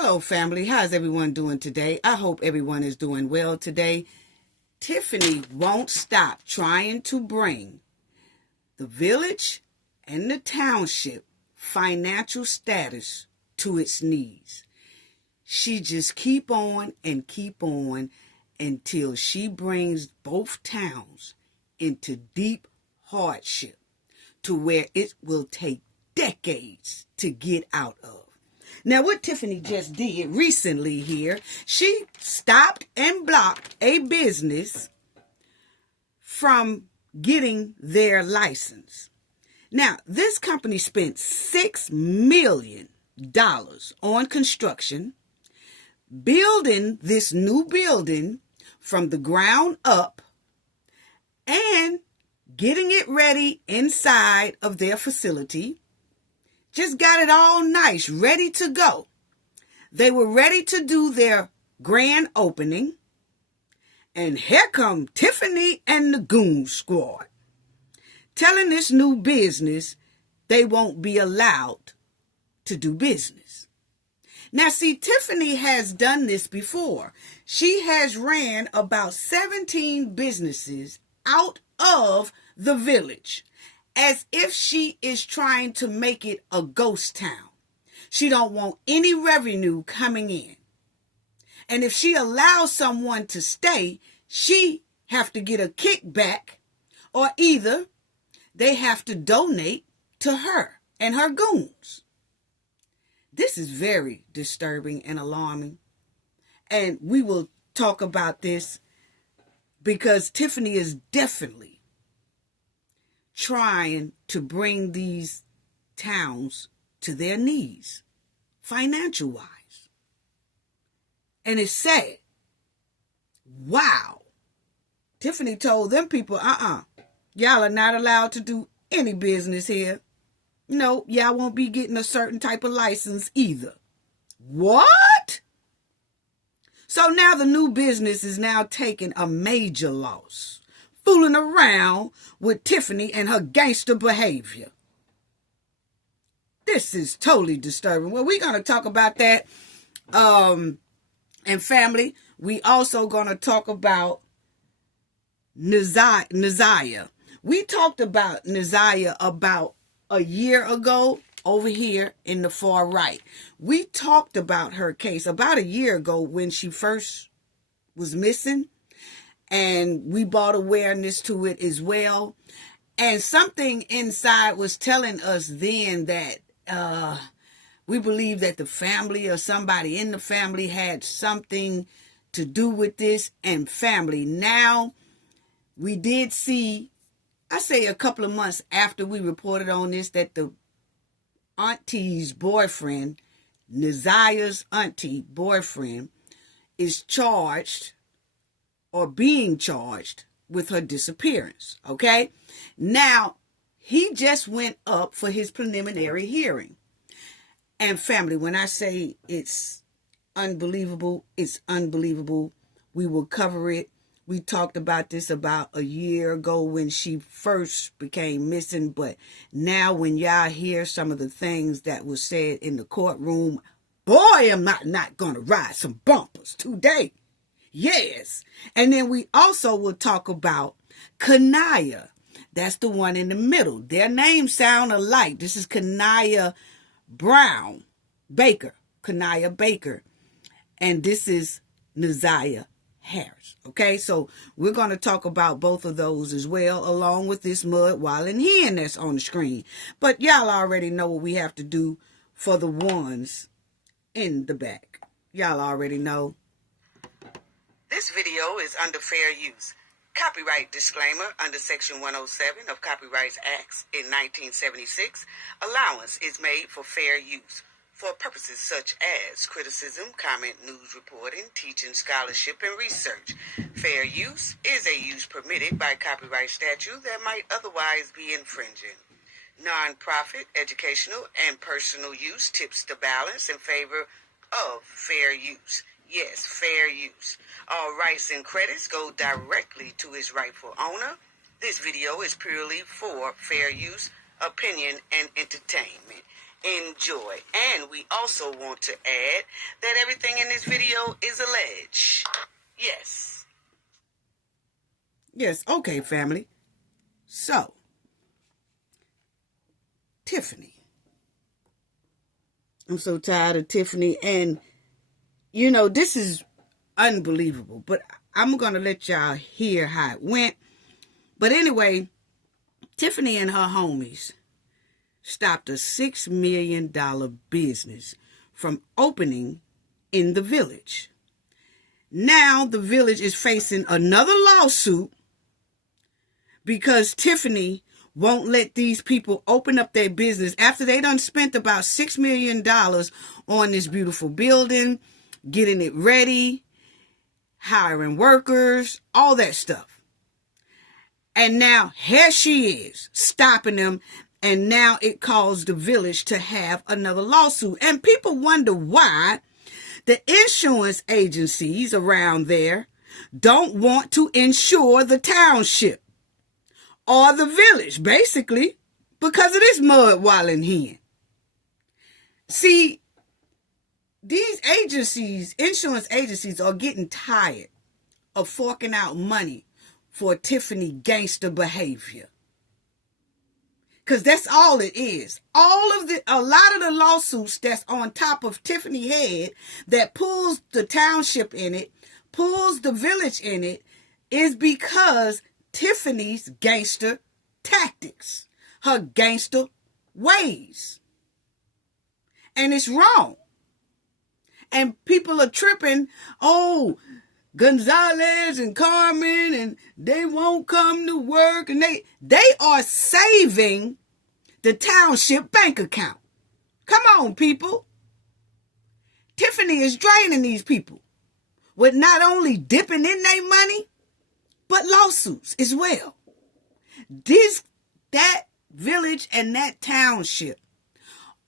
Hello, family. How's everyone doing today? I hope everyone is doing well today. Tiffany won't stop trying to bring the village and the township financial status to its knees. She just keep on until she brings both towns into deep hardship to where it will take decades to get out of. Now, what Tiffany just did recently here, she stopped and blocked a business from getting their license. Now, this company spent $6 million on construction, building this new building from the ground up and getting it ready inside of their facility. Just got it all nice, ready to go. They were ready to do their grand opening. And here come Tiffany and the Goon Squad, telling this new business they won't be allowed to do business. Now, see, Tiffany has done this before. She has ran about 17 businesses out of the village, as if she is trying to make it a ghost town. She don't want any revenue coming in. And if she allows someone to stay, she have to get a kickback, or either they have to donate to her and her goons. This is very disturbing and alarming. And we will talk about this because Tiffany is definitely trying to bring these towns to their knees, financial-wise. And it's sad. Wow. Tiffany told them people, y'all are not allowed to do any business here. No, y'all won't be getting a certain type of license either. What? So now the new business is now taking a major loss, fooling around with Tiffany and her gangster behavior. This is totally disturbing. Well, we're going to talk about that. And family, we also going to talk about Naziah. We talked about Naziah about a year ago over here in the far right. We talked about her case about a year ago when she first was missing. And we brought awareness to it as well. And something inside was telling us then that we believe that the family or somebody in the family had something to do with this. And family, now we did see, I say a couple of months after we reported on this, that the auntie's boyfriend, Naziah's auntie boyfriend, is charged or being charged with her disappearance, okay? Now, he just went up for his preliminary hearing. And family, when I say it's unbelievable, it's unbelievable. We will cover it. We talked about this about a year ago when she first became missing. But now when y'all hear some of the things that was said in the courtroom, boy, am I not going to ride some bumpers today. Yes. And then we also will talk about Kanaya. That's the one in the middle. Their names sound alike. This is Kanaya Baker. And this is Naziah Harris. Okay, so we're going to talk about both of those as well, along with this mud wallin' hen that's on the screen. But y'all already know what we have to do for the ones in the back. Y'all already know. This video is under fair use. Copyright disclaimer under Section 107 of Copyrights Acts in 1976. Allowance is made for fair use for purposes such as criticism, comment, news reporting, teaching, scholarship, and research. Fair use is a use permitted by copyright statute that might otherwise be infringing. Non-profit, educational, and personal use tips the balance in favor of fair use. Yes, fair use. All rights and credits go directly to its rightful owner. This video is purely for fair use, opinion, and entertainment. enjoy. And we also want to add that everything in this video is alleged. Yes. Yes, okay, family. So, Tiffany. I'm so tired of Tiffany. And, you know, this is unbelievable. But I'm going to let y'all hear how it went. But anyway, Tiffany and her homies stopped a $6 million business from opening in the village. Now the village is facing another lawsuit because Tiffany won't let these people open up their business after they done spent about $6 million on this beautiful building, getting it ready, hiring workers, all that stuff. And now here she is stopping them. And now it caused the village to have another lawsuit. And people wonder why the insurance agencies around there don't want to insure the township or the village, basically, because of this mud walling hen. See, these agencies, insurance agencies, are getting tired of forking out money for Tiffany gangster behavior. Because that's all it is. A lot of the lawsuits that's on top of Tiffany head that pulls the township in it, pulls the village in it, is because Tiffany's gangster tactics, her gangster ways. And it's wrong. And people are tripping, oh, Gonzalez and Carmen, and they won't come to work, and they are saving the township bank account. Come on, people. Tiffany is draining these people with not only dipping in their money, but lawsuits as well. That village and that township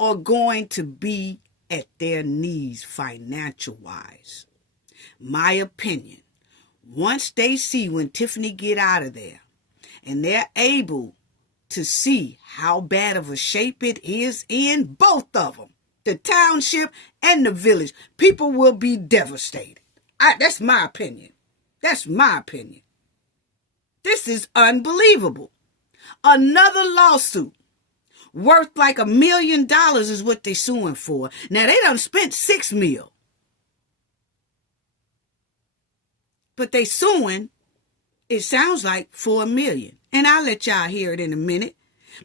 are going to be at their knees financial-wise. My opinion, once they see when Tiffany get out of there and they're able to see how bad of a shape it is in both of them, the township and the village, people will be devastated. That's my opinion. That's my opinion. This is unbelievable. Another lawsuit worth like $1 million is what they're suing for. Now, they done spent $6 million. But they suing, it sounds like, for $1 million. And I'll let y'all hear it in a minute.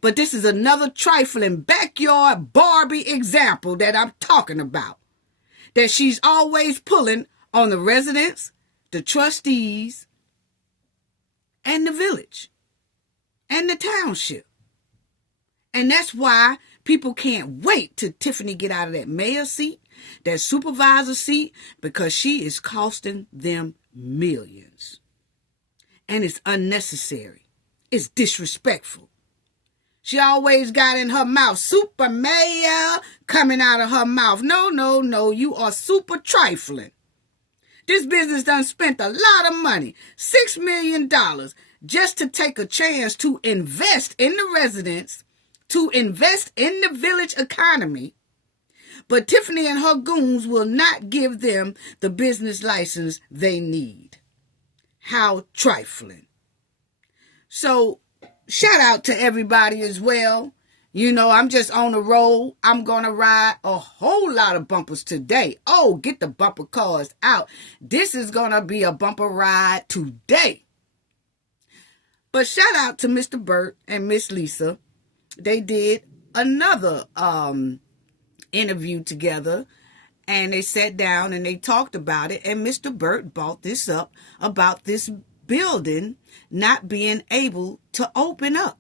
But this is another trifling backyard Barbie example that I'm talking about. That she's always pulling on the residents, the trustees, and the village, and the township. And that's why people can't wait till Tiffany get out of that mayor seat, that supervisor seat, because she is costing them millions. And it's unnecessary. It's disrespectful. She always got in her mouth, super mayor, coming out of her mouth. No, you are super trifling. This business done spent a lot of money, $6 million, just to take a chance to invest in the residents, to invest in the village economy. But Tiffany and her goons will not give them the business license they need. How trifling. So, shout out to everybody as well. You know, I'm just on the roll. I'm going to ride a whole lot of bumpers today. Oh, get the bumper cars out. This is going to be a bumper ride today. But shout out to Mr. Bert and Miss Lisa. They did another interview together, and they sat down and they talked about it, and Mr. Bert brought this up about this building not being able to open up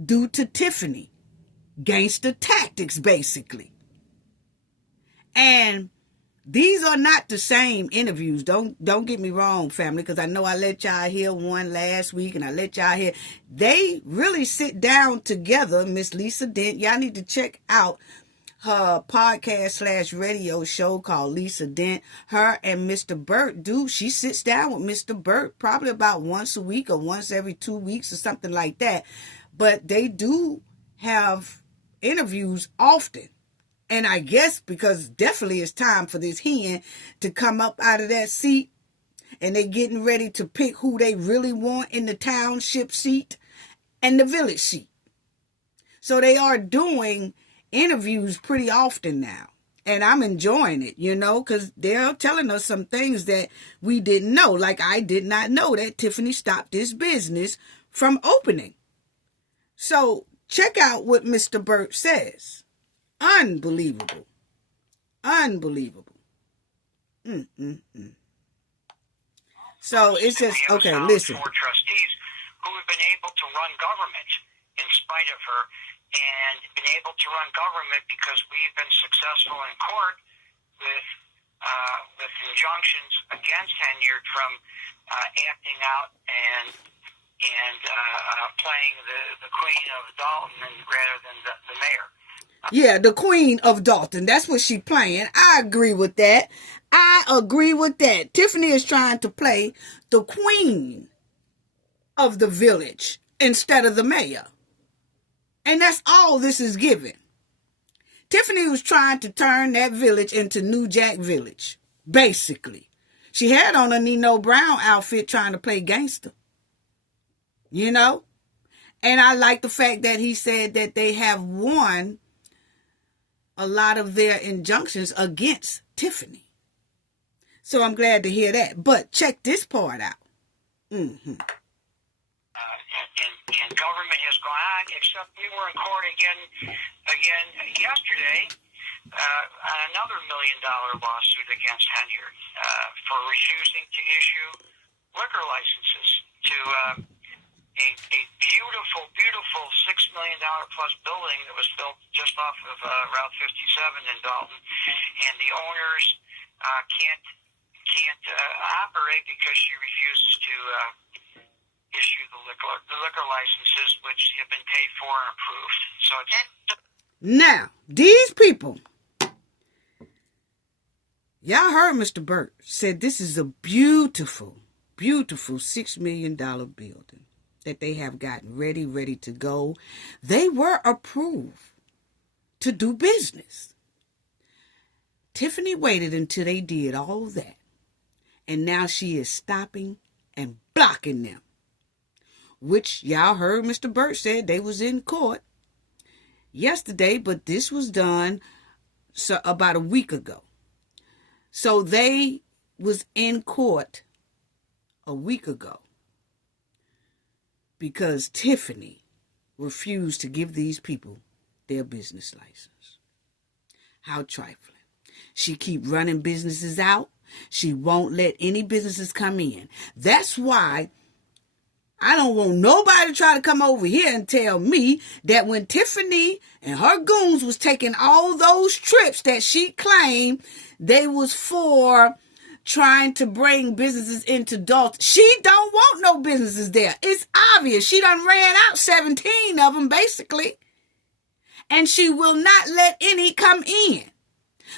due to Tiffany. Gangster tactics, basically. And these are not the same interviews. Don't get me wrong, family, because I know I let y'all hear one last week, and I let y'all hear. They really sit down together, Miss Lisa Dent. Y'all need to check out her podcast/radio show called Lisa Dent. Her and Mr. Bert do. She sits down with Mr. Bert probably about once a week or once every 2 weeks or something like that. But they do have interviews often. And I guess because definitely it's time for this hen to come up out of that seat, and they're getting ready to pick who they really want in the township seat and the village seat. So they are doing interviews pretty often now. And I'm enjoying it, because they're telling us some things that we didn't know. Like I did not know that Tiffany stopped this business from opening. So check out what Mr. Bert says. Unbelievable. Unbelievable. So it says, okay, listen. Four trustees who have been able to run government in spite of her, and been able to run government because we've been successful in court with injunctions against Henyard from acting out and playing the Queen of Dolton rather than the mayor. Yeah, the Queen of Dolton. That's what she's playing. I agree with that. Tiffany is trying to play the queen of the village instead of the mayor. And that's all this is giving. Tiffany was trying to turn that village into New Jack Village, basically. She had on a Nino Brown outfit trying to play gangster. And I like the fact that he said that they have won a lot of their injunctions against Tiffany. So I'm glad to hear that. But check this part out. And government has gone on, except we were in court again yesterday on another $1 million lawsuit against Henyard for refusing to issue liquor licenses to a beautiful $6 million plus building that was built just off of Route 57 in Dolton, and the owners can't operate because she refuses to issue the liquor licenses, which have been paid for and approved. So now, these people, y'all heard Mr. Bert said this is a beautiful $6 million building that they have gotten ready to go. They were approved to do business. Tiffany waited until they did all that, and now she is stopping and blocking them. Which y'all heard Mr. Bert said they was in court yesterday, but this was done about a week ago. So they was in court a week ago because Tiffany refused to give these people their business license. How trifling. She keep running businesses out. She won't let any businesses come in. That's why I don't want nobody to try to come over here and tell me that when Tiffany and her goons was taking all those trips that she claimed they was for trying to bring businesses into Dolton. She don't want no businesses there. It's obvious. She done ran out 17 of them, basically. And she will not let any come in.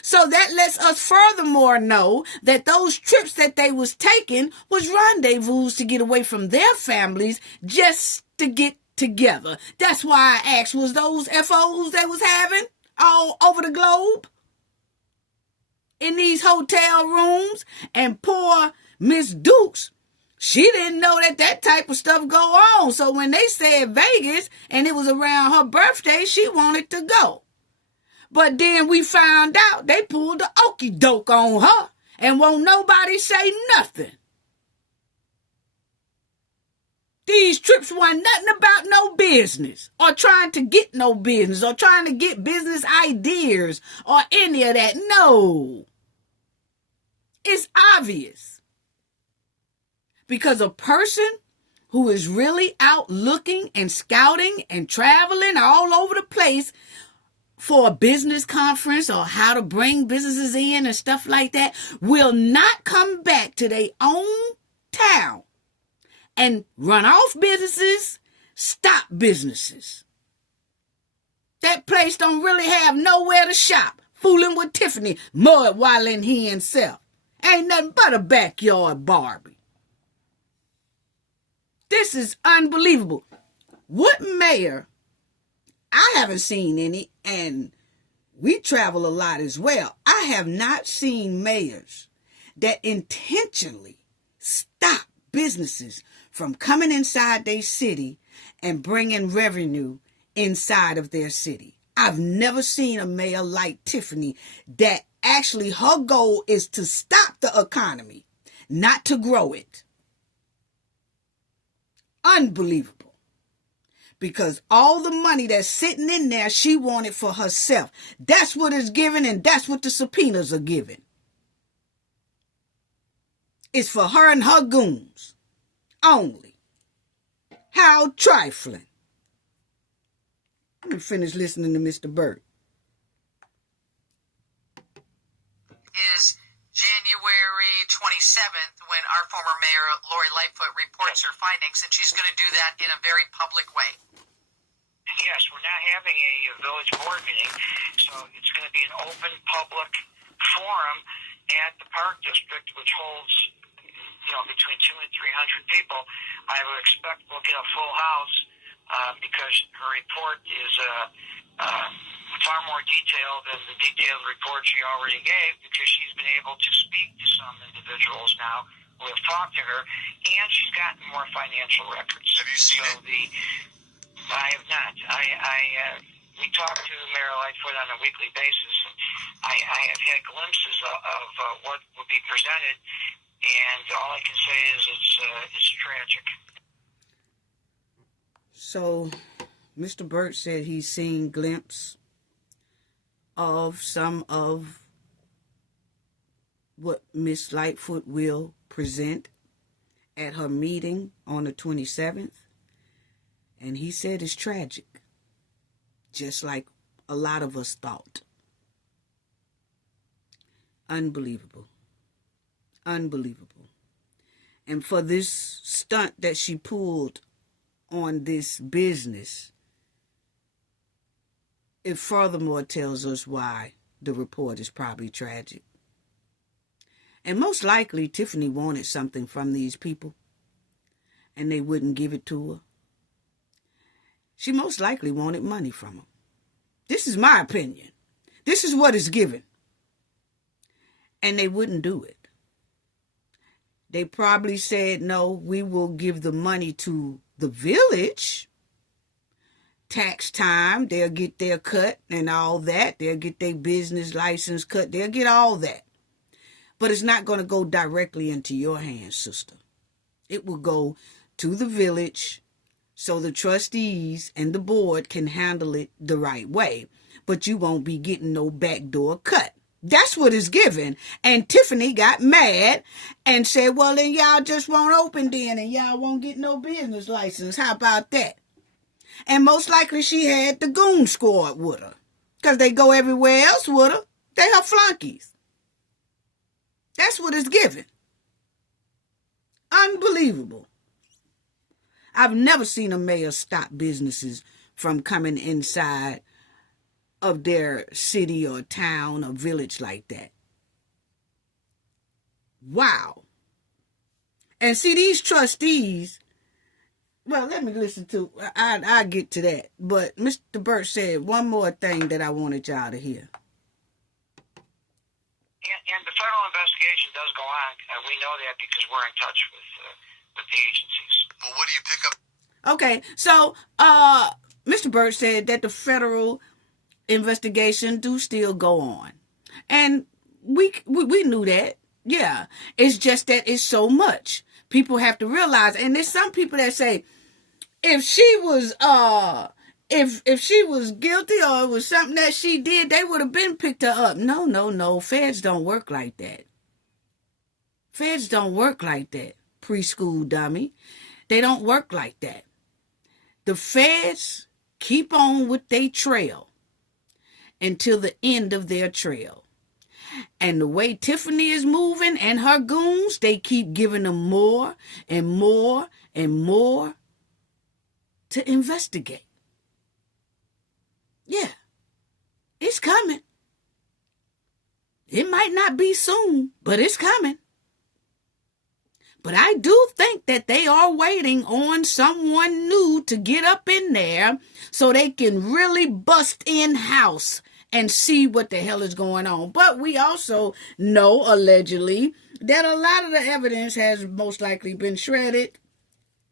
So that lets us furthermore know that those trips that they was taking was rendezvous to get away from their families just to get together. That's why I asked, was those FOs they was having all over the globe in these hotel rooms? And poor Miss Dukes, she didn't know that type of stuff go on. So when they said Vegas and it was around her birthday, she wanted to go. But then we found out they pulled the okie doke on her and won't nobody say nothing. These trips weren't nothing about no business or trying to get no business or trying to get business ideas or any of that. No. It's obvious. Because a person who is really out looking and scouting and traveling all over the place for a business conference or how to bring businesses in and stuff like that will not come back to their own town and run off businesses, stop businesses. That place don't really have nowhere to shop. Fooling with Tiffany, mud waddling he himself. Ain't nothing but a backyard Barbie. This is unbelievable. What mayor, I haven't seen any, and we travel a lot as well. I have not seen mayors that intentionally stop businesses from coming inside their city and bringing revenue inside of their city. I've never seen a mayor like Tiffany that actually her goal is to stop the economy, not to grow it. Unbelievable. Because all the money that's sitting in there, she wanted for herself. That's what is given, and that's what the subpoenas are giving. It's for her and her goons only. How trifling. Let me finish listening to Mr. Bert. Is January 27th when our former mayor, Lori Lightfoot, reports her findings, and she's going to do that in a very public way. Yes, we're now having a village board meeting, so it's going to be an open public forum at the Park District, which holds, between 200 and 300 people. I would expect we'll get a full house because her report is far more detailed than the detailed report she already gave, because she's been able to speak to some individuals now who have talked to her, and she's gotten more financial records. Have you seen it? I have not. We talk to Mayor Lightfoot on a weekly basis, and I have had glimpses of what will be presented, and all I can say is it's tragic. So, Mr. Bert said he's seen glimpses of some of what Miss Lightfoot will present at her meeting on the 27th. And he said it's tragic, just like a lot of us thought. Unbelievable. Unbelievable. And for this stunt that she pulled on this business, it furthermore tells us why the report is probably tragic. And most likely, Tiffany wanted something from these people, and they wouldn't give it to her. She most likely wanted money from them. This is my opinion. This is what is given. And they wouldn't do it. They probably said, no, we will give the money to the village. Tax time, they'll get their cut and all that. They'll get their business license cut. They'll get all that. But it's not going to go directly into your hands, sister. It will go to the village so the trustees and the board can handle it the right way. But you won't be getting no backdoor cut. That's what is given. And Tiffany got mad and said, well, then y'all just won't open then and y'all won't get no business license. How about that? And most likely she had the goon squad with her, because they go everywhere else with her. They her flunkies. That's what is given. Unbelievable. I've never seen a mayor stop businesses from coming inside of their city or town or village like that. Wow. And see, these trustees, well, let me listen to, I'll get to that. But Mr. Bert said one more thing that I wanted y'all to hear. And the federal investigation does go on. We know that because we're in touch with the agencies. Well, what do you pick up? Okay, so Mr. Bert said that the federal investigation do still go on. And we knew that. Yeah, it's just that it's so much. People have to realize, and there's some people that say, if she was if she was guilty or it was something that she did, they would have been picked her up. No. Feds don't work like that. Feds don't work like that. Preschool dummy. They don't work like that. The feds keep on with their trail until the end of their trail. And the way Tiffany is moving and her goons, they keep giving them more and more and more to investigate. Yeah, it's coming. It might not be soon, but it's coming. But I do think that they are waiting on someone new to get up in there so they can really bust in house and see what the hell is going on. But we also know, allegedly, that a lot of the evidence has most likely been shredded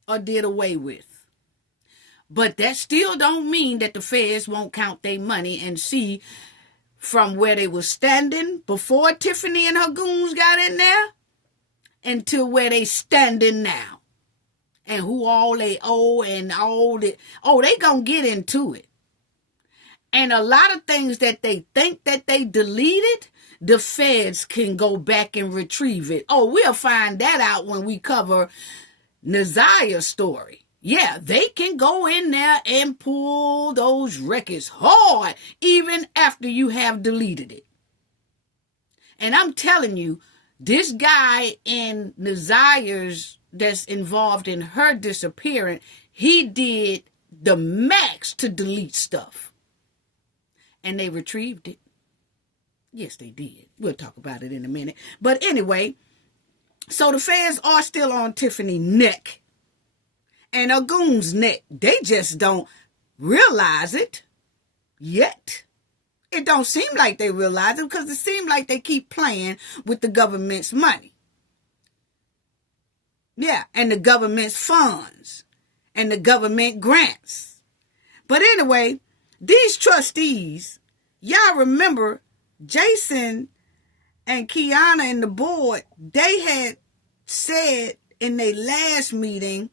or did away with. But that still don't mean that the feds won't count their money and see from where they were standing before Tiffany and her goons got in there until where they standing now. And who all they owe and all that. Oh, they gonna get into it. And a lot of things that they think that they deleted, the feds can go back and retrieve it. Oh, we'll find that out when we cover Naziah's story. Yeah, they can go in there and pull those records hard even after you have deleted it. And I'm telling you, this guy in Naziah's that's involved in her disappearance, he did the max to delete stuff. And they retrieved it. Yes, they did. We'll talk about it in a minute. But anyway, so the feds are still on Tiffany's neck. And her goons' neck. They just don't realize it yet. It don't seem like they realize it because it seems like they keep playing with the government's money. Yeah, and the government's funds and the government grants. But anyway, these trustees, y'all remember Jason and Kiana and the board, they had said in their last meeting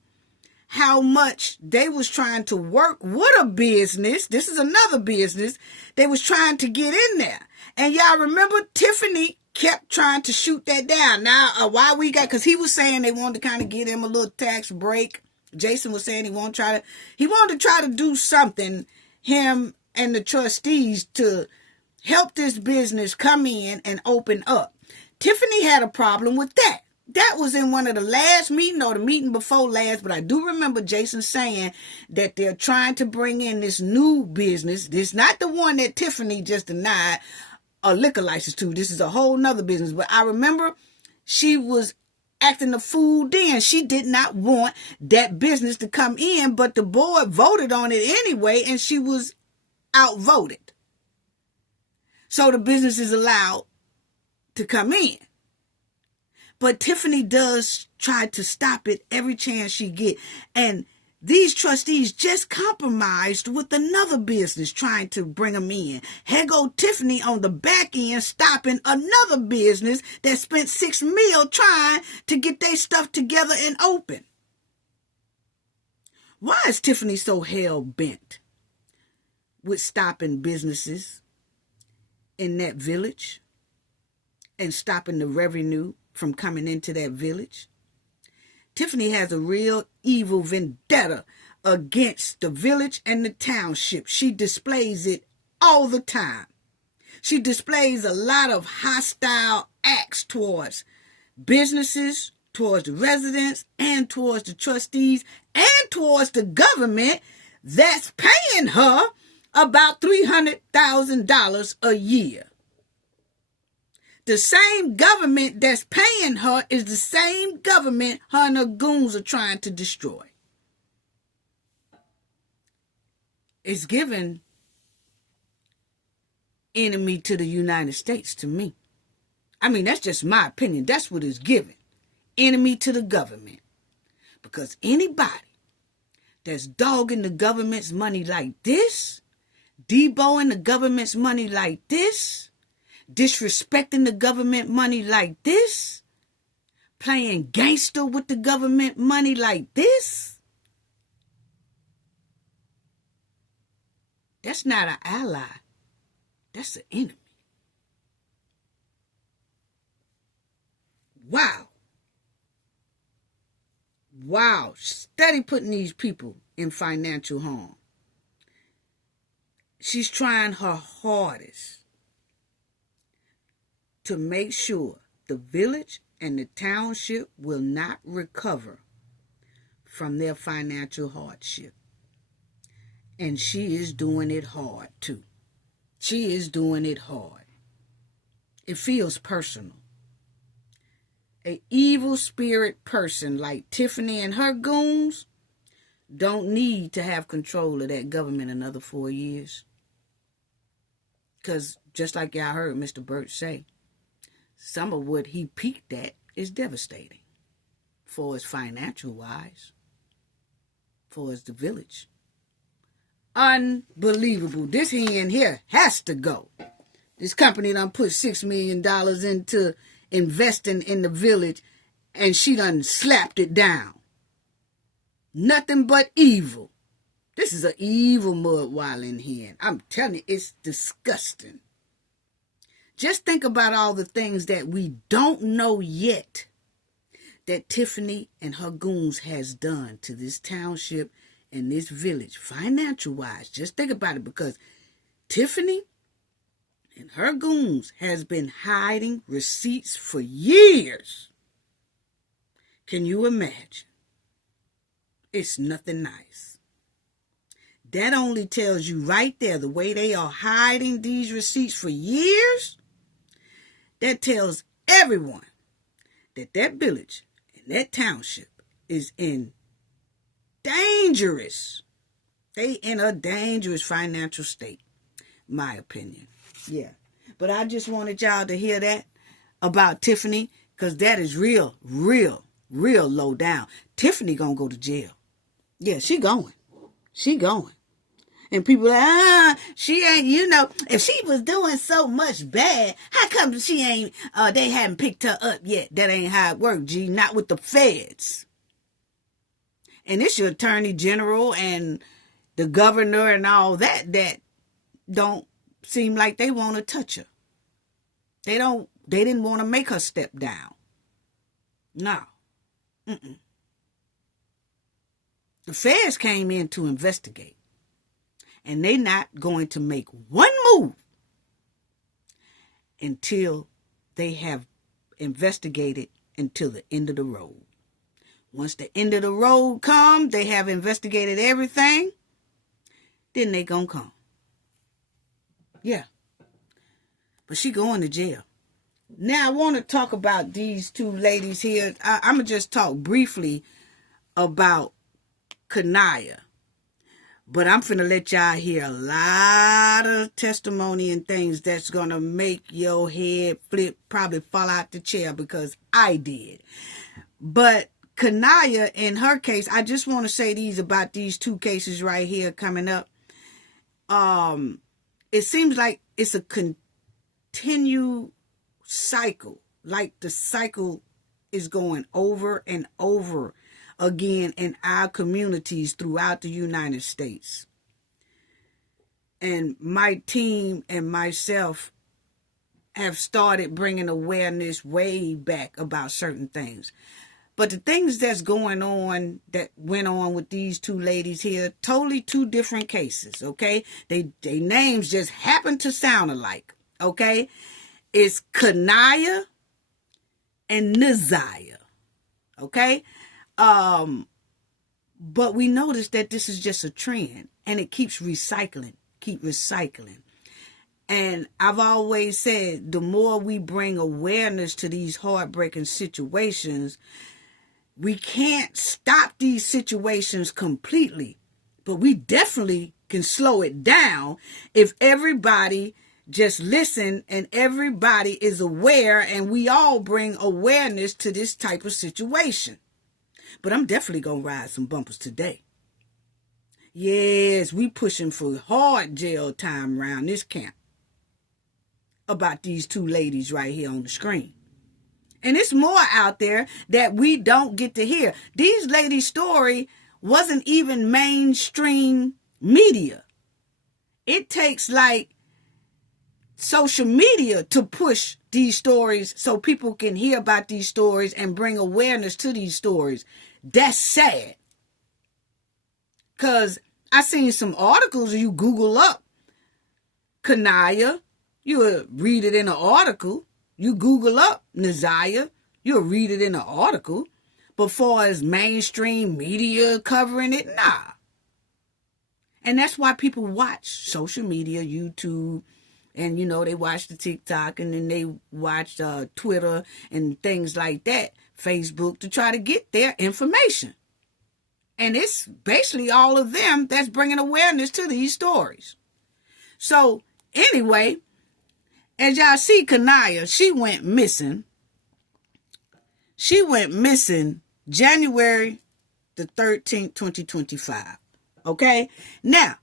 how much they was trying to work with a business. This is another business. They was trying to get in there. And y'all remember Tiffany kept trying to shoot that down. Now, why we got, because he was saying they wanted to kind of give him a little tax break. Jason was saying he wanted to try to do something, him and the trustees, to help this business come in and open up. Tiffany had a problem with that. That was in one of the last meeting or the meeting before last, but I do remember Jason saying that they're trying to bring in this new business. This not the one that Tiffany just denied a liquor license to. This is a whole nother business. But I remember she was acting a fool then. She did not want that business to come in, but the board voted on it anyway, and she was outvoted. So the business is allowed to come in. But Tiffany does try to stop it every chance she get. And these trustees just compromised with another business trying to bring them in. Here go Tiffany on the back end stopping another business that spent $6 million trying to get their stuff together and open. Why is Tiffany so hell-bent with stopping businesses in that village and stopping the revenue from coming into that village? Tiffany has a real evil vendetta against the village and the township. She displays it all the time. She displays a lot of hostile acts towards businesses, towards the residents, and towards the trustees, and towards the government that's paying her about $300,000 a year. The same government that's paying her is the same government her and her goons are trying to destroy. It's given enemy to the United States to me. I mean, that's just my opinion. That's what it's given. Enemy to the government. Because anybody that's dogging the government's money like this, deboing the government's money like this, disrespecting the government money like this, playing gangster with the government money like this, that's not an ally. That's an enemy. Wow. Steady putting these people in financial harm. She's trying her hardest to make sure the village and the township will not recover from their financial hardship. And she is doing it hard, too. She is doing it hard. It feels personal. A evil spirit person like Tiffany and her goons don't need to have control of that government another 4 years. Because just like y'all heard Mr. Bert say, some of what he peaked at is devastating for us financial wise, for us the village. Unbelievable. This hen here has to go. This company done put $6 million into investing in the village, and she done slapped it down. Nothing but evil. This is an evil mud-wallin' hen. I'm telling you, it's disgusting. Just think about all the things that we don't know yet that Tiffany and her goons has done to this township and this village, financial-wise. Just think about it, because Tiffany and her goons has been hiding receipts for years. Can you imagine? It's nothing nice. That only tells you right there, the way they are hiding these receipts for years, that tells everyone that that village and that township is in dangerous. They in a dangerous financial state, my opinion. Yeah. But I just wanted y'all to hear that about Tiffany, because that is real low down. Tiffany gonna go to jail. Yeah, she going. She going. And people like, she ain't, if she was doing so much bad, how come she ain't, they haven't picked her up yet? That ain't how it works, G. Not with the feds. And it's your attorney general and the governor and all that don't seem like they want to touch her. They didn't want to make her step down. No. The feds came in to investigate. And they not going to make one move until they have investigated until the end of the road. Once the end of the road come, they have investigated everything, then they gonna come. Yeah. But she going to jail. Now I want to talk about these two ladies here. I'm going to just talk briefly about Naziah. But I'm finna let y'all hear a lot of testimony and things that's gonna make your head flip, probably fall out the chair, because I did. But Naziah, in her case, I just want to say about these two cases right here coming up. It seems like it's a continued cycle. Like the cycle is going over and over again in our communities throughout the United States. And my team and myself have started bringing awareness way back about certain things. But the things that's going on, that went on with these two ladies here, totally two different cases, okay? They names just happen to sound alike, okay? It's Naziah and Naziah, okay? But we notice that this is just a trend, and it keeps recycling. And I've always said, the more we bring awareness to these heartbreaking situations, we can't stop these situations completely, but we definitely can slow it down if everybody just listen and everybody is aware, and we all bring awareness to this type of situation. But I'm definitely going to ride some bumpers today. Yes, we pushing for hard jail time around this camp about these two ladies right here on the screen. And it's more out there that we don't get to hear. These ladies' story wasn't even mainstream media. It takes like social media to push these stories so people can hear about these stories and bring awareness to these stories. That's sad. Because I seen some articles, you Google up Naziah, you'll read it in an article. You Google up Naziah, you'll read it in an article. But far as mainstream media covering it, nah. And that's why people watch social media, YouTube, And, they watch the TikTok, and then they watch Twitter and things like that, Facebook, to try to get their information. And it's basically all of them that's bringing awareness to these stories. So, anyway, as y'all see, Naziah, she went missing. She went missing January the 13th, 2025. Okay? Now,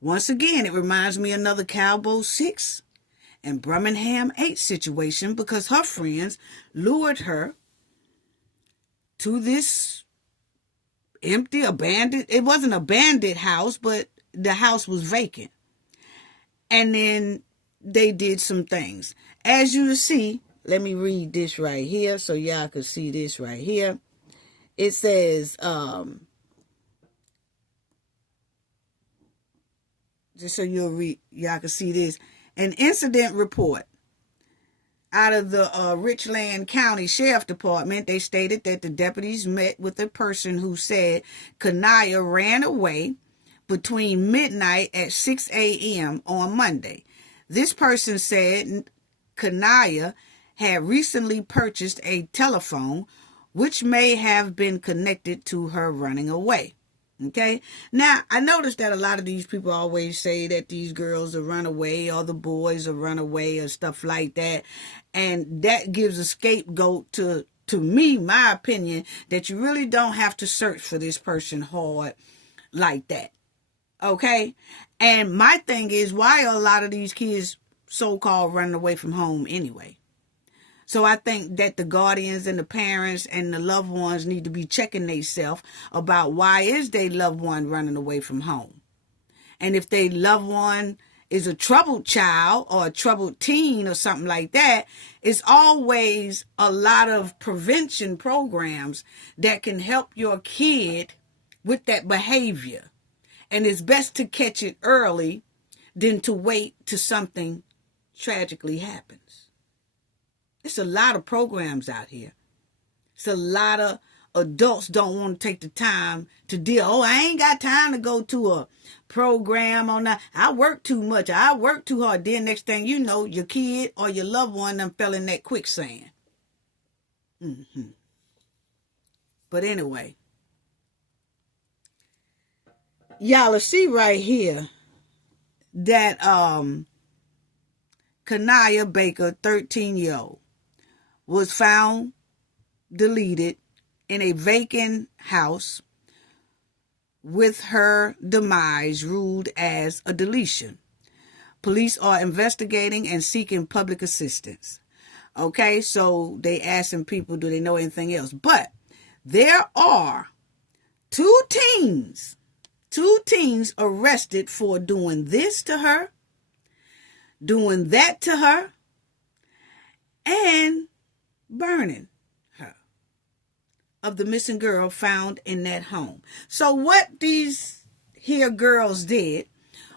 once again, it reminds me of another Cowboy 6 and Birmingham 8 situation, because her friends lured her to this empty, abandoned, it wasn't an abandoned house, but the house was vacant. And then they did some things. As you see, let me read this right here so y'all can see this right here. It says, just so y'all can see this, an incident report out of the Richland County Sheriff Department. They stated that the deputies met with a person who said Naziah ran away between midnight at 6 a.m. on Monday. This person said Naziah had recently purchased a telephone, which may have been connected to her running away. Okay? Now, I noticed that a lot of these people always say that these girls are run away, or the boys are run away, or stuff like that. And that gives a scapegoat to me, my opinion, that you really don't have to search for this person hard like that. Okay? And my thing is, why are a lot of these kids so-called running away from home anyway? So I think that the guardians and the parents and the loved ones need to be checking themselves about why is their loved one running away from home. And if their loved one is a troubled child or a troubled teen or something like that, it's always a lot of prevention programs that can help your kid with that behavior. And it's best to catch it early than to wait till something tragically happens. It's a lot of programs out here. It's a lot of adults don't want to take the time to deal. Oh, I ain't got time to go to a program on that. I work too much. I work too hard. Then next thing you know, your kid or your loved one done fell in that quicksand. But anyway, y'all see right here that Naziah Baker, 13-year-old, was found deleted in a vacant house, with her demise ruled as a deletion. Police are investigating and seeking public assistance. Okay, so they asking people, do they know anything else? But there are two teens arrested for doing this to her, doing that to her, and burning her, of the missing girl found in that home. So what these here girls did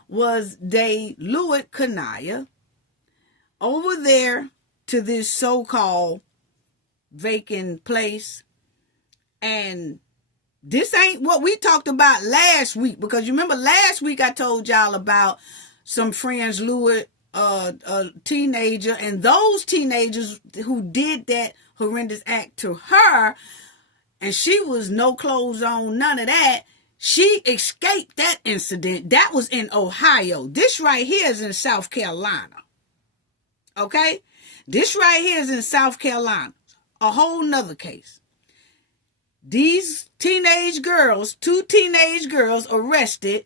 was they lured Naziah over there to this so-called vacant place. And this ain't what we talked about last week, because you remember last week I told y'all about some friends lured a teenager, and those teenagers who did that horrendous act to her, and she was no clothes on, none of that. She escaped that incident. That was in Ohio. This right here is in South Carolina. Okay? This right here is in South Carolina. A whole nother case. These teenage girls, two teenage girls arrested.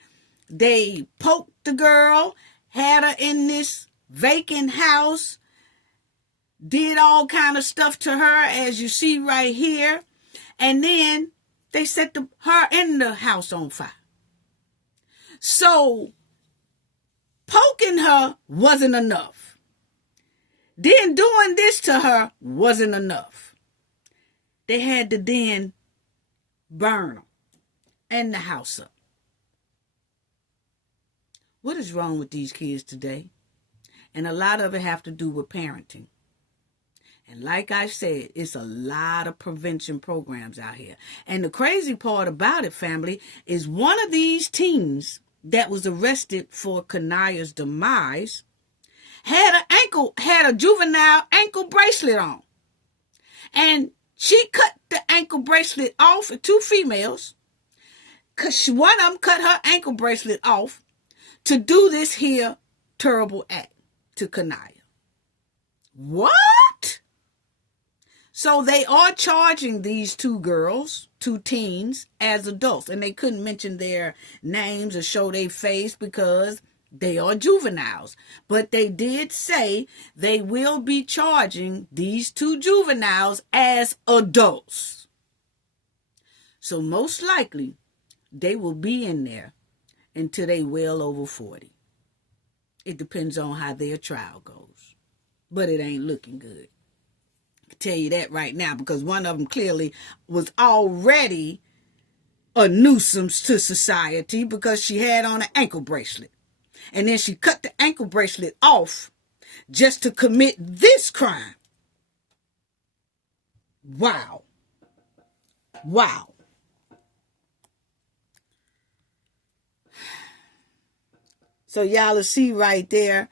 They poked the girl, had her in this vacant house, did all kind of stuff to her, as you see right here. And then they set her in the house on fire. So poking her wasn't enough. Then doing this to her wasn't enough. They had to then burn her and the house up. What is wrong with these kids today? And a lot of it have to do with parenting. And like I said, it's a lot of prevention programs out here. And the crazy part about it, family, is one of these teens that was arrested for Naziah's demise had a juvenile ankle bracelet on. And she cut the ankle bracelet off, 2 females, because one of them cut her ankle bracelet off to do this here terrible act to Naziah. What? So they are charging these 2 girls, 2 teens, as adults. And they couldn't mention their names or show their face because they are juveniles. But they did say they will be charging these 2 juveniles as adults. So most likely, they will be in there until they well over 40. It depends on how their trial goes. But it ain't looking good. I can tell you that right now, because one of them clearly was already a nuisance to society because she had on an ankle bracelet. And then she cut the ankle bracelet off just to commit this crime. Wow. Wow. So y'all will see right there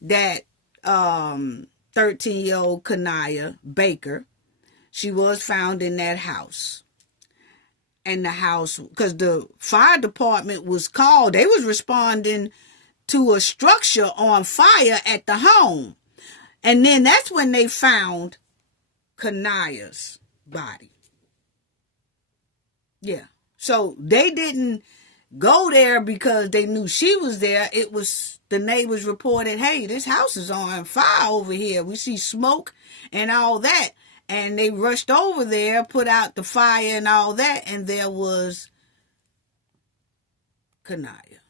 that 13-year-old Naziah Baker, she was found in that house. And the house, because the fire department was called, they was responding to a structure on fire at the home. And then that's when they found Naziah's body. Yeah. So they didn't go there because they knew she was there. It was the neighbors reported, hey, this house is on fire over here. We see smoke and all that. And they rushed over there, put out the fire and all that. And there was Naziah.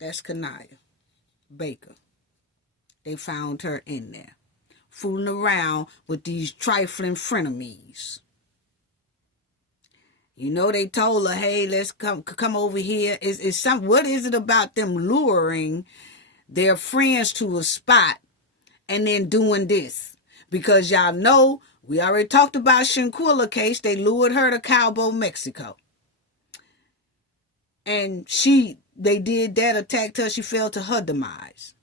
That's Naziah Baker. They found her in there, fooling around with these trifling frenemies. You know, they told her, hey, let's come over here. What is it about them luring their friends to a spot and then doing this? Because y'all know, we already talked about Shanquilla case. They lured her to Cabo, Mexico. And they did that, attacked her. She fell to her demise.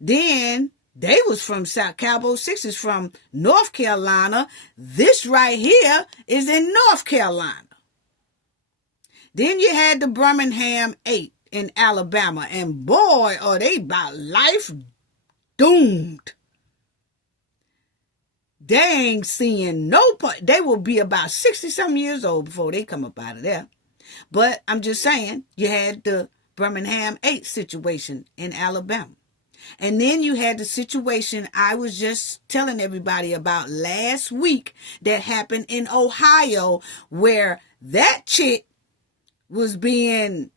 Then they was from Cabo 6 is from North Carolina. This right here is in North Carolina. Then you had the Birmingham 8 in Alabama. And boy, are they about life doomed. They ain't seeing no part. They will be about 60-some years old before they come up out of there. But I'm just saying, you had the Birmingham 8 situation in Alabama. And then you had the situation I was just telling everybody about last week that happened in Ohio, where that chick was being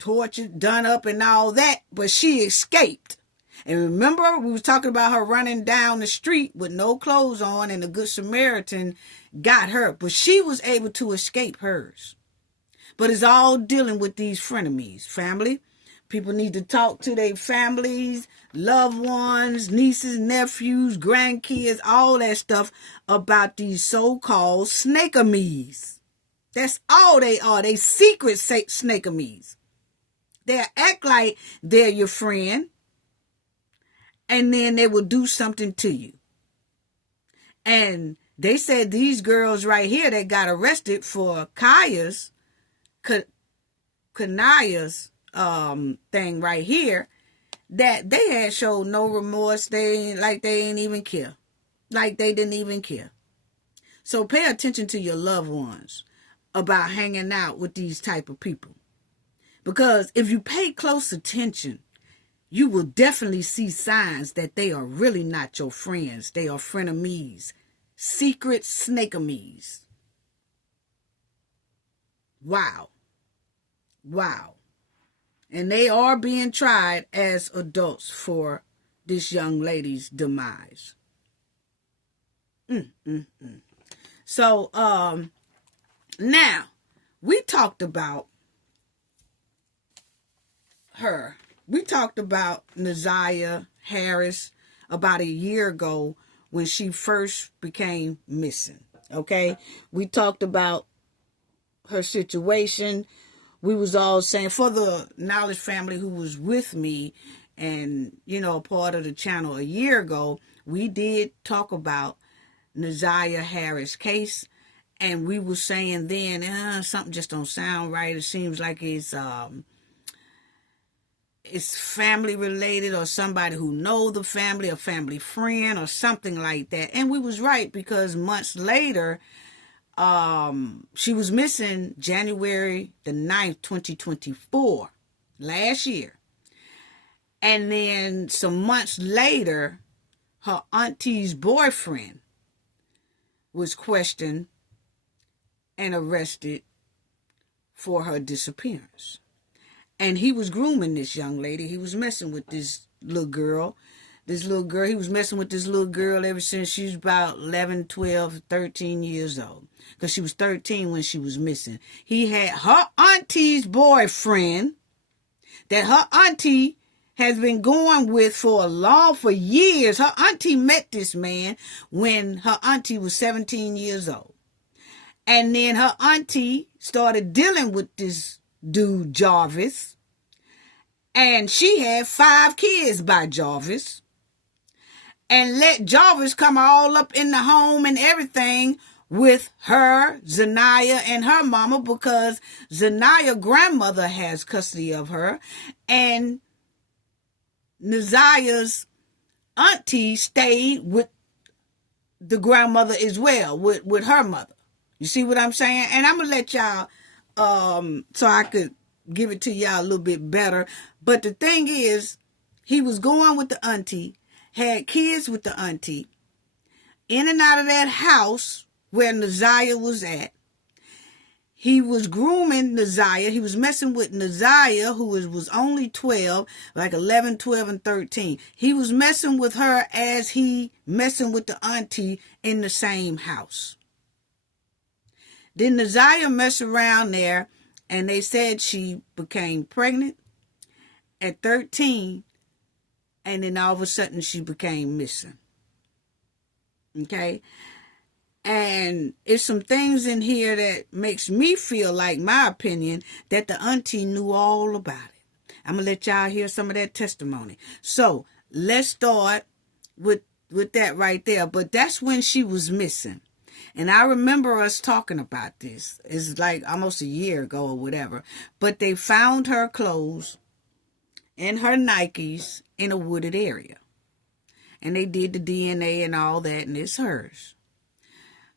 tortured, done up and all that, but she escaped. And remember, we was talking about her running down the street with no clothes on, and the Good Samaritan got her, but she was able to escape hers. But it's all dealing with these frenemies, family. People need to talk to their families, loved ones, nieces, nephews, grandkids, all that stuff about these so-called snakeamies. That's all they are. They secret snakeamies. They act like they're your friend, and then they will do something to you. And they said these girls right here that got arrested for Naziah's thing right here, that they had showed no remorse. They ain't even care. Like they didn't even care. So pay attention to your loved ones about hanging out with these type of people. Because if you pay close attention, you will definitely see signs that they are really not your friends. They are frenemies, secret snakeamies. Wow. Wow. And they are being tried as adults for this young lady's demise. So, now, we talked about her. We talked about Naziah Harris about a year ago when she first became missing. Okay? We talked about her situation. We was all saying, for the Knowledge family who was with me And, part of the channel a year ago, we did talk about Naziah Harris' case. And we were saying then, something just don't sound right. It seems like it's family related, or somebody who know the family, a family friend, or something like that. And we was right, because months later, she was missing January the 9th, 2024, last year. And then some months later, her auntie's boyfriend was questioned and arrested for her disappearance. And he was grooming this young lady. He was messing with this little girl. He was messing with this little girl ever since she was about 11, 12, 13 years old. Because she was 13 when she was missing. He had her auntie's boyfriend that her auntie has been going with for years. Her auntie met this man when her auntie was 17 years old. And then her auntie started dealing with this dude, Jarvis. And she had 5 kids by Jarvis. And let Jarvis come all up in the home and everything with her, Zaniah, and her mama, because Zaniah's grandmother has custody of her. And Naziah's auntie stayed with the grandmother as well, with her mother. You see what I'm saying? And I'm going to let y'all, so I could give it to y'all a little bit better. But the thing is, he was going with the auntie, had kids with the auntie, in and out of that house where Naziah was at. He was grooming Naziah. He was messing with Naziah, who was only 12, like 11, 12, and 13. He was messing with her as he messing with the auntie in the same house. Then Naziah messed around there, and they said she became pregnant at 13, and then all of a sudden she became missing. Okay? And it's some things in here that makes me feel like, my opinion, that the auntie knew all about it. I'm going to let y'all hear some of that testimony. So let's start with that right there. But that's when she was missing. And I remember us talking about this. It's like almost a year ago or whatever. But they found her clothes and her Nikes in a wooded area. And they did the DNA and all that, and it's hers.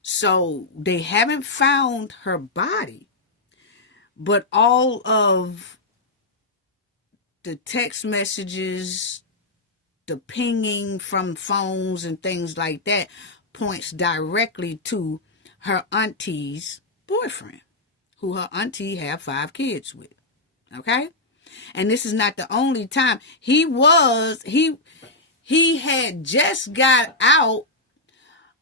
So they haven't found her body, but all of the text messages, the pinging from phones and things like that points directly to her auntie's boyfriend, who her auntie had 5 kids with. Okay? And this is not the only time. He had just got out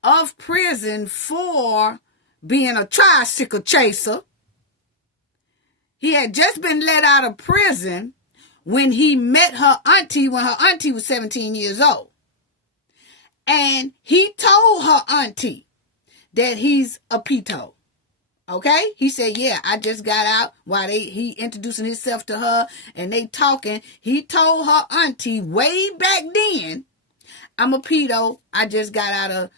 of prison for being a tricycle chaser. He had just been let out of prison when he met her auntie when her auntie was 17 years old. And he told her auntie that he's a peto. Okay? He said, yeah, I just got out while he introducing himself to her and they talking. He told her auntie way back then, I'm a pedo. I just got out of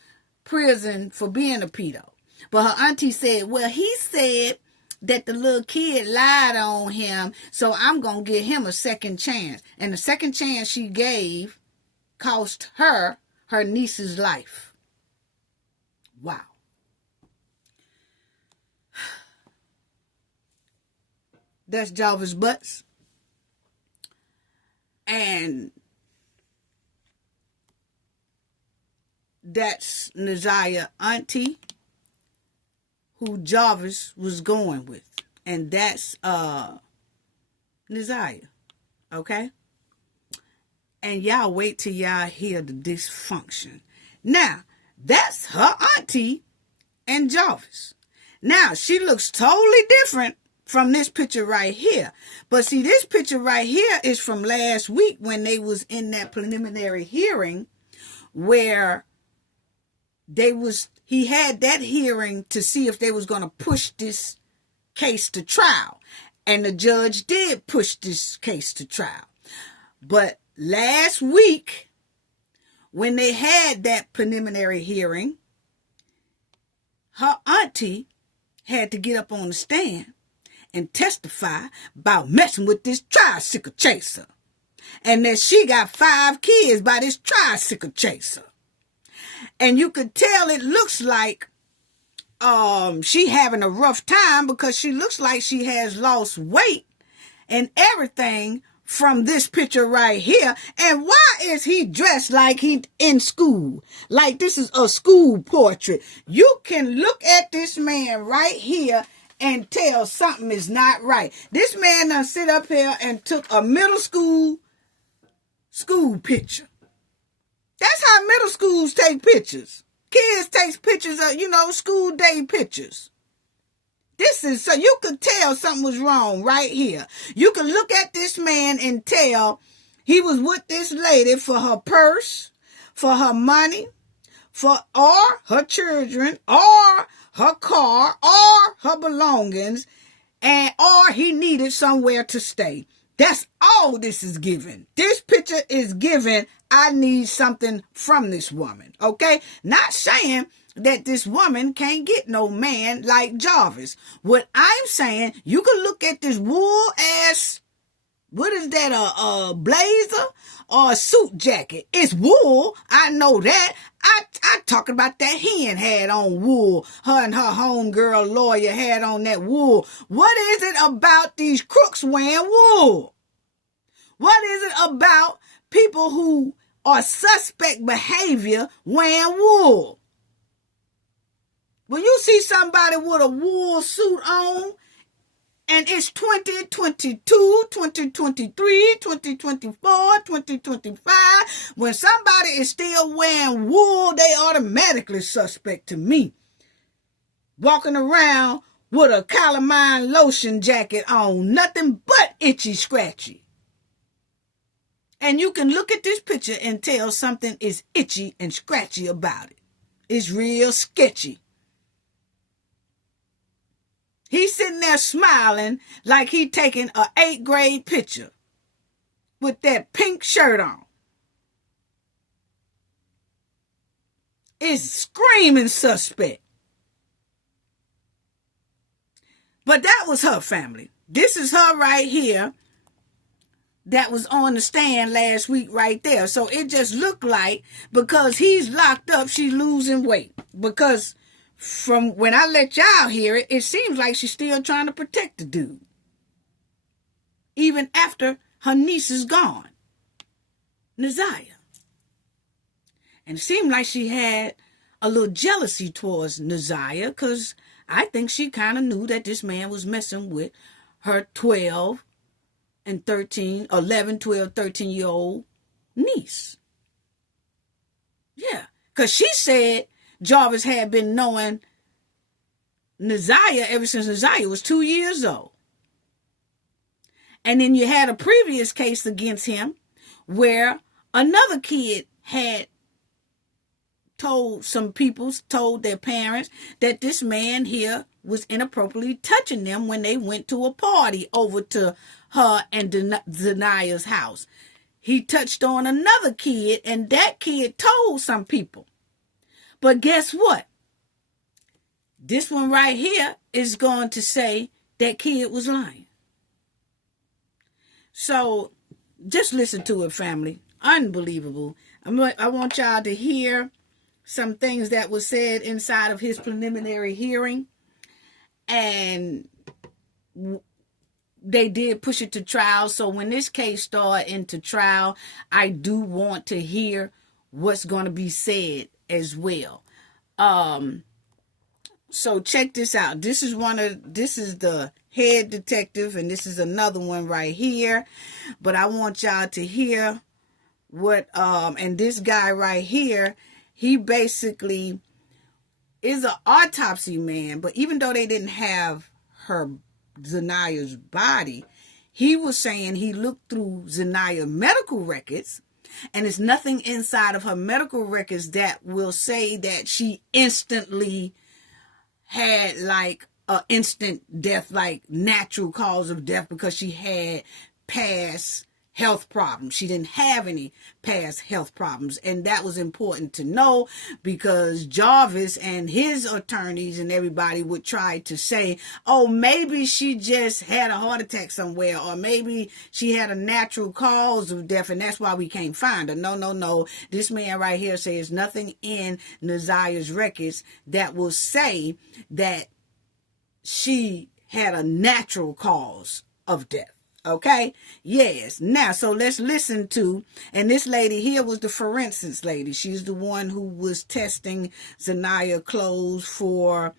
prison for being a pedo. But her auntie said, well, he said that the little kid lied on him, so I'm going to give him a second chance. And the second chance she gave cost her niece's life. Wow. That's Jarvis Butts. And that's Naziah auntie, who Jarvis was going with. And that's Naziah. Okay? And y'all wait till y'all hear the dysfunction. Now, that's her auntie and Jarvis. Now, she looks totally different from this picture right here. But see, this picture right here is from last week when they was in that preliminary hearing where he had that hearing to see if they was going to push this case to trial. And the judge did push this case to trial. But last week, when they had that preliminary hearing, her auntie had to get up on the stand and testify about messing with this tricycle chaser. And that she got 5 kids by this tricycle chaser. And you could tell it looks like she having a rough time, because she looks like she has lost weight and everything from this picture right here. And why is he dressed like he in school? Like this is a school portrait. You can look at this man right here and tell something is not right. This man done sit up here and took a middle school picture. That's how middle schools take pictures. Kids take pictures of, school day pictures. This is, so you could tell something was wrong right here. You can look at this man and tell he was with this lady for her purse, for her money, or her children, or her car, or her belongings, or he needed somewhere to stay. That's all this is giving. This picture is giving, I need something from this woman, okay? Not saying that this woman can't get no man like Jarvis. What I'm saying, you can look at this wool ass, what is that, a blazer or a suit jacket? It's wool, I know that. I talking about that hen had on wool. Her and her homegirl lawyer had on that wool. What is it about these crooks wearing wool? What is it about people who are suspect behavior wearing wool? When you see somebody with a wool suit on, and it's 2022, 2023, 2024, 2025, when somebody is still wearing wool, they automatically suspect to me. Walking around with a calamine lotion jacket on, nothing but itchy scratchy. And you can look at this picture and tell something is itchy and scratchy about it. It's real sketchy. He's sitting there smiling like he taking an 8th grade picture with that pink shirt on. It's screaming suspect. But that was her family. This is her right here that was on the stand last week right there. So it just looked like because he's locked up, she's losing weight. Because from when I let y'all hear it, it seems like she's still trying to protect the dude. Even after her niece is gone, Naziah. And it seemed like she had a little jealousy towards Naziah, because I think she kind of knew that this man was messing with her 12 and 13, 11, 12, 13-year-old niece. Yeah, because she said Jarvis had been knowing Naziah ever since Naziah was 2 years old. And then you had a previous case against him where another kid had told their parents that this man here was inappropriately touching them when they went to a party over to her and Zaniah's house. He touched on another kid, and that kid told some people. But guess what? This one right here is going to say that kid was lying. So just listen to it, family. Unbelievable. I want y'all to hear some things that was said inside of his preliminary hearing. And they did push it to trial. So when this case started into trial, I do want to hear what's going to be said as well. So check this out. This is the head detective, and this is another one right here. But I want y'all to hear what, and this guy right here, he basically is an autopsy man, but even though they didn't have Zaniah's body, he was saying he looked through Zaniah's medical records, and there's nothing inside of her medical records that will say that she instantly had like an instant death, like natural cause of death, because she had past health problems. She didn't have any past health problems. And that was important to know, because Jarvis and his attorneys and everybody would try to say, oh, maybe she just had a heart attack somewhere, or maybe she had a natural cause of death and that's why we can't find her. No. This man right here says nothing in Naziah's records that will say that she had a natural cause of death. Okay? Yes. Now, so let's listen to, and this lady here was the forensics lady. She's the one who was testing Naziah clothes for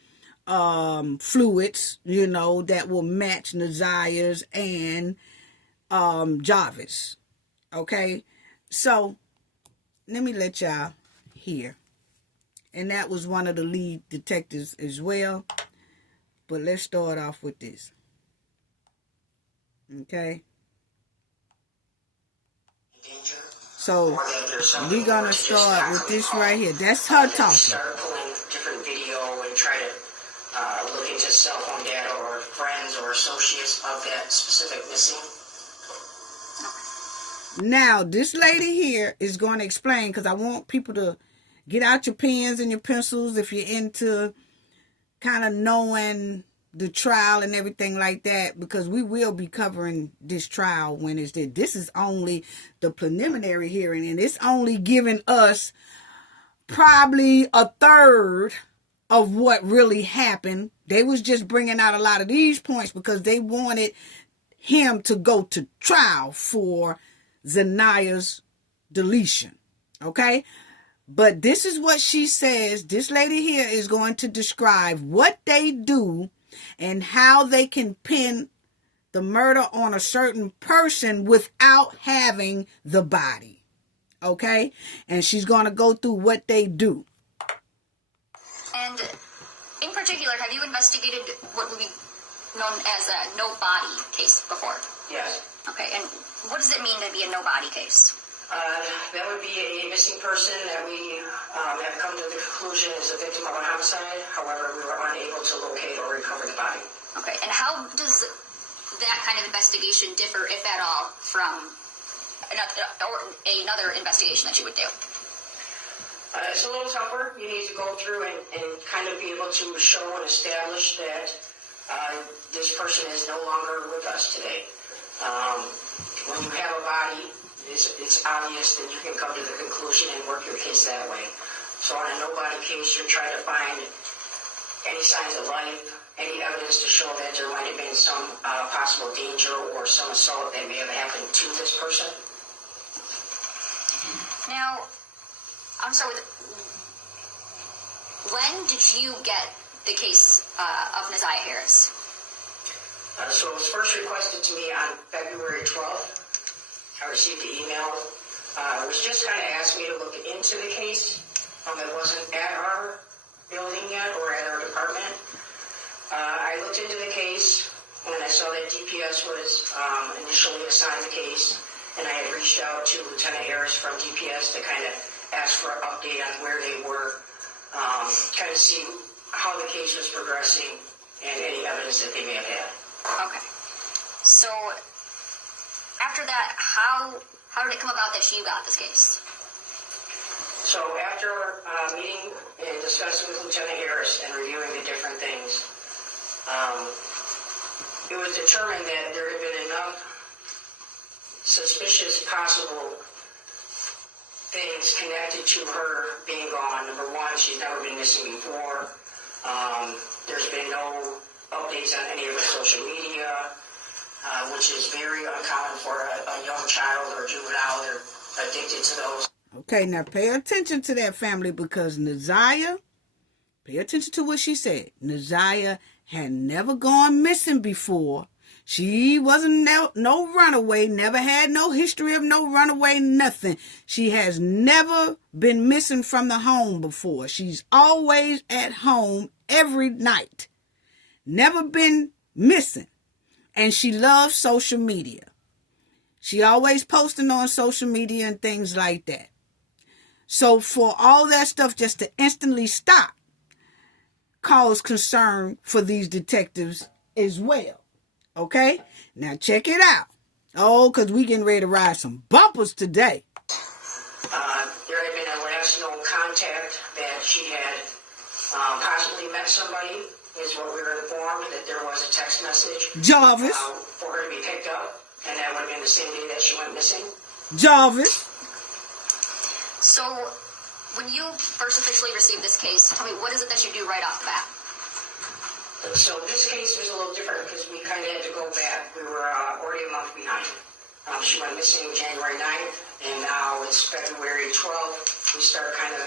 fluids, that will match Naziah's and Jarvis. Okay? So, let me let y'all hear. And that was one of the lead detectives as well. But let's start off with this. Okay. So we're gonna start with this right here. That's her talking. Start pulling different video and try to look into cell phone data or friends or associates of that specific missing. Now this lady here is going to explain, because I want people to get out your pens and your pencils if you're into kind of knowing the trial and everything like that, because we will be covering this trial when it's there. This is only the preliminary hearing, and it's only giving us probably a third of what really happened. They was just bringing out a lot of these points because they wanted him to go to trial for Naziah's deletion. Okay? But this is what she says. This lady here is going to describe what they do and how they can pin the murder on a certain person without having the body. Okay? And she's going to go through what they do. And in particular, have you investigated what would be known as a no-body case before? Yes. Okay, and what does it mean to be a no-body case? That would be a missing person that we have come to the conclusion is a victim of a homicide. However, we were unable to locate or recover the body. Okay, and how does that kind of investigation differ, if at all, from another investigation that you would do? It's a little tougher. You need to go through and kind of be able to show and establish that this person is no longer with us today. When you have a body, it's obvious that you can come to the conclusion and work your case that way. So on a no-body case, you're trying to find any signs of life, any evidence to show that there might have been some possible danger or some assault that may have happened to this person. Now, I'm sorry, when did you get the case of Naziah Harris? So it was first requested to me on February 12th. I received the email. It was just kind of asked me to look into the case. It wasn't at our building yet or at our department. I looked into the case when I saw that DPS was initially assigned the case, and I had reached out to Lieutenant Harris from DPS to kind of ask for an update on where they were, kind of see how the case was progressing and any evidence that they may have had. Okay. So, after that, how did it come about that you got this case? So after meeting and discussing with Lieutenant Harris and reviewing the different things, it was determined that there had been enough suspicious possible things connected to her being gone. Number one, she's never been missing before. There's been no updates on any of her social media. Which is very uncommon for a young child or juvenile. They're addicted to those. Okay, now pay attention to that, family, because Naziah, pay attention to what she said. Naziah had never gone missing before. She wasn't no runaway, never had no history of no runaway, nothing. She has never been missing from the home before. She's always at home every night. Never been missing. And she loves social media. She always posting on social media and things like that. So for all that stuff just to instantly stop caused concern for these detectives as well. Okay? Now check it out. Oh, because we getting ready to ride some bumpers today. There had been a last known contact that she had possibly met somebody, is what we were informed, that there was a text message Jarvis. for her to be picked up, and that would have been the same day that she went missing. Jarvis. So, when you first officially received this case, tell me, what is it that you do right off the bat? So this case was a little different because we kind of had to go back. We were already a month behind. She went missing January 9th, and now it's February 12th. We start kind of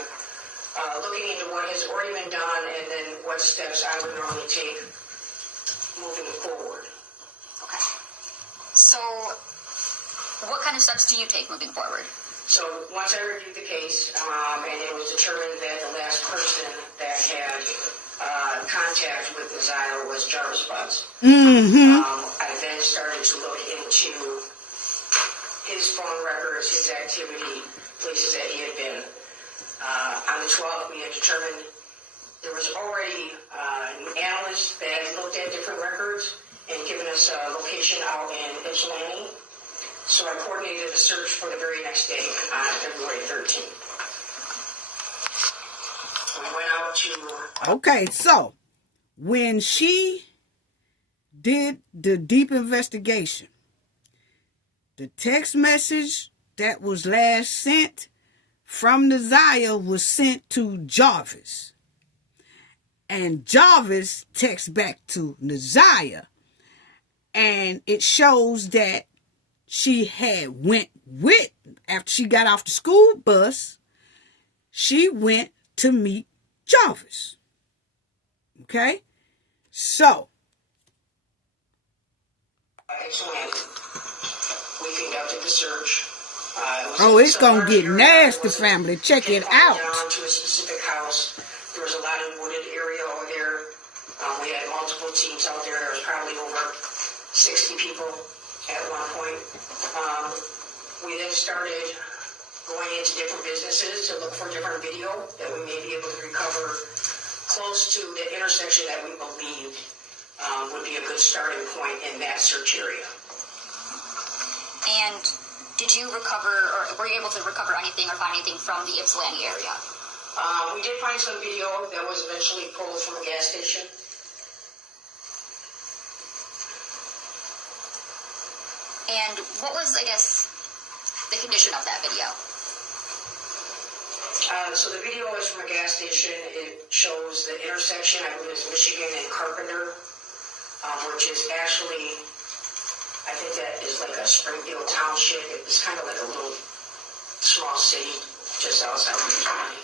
looking into what has already been done and then what steps I would normally take moving forward. Okay. So, what kind of steps do you take moving forward? So once I reviewed the case, and it was determined that the last person that had contact with Naziah was Jarvis Buds. I then started to look into his phone records, his activity, places that he had been. On the 12th, we had determined there was already an analyst that had looked at different records and given us a location out in Ypsilanti. So I coordinated a search for the very next day on February 13th. We went out to... Okay, so when she did the deep investigation, the text message that was last sent from Naziah was sent to Jarvis. And Jarvis texts back to Naziah. And it shows that she had went with, after she got off the school bus, she went to meet Jarvis. Okay? So. We conducted the search. It's going to get nasty, family. Check it out. Down to a specific house. There was a lot of wooded area over there. We had multiple teams out there. There was probably over 60 people at one point. We then started going into different businesses to look for different video that we may be able to recover close to the intersection that we believed would be a good starting point in that search area. And did you recover, or were you able to recover anything or find anything from the Ypsilanti area? We did find some video that was eventually pulled from a gas station. And what was, I guess, the condition of that video? So the video is from a gas station. It shows the intersection, I believe it's Michigan and Carpenter, which is actually, I think that is like a Springfield township. It's kind of like a little small city just outside of Michigan.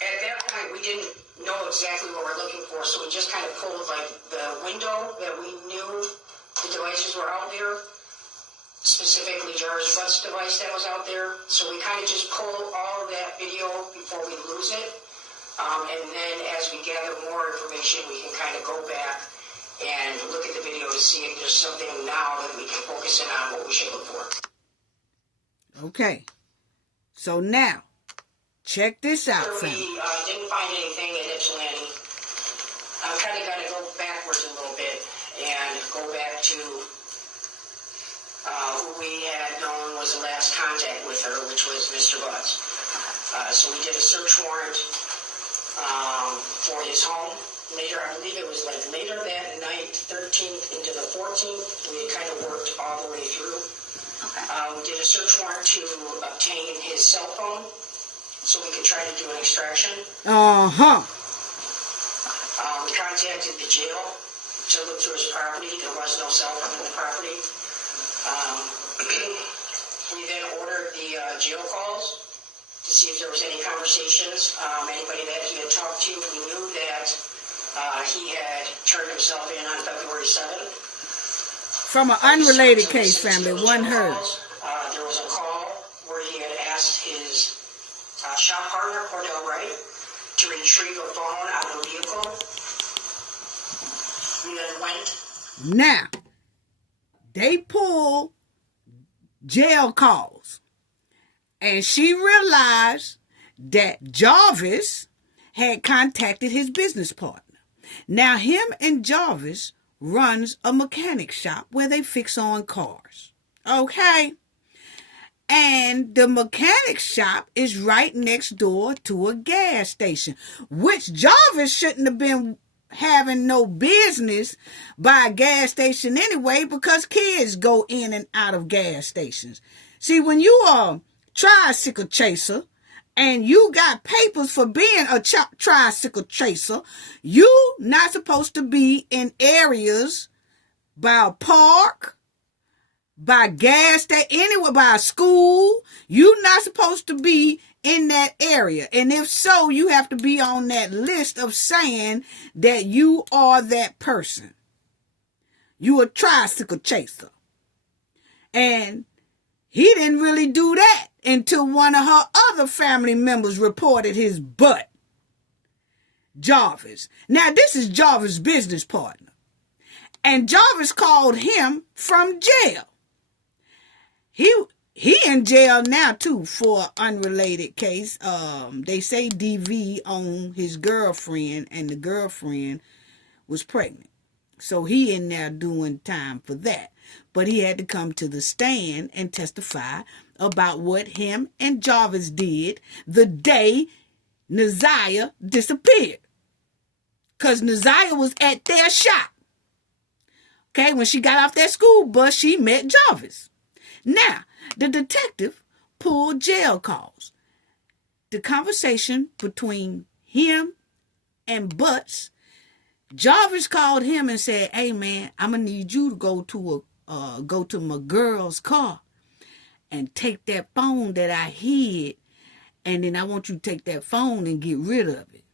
At that point, we didn't know exactly what we're looking for, so we just kind of pulled like the window that we knew the devices were out there, specifically Jarvis Butt's device that was out there. So we kind of just pull all of that video before we lose it. And then as we gather more information, we can kind of go back and look at the video to see if there's something now that we can focus in on what we should look for. Okay. So now, check this out, We family. didn't find anything in Ypsilanti. I'm kind of going to go backwards a little bit and go back to who we had known was the last contact with her, which was Mr. Butts. So we did a search warrant for his home. Later, I believe it was like later that night, 13th into the 14th, we had kind of worked all the way through. Okay. We did a search warrant to obtain his cell phone so we could try to do an extraction. Uh-huh. We contacted the jail to look through his property. There was no cell phone in the property. We then ordered the jail calls to see if there was any conversations. Anybody that he had talked to, we knew that he had turned himself in on February 7th. From an unrelated case, family, one heard. There was a call where he had asked his shop partner, Cordell Wright, to retrieve a phone out of a vehicle. We then went. Now, they pull jail calls. And she realized that Jarvis had contacted his business partner. Now, him and Jarvis runs a mechanic shop where they fix on cars. Okay? And the mechanic shop is right next door to a gas station, which Jarvis shouldn't have been having no business by a gas station anyway, because kids go in and out of gas stations. See, when you are a tricycle chaser and you got papers for being a tricycle chaser, you not supposed to be in areas by a park, by gas station, anywhere, by a school. You're not supposed to be in that area. And if so, you have to be on that list of saying that you are that person. You a tricycle chaser. And he didn't really do that until one of her other family members reported his butt. Jarvis. Now, this is Jarvis' business partner. And Jarvis called him from jail. He in jail now, too, for an unrelated case. They say DV on his girlfriend, and the girlfriend was pregnant. So he in there doing time for that. But he had to come to the stand and testify about what him and Jarvis did the day Naziah disappeared. Because Naziah was at their shop. Okay, when she got off that school bus, she met Jarvis. Now, the detective pulled jail calls. The conversation between him and Butts, Jarvis called him and said, "Hey man, I'm gonna need you to go to my girl's car and take that phone that I hid, and then I want you to take that phone and get rid of it."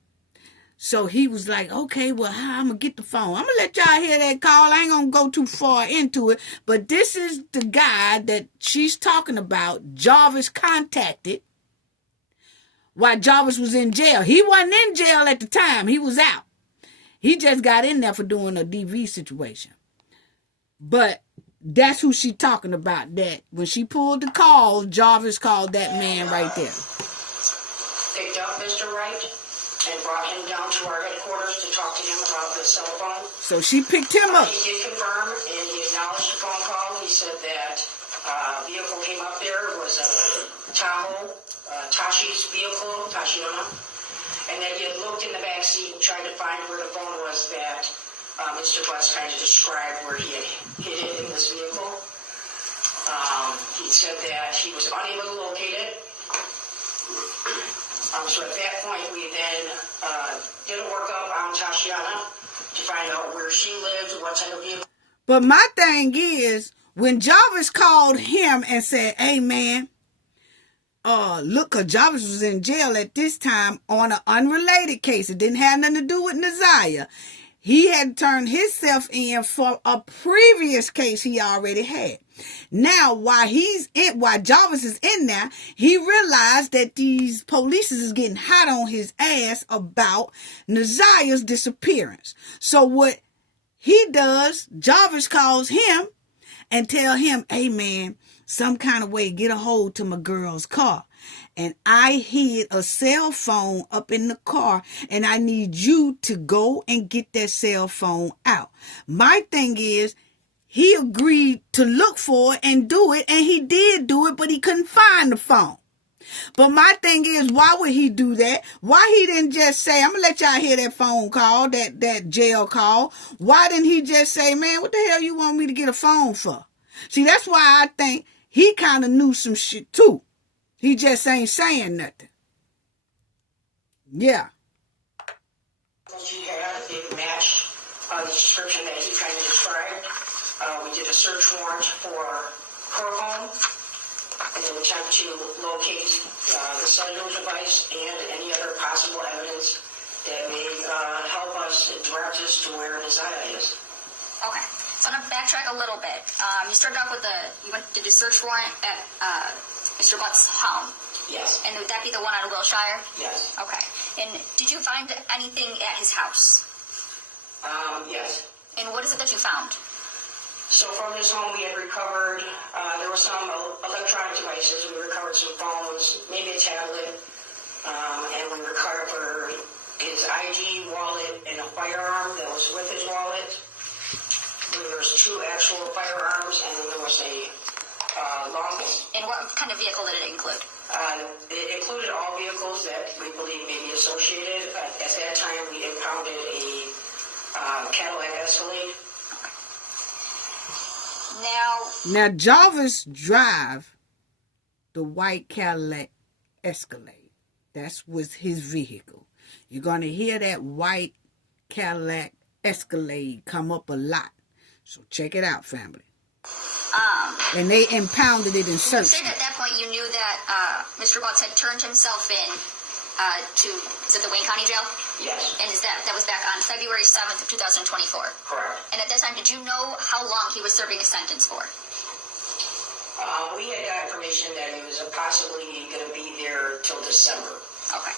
So he was like, "Okay, well, how I'm going to get the phone? I'm going to let y'all hear that call. I ain't going to go too far into it. But this is the guy that she's talking about. Jarvis contacted while Jarvis was in jail. He wasn't in jail at the time. He was out. He just got in there for doing a DV situation. But that's who she talking about. That when she pulled the call, Jarvis called that man right there. Picked up Mr. Wright and brought him down to our headquarters to talk to him about the cell phone. So she picked him up. He did confirm, and he acknowledged the phone call. He said that vehicle came up there was a Tahoe, Tashi's vehicle, Tashiona, and that he had looked in the back seat and tried to find where the phone was that Mr. Butts kind of described where he had hid it in this vehicle. He said that he was unable to locate it. So at that point, we then did a workup on Tashiana to find out where she lived, what type of vehicle. But my thing is, when Jarvis called him and said, "Hey man, look, cause Jarvis was in jail at this time on an unrelated case. It didn't have nothing to do with Naziah. He had turned himself in for a previous case he already had. Now, while Jarvis is in there, he realized that these police is getting hot on his ass about Naziah's disappearance. So what he does, Jarvis calls him and tell him, "Hey man, some kind of way get a hold to my girl's car. And I hid a cell phone up in the car, and I need you to go and get that cell phone out." My thing is, he agreed to look for it and do it, and he did do it, but he couldn't find the phone. But my thing is, why would he do that? Why he didn't just say, "I'm going to let y'all hear that phone call, that jail call." Why didn't he just say, "Man, what the hell you want me to get a phone for?" See, that's why I think he kind of knew some shit too. He just ain't saying nothing. Yeah. She had, it matched the description that he kind of described. We did a search warrant for her home in an attempt to locate the cellular device and any other possible evidence that may help us and direct us to where Naziah is. Okay, so I'm going to backtrack a little bit. You started off with you did a search warrant at Mr. Butt's home. Yes. And would that be the one out of Wilshire? Yes. Okay. And did you find anything at his house? Yes. And what is it that you found? So from his home, we had recovered, there were some electronic devices. We recovered some phones, maybe a tablet, and we recovered his ID, wallet, and a firearm that was with his wallet. believe there was 2 actual firearms, and then there was a long. And what kind of vehicle did it include? It included all vehicles that we believe may be associated. At that time, we impounded a Cadillac Escalade. Now Jarvis drive the white Cadillac Escalade. That was his vehicle. You're going to hear that white Cadillac Escalade come up a lot. So check it out, family. And they impounded it and searched You said at that point you knew that Mr. Butts had turned himself in to, is it the Wayne County Jail? Yes. And that was back on February 7th of 2024? Correct. And at that time, did you know how long he was serving a sentence for? We had got information that he was possibly going to be there till December. Okay.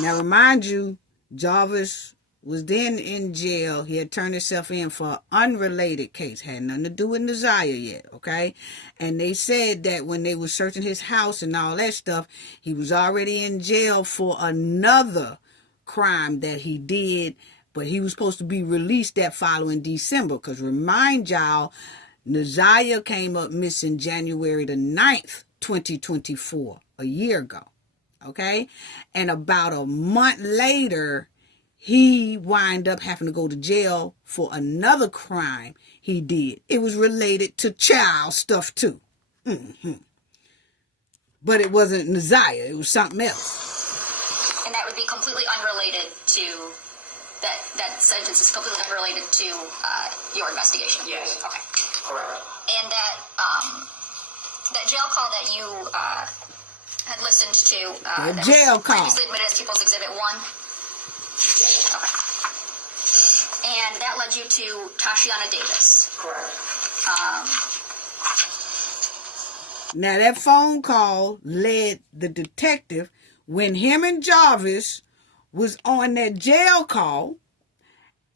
Now, remind you, Jarvis was then in jail. He had turned himself in for an unrelated case. Had nothing to do with Naziah yet, okay? And they said that when they were searching his house and all that stuff, he was already in jail for another crime that he did, but he was supposed to be released that following December. Because remind y'all, Naziah came up missing January the 9th, 2024, a year ago, okay? And about a month later, he wind up having to go to jail for another crime he did. It was related to child stuff too. But it wasn't Naziah. It was something else. And that would be completely unrelated to, that sentence is completely unrelated to your investigation? Yes. Okay. Correct. And that jail call that you had listened to, That that jail was call. previously admitted as People's Exhibit 1? Okay. And that led you to Tashiana Davis. Correct. Now that phone call led the detective, when him and Jarvis was on that jail call,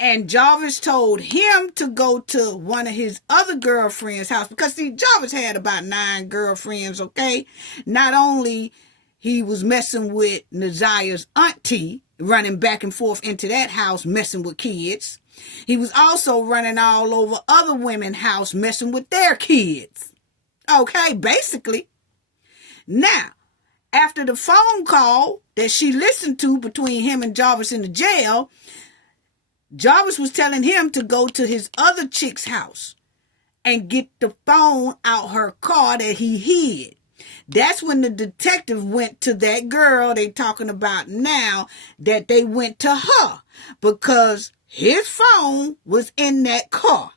and Jarvis told him to go to one of his other girlfriends' house, because see, Jarvis had about 9 girlfriends, okay? Not only he was messing with Naziah's auntie, running back and forth into that house, messing with kids. He was also running all over other women's house, messing with their kids. Okay, basically. Now, after the phone call that she listened to between him and Jarvis in the jail, Jarvis was telling him to go to his other chick's house and get the phone out her car that he hid. That's when the detective went to that girl they talking about now, that they went to her because his phone was in that car.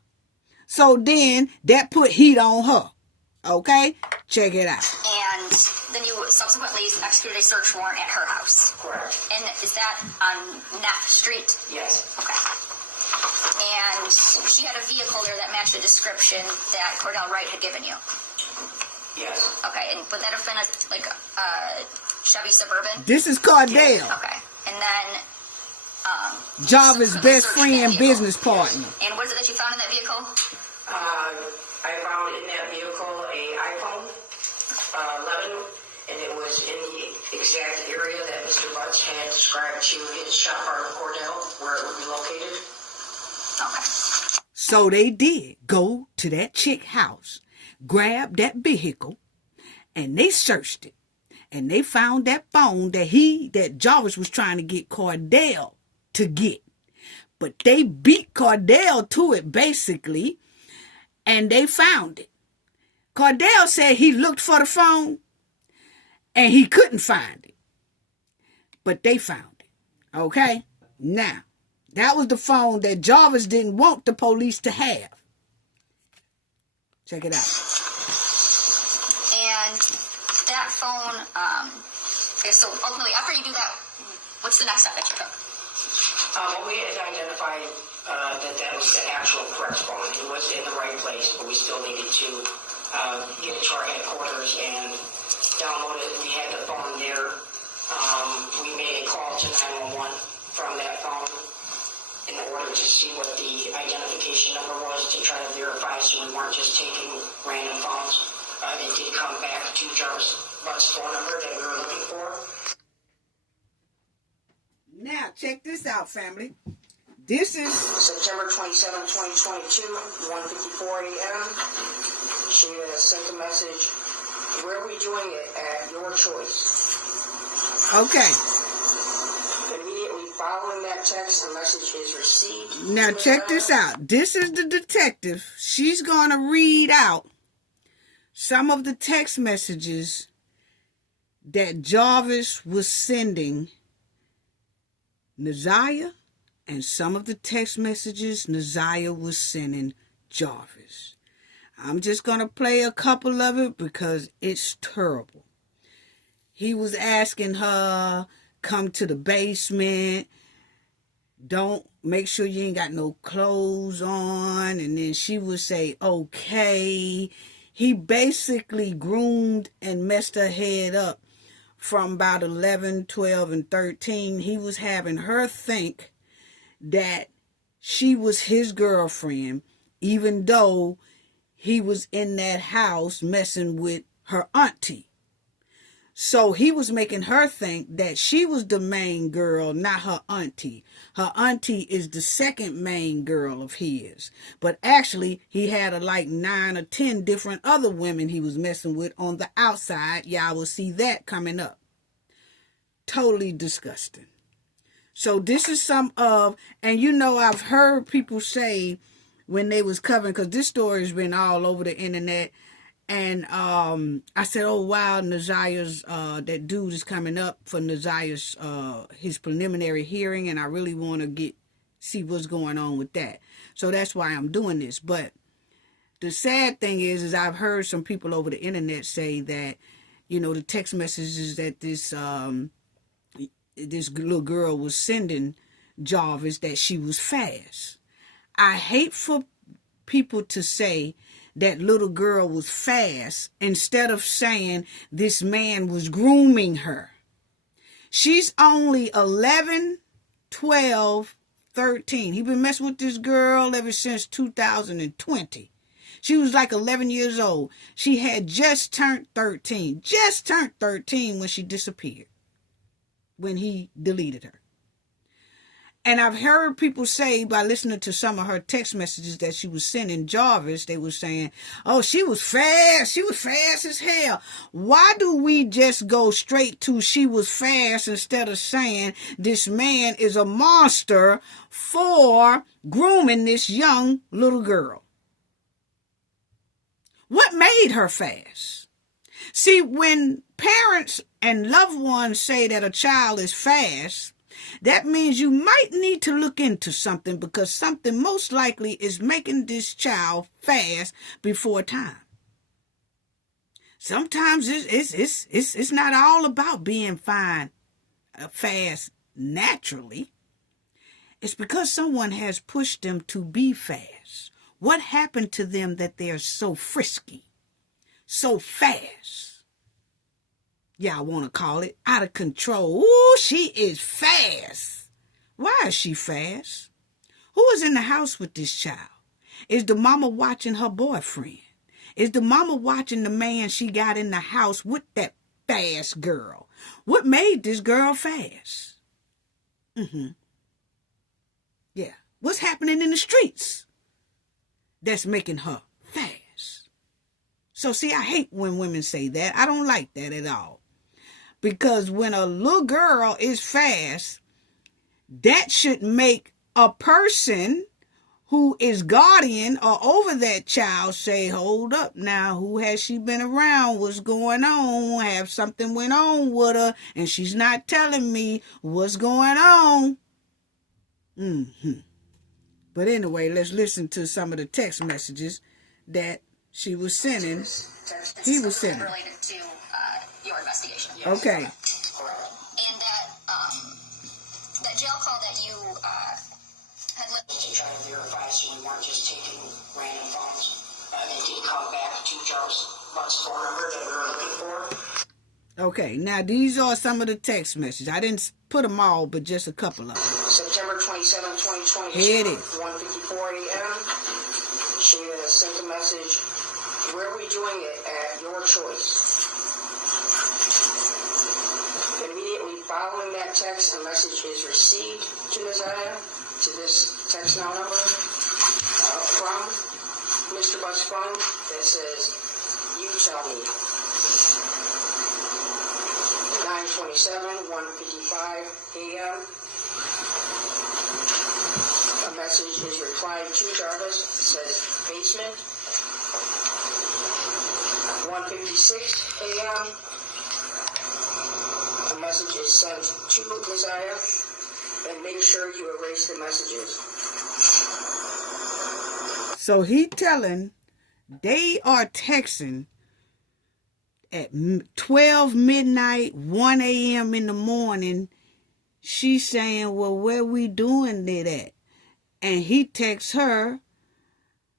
So then that put heat on her. Okay? Check it out. And then you subsequently executed a search warrant at her house. Correct. And is that on Neff Street? Yes. Okay. And she had a vehicle there that matched the description that Cordell Wright had given you. Yes. Okay, and would that have been a Chevy Suburban? This is Cordell, Okay, and then Jarvis' best searched friend, that vehicle. business partner. And what is it that you found in that vehicle? I found in that vehicle a iPhone 11, and it was in the exact area that Mr. Butts had described to his shop bar in Cordell, where it would be located. Okay. So they did go to that chick house, grabbed that vehicle, and they searched it. And they found that phone that Jarvis was trying to get Cordell to get. But they beat Cordell to it, basically, and they found it. Cordell said he looked for the phone, and he couldn't find it. But they found it. Okay? Now, that was the phone that Jarvis didn't want the police to have. Check it out. And that phone, okay, so ultimately, after you do that, what's the next step that you took? We had identified that was the actual correct phone. It was in the right place, but we still needed to get it to our headquarters and download it. We had the phone there. We made a call to 911 from that phone in order to see what the identification number was to try to verify so we weren't just taking random phones. It did come back to Jarvis Butts' phone number that we were looking for. Now, check this out, family. This is September 27, 2022, 1:54 a.m. She sent a message. Where are we doing it? At your choice. okay. Immediately following that text, a message is received. Now check this out. This is the detective. She's going to read out some of the text messages that Jarvis was sending Naziah, and some of the text messages Naziah was sending Jarvis. I'm just going to play a couple of it because it's terrible. He was asking her, come to the basement, don't make sure you ain't got no clothes on, and then she would say, okay. He basically groomed and messed her head up from about 11, 12, and 13. He was having her think that she was his girlfriend, even though he was in that house messing with her auntie. So he was making her think that she was the main girl, not her auntie. Her auntie is the second main girl of his. But actually, he had like 9 or 10 different other women he was messing with on the outside. Y'all will see that coming up. Totally disgusting. So this is some of, and you know, I've heard people say when they was covering, because this story has been all over the internet, and I said, oh wow, Naziah's that dude is coming up for Naziah's his preliminary hearing, and I really want to see what's going on with that. So that's why I'm doing this. But the sad thing is I've heard some people over the internet say that, you know, the text messages that this little girl was sending Jarvis, that she was fast. I hate for people to say that little girl was fast instead of saying this man was grooming her. She's only 11, 12, 13. He been messing with this girl ever since 2020. She was like 11 years old. She had just turned 13. Just turned 13 when she disappeared. When he deleted her. And I've heard people say, by listening to some of her text messages that she was sending Jarvis, they were saying, oh, she was fast. She was fast as hell. Why do we just go straight to she was fast instead of saying this man is a monster for grooming this young little girl? What made her fast? See, when parents and loved ones say that a child is fast, that means you might need to look into something, because something most likely is making this child fast before time. Sometimes it's not all about being fast naturally. It's because someone has pushed them to be fast. What happened to them that they're so frisky, so fast? Y'all want to call it out of control. Ooh, she is fast. Why is she fast? Who is in the house with this child? Is the mama watching her boyfriend? Is the mama watching the man she got in the house with that fast girl? What made this girl fast? Yeah. What's happening in the streets that's making her fast? So see, I hate when women say that. I don't like that at all. Because when a little girl is fast, that should make a person who is guardian or over that child say, hold up now, who has she been around? What's going on? Have something went on with her and she's not telling me what's going on. But anyway, let's listen to some of the text messages that she was sending. He was sending. Related to your investigation. Okay. And that jail call that you had To try to verify so we weren't just taking random phones. They did come back to Jarvis' phone number that we were looking for. Okay, now these are some of the text messages. I didn't put them all, but just a couple of them. September 27, 2022, Here it is. 1:54 a.m. She sent a message. Where are we doing it? At your choice. Immediately following that text, a message is received to Naziah. to this text now number from Mr. Butt's phone that says, "You tell me." 9:27, 1:55 a.m. A message is replied to Jarvis. It says, "Basement." 1:56 a.m. A message is sent to Naziah, and make sure you erase the messages. So he telling they are texting at 12 midnight, 1 a.m. in the morning. She's saying, well, where we doing it at? And he texts her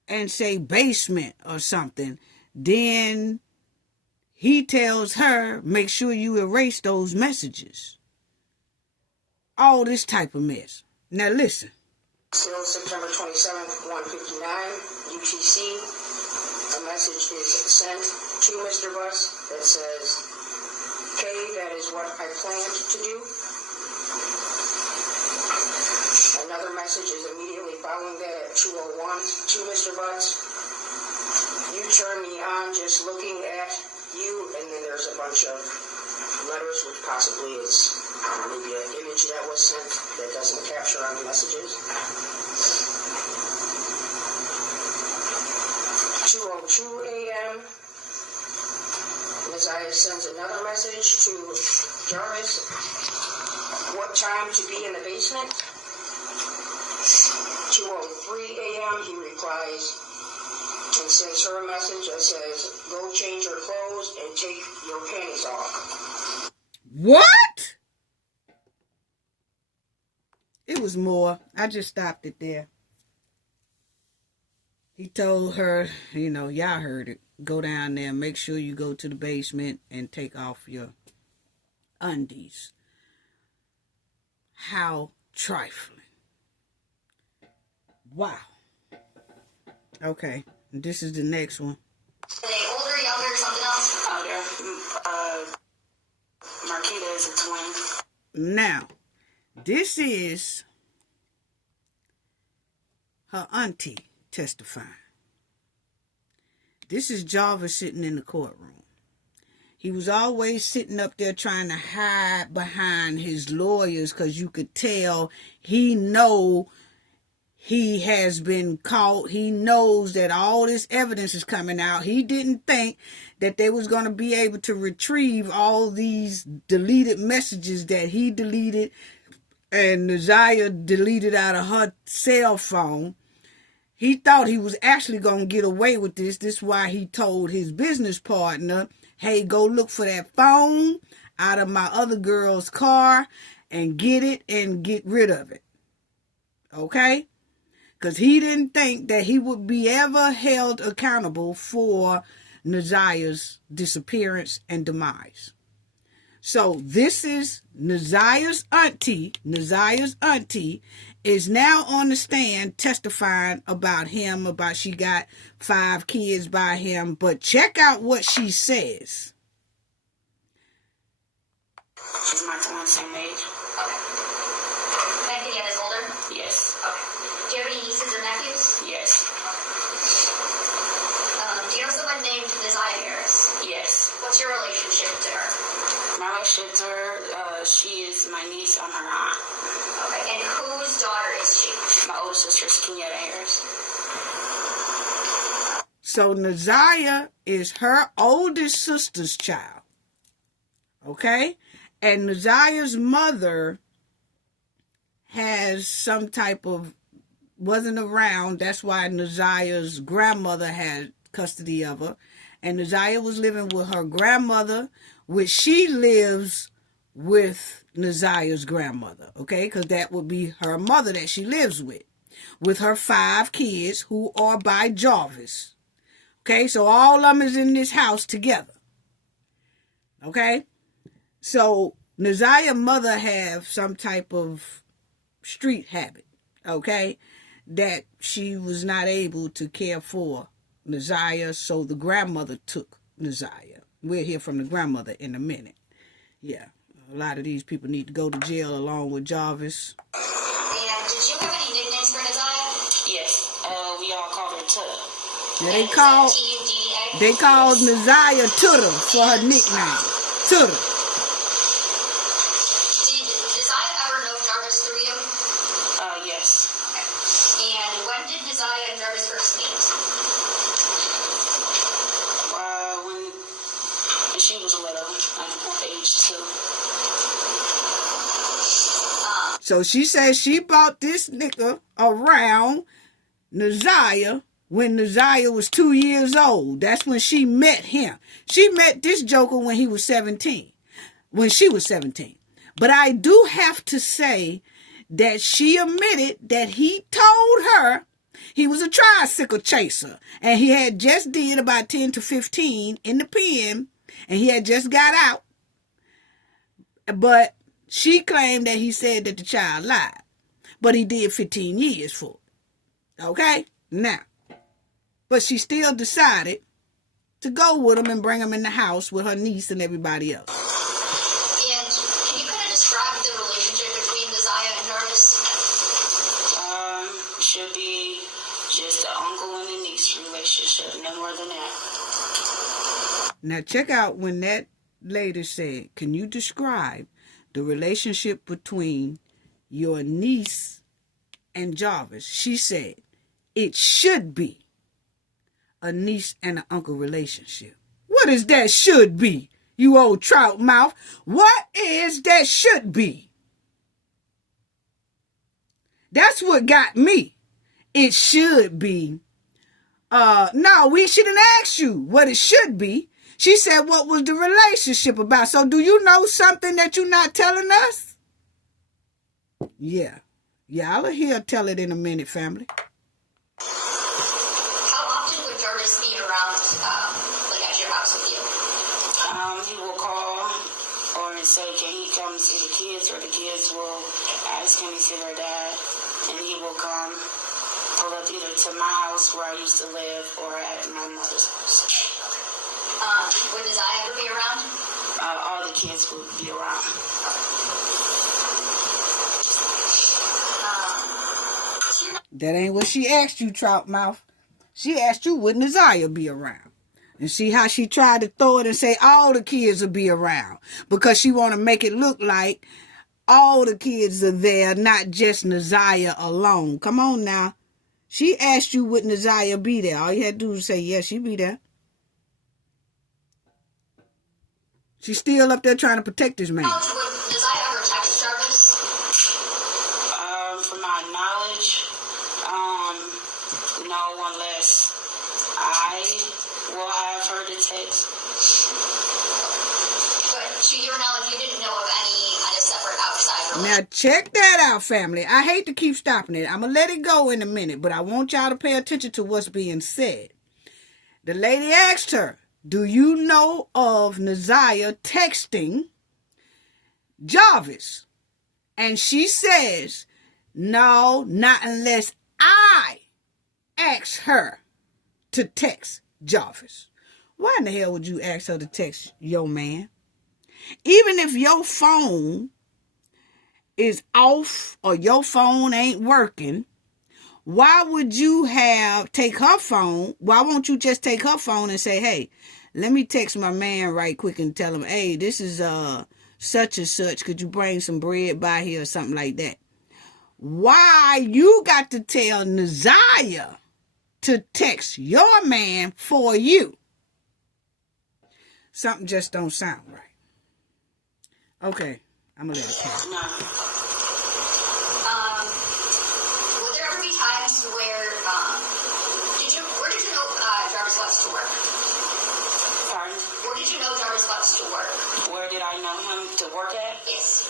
and say basement or something. Then he tells her, make sure you erase those messages. All this type of mess. Now listen. Still September 27th, 1:59 UTC. A message is sent to Mr. Bus that says, "Okay, that is what I planned to do." Another message is immediately following that at 2:01 to Mr. Butts. "You turn me on just looking at you," and then there's a bunch of letters, which possibly is maybe an image that was sent that doesn't capture on the messages. 2:02 a.m. Naziah sends another message to Jarvis. "What time to be in the basement?" 2:03 a.m. he replies and sends her a message that says, "Go change your clothes and take your panties off." What? It was more. I just stopped it there. He told her, y'all heard it. Go down there, make sure you go to the basement and take off your undies. How trifling. Wow. Okay, this is the next one. Are they older, younger, something else? Marquita is a twin. Now, this is her auntie testifying. This is Jarvis sitting in the courtroom. He was always sitting up there trying to hide behind his lawyers because you could tell he has been caught. He knows that all this evidence is coming out. He didn't think that they was going to be able to retrieve all these deleted messages that he deleted and Naziah deleted out of her cell phone. He thought he was actually going to get away with this. This is why he told his business partner, hey, go look for that phone out of my other girl's car and get it and get rid of it. Okay? Because he didn't think that he would be ever held accountable for Naziah's disappearance and demise. So this is Naziah's auntie. Naziah's auntie is now on the stand testifying about him, about she got 5 kids by him. But check out what she says. She's my twin, same age. Okay. Anthony is older? Yes. Okay. Do you have any nieces or nephews? Yes. Do you know someone named Naziah Harris? Yes. What's your relationship to her? My relationship to her, she is my niece. I'm her aunt. Okay, and whose daughter is she? My older sister is Kenyatta Harris. So Naziah is her oldest sister's child. Okay? And Naziah's mother has some type of, wasn't around. That's why Naziah's grandmother had custody of her. And Naziah was living with her grandmother, which she lives with Naziah's grandmother. Okay? Because that would be her mother that she lives with her 5 kids who are by Jarvis. Okay? So all of them is in this house together. Okay? So Naziah's mother have some type of street habit, okay, that she was not able to care for Naziah, so the grandmother took Naziah. We'll hear from the grandmother in a minute. Yeah, a lot of these people need to go to jail along with Jarvis. And did Did you have any nicknames for Naziah? Yes. We all called her Tutter. Yeah, Tuda? they called Naziah Tutter for her nickname. Tutter. Did Naziah ever know Jarvis through you? Yes. Okay. And when did Naziah and Jarvis first meet? When she was little, like age 2. So she says she brought this nigga around Naziah when Naziah was 2 years old. That's when she met him. She met this joker when he was 17. When she was 17. But I do have to say that she admitted that he told her he was a tricycle chaser. And he had just did about 10 to 15 in the pen. And he had just got out. But she claimed that he said that the child lied. But he did 15 years for it. Okay? Now. But she still decided to go with him and bring him in the house with her niece and everybody else. And can you kind of describe the relationship between Naziah and Jarvis? Should be just an uncle and a niece relationship, no more than that. Now check out when that lady said, can you describe the relationship between your niece and Jarvis? She said, it should be a niece and an uncle relationship. What is that should be, you old trout mouth? What is that should be? That's what got me. It should be. No, we shouldn't ask you what it should be. She said, what was the relationship about? So do you know something that you're not telling us? Yeah. Y'all will hear tell it in a minute, family. How often would Jarvis be around, like at your house with you? He will call or say, can he come see the kids? Or the kids will ask, can he see their dad? And he will come, pull up either to my house where I used to live or at my mother's house. Would Naziah ever be around? All the kids would be around. That ain't what she asked you, trout mouth. She asked you, would Naziah be around? And see how she tried to throw it and say all the kids will be around. Because she want to make it look like all the kids are there, not just Naziah alone. Come on now. She asked you, would Naziah be there? All you had to do was say, yes, she'd be there. She's still up there trying to protect this man. Would Naziah ever text Jarvis? From my knowledge, no, unless I will have her to text. But to your knowledge, you didn't know of any kind of separate outside relationship? Now check that out, family. I hate to keep stopping it. I'm going to let it go in a minute, but I want y'all to pay attention to what's being said. The lady asked her, do you know of Naziah texting Jarvis? And she says, no, not unless I ask her to text Jarvis. Why in the hell would you ask her to text your man? Even if your phone is off or your phone ain't working, why would you take her phone? Why won't you just take her phone and say, hey, let me text my man right quick and tell him, hey, this is such and such. Could you bring some bread by here or something like that? Why you got to tell Naziah to text your man for you? Something just don't sound right. Okay, I'm going to let it pass. No. Would there ever be times where, where did you know Jarvis loves to work? Pardon? Where did you know Jarvis loves to work? Where did I know him to work at? Yes.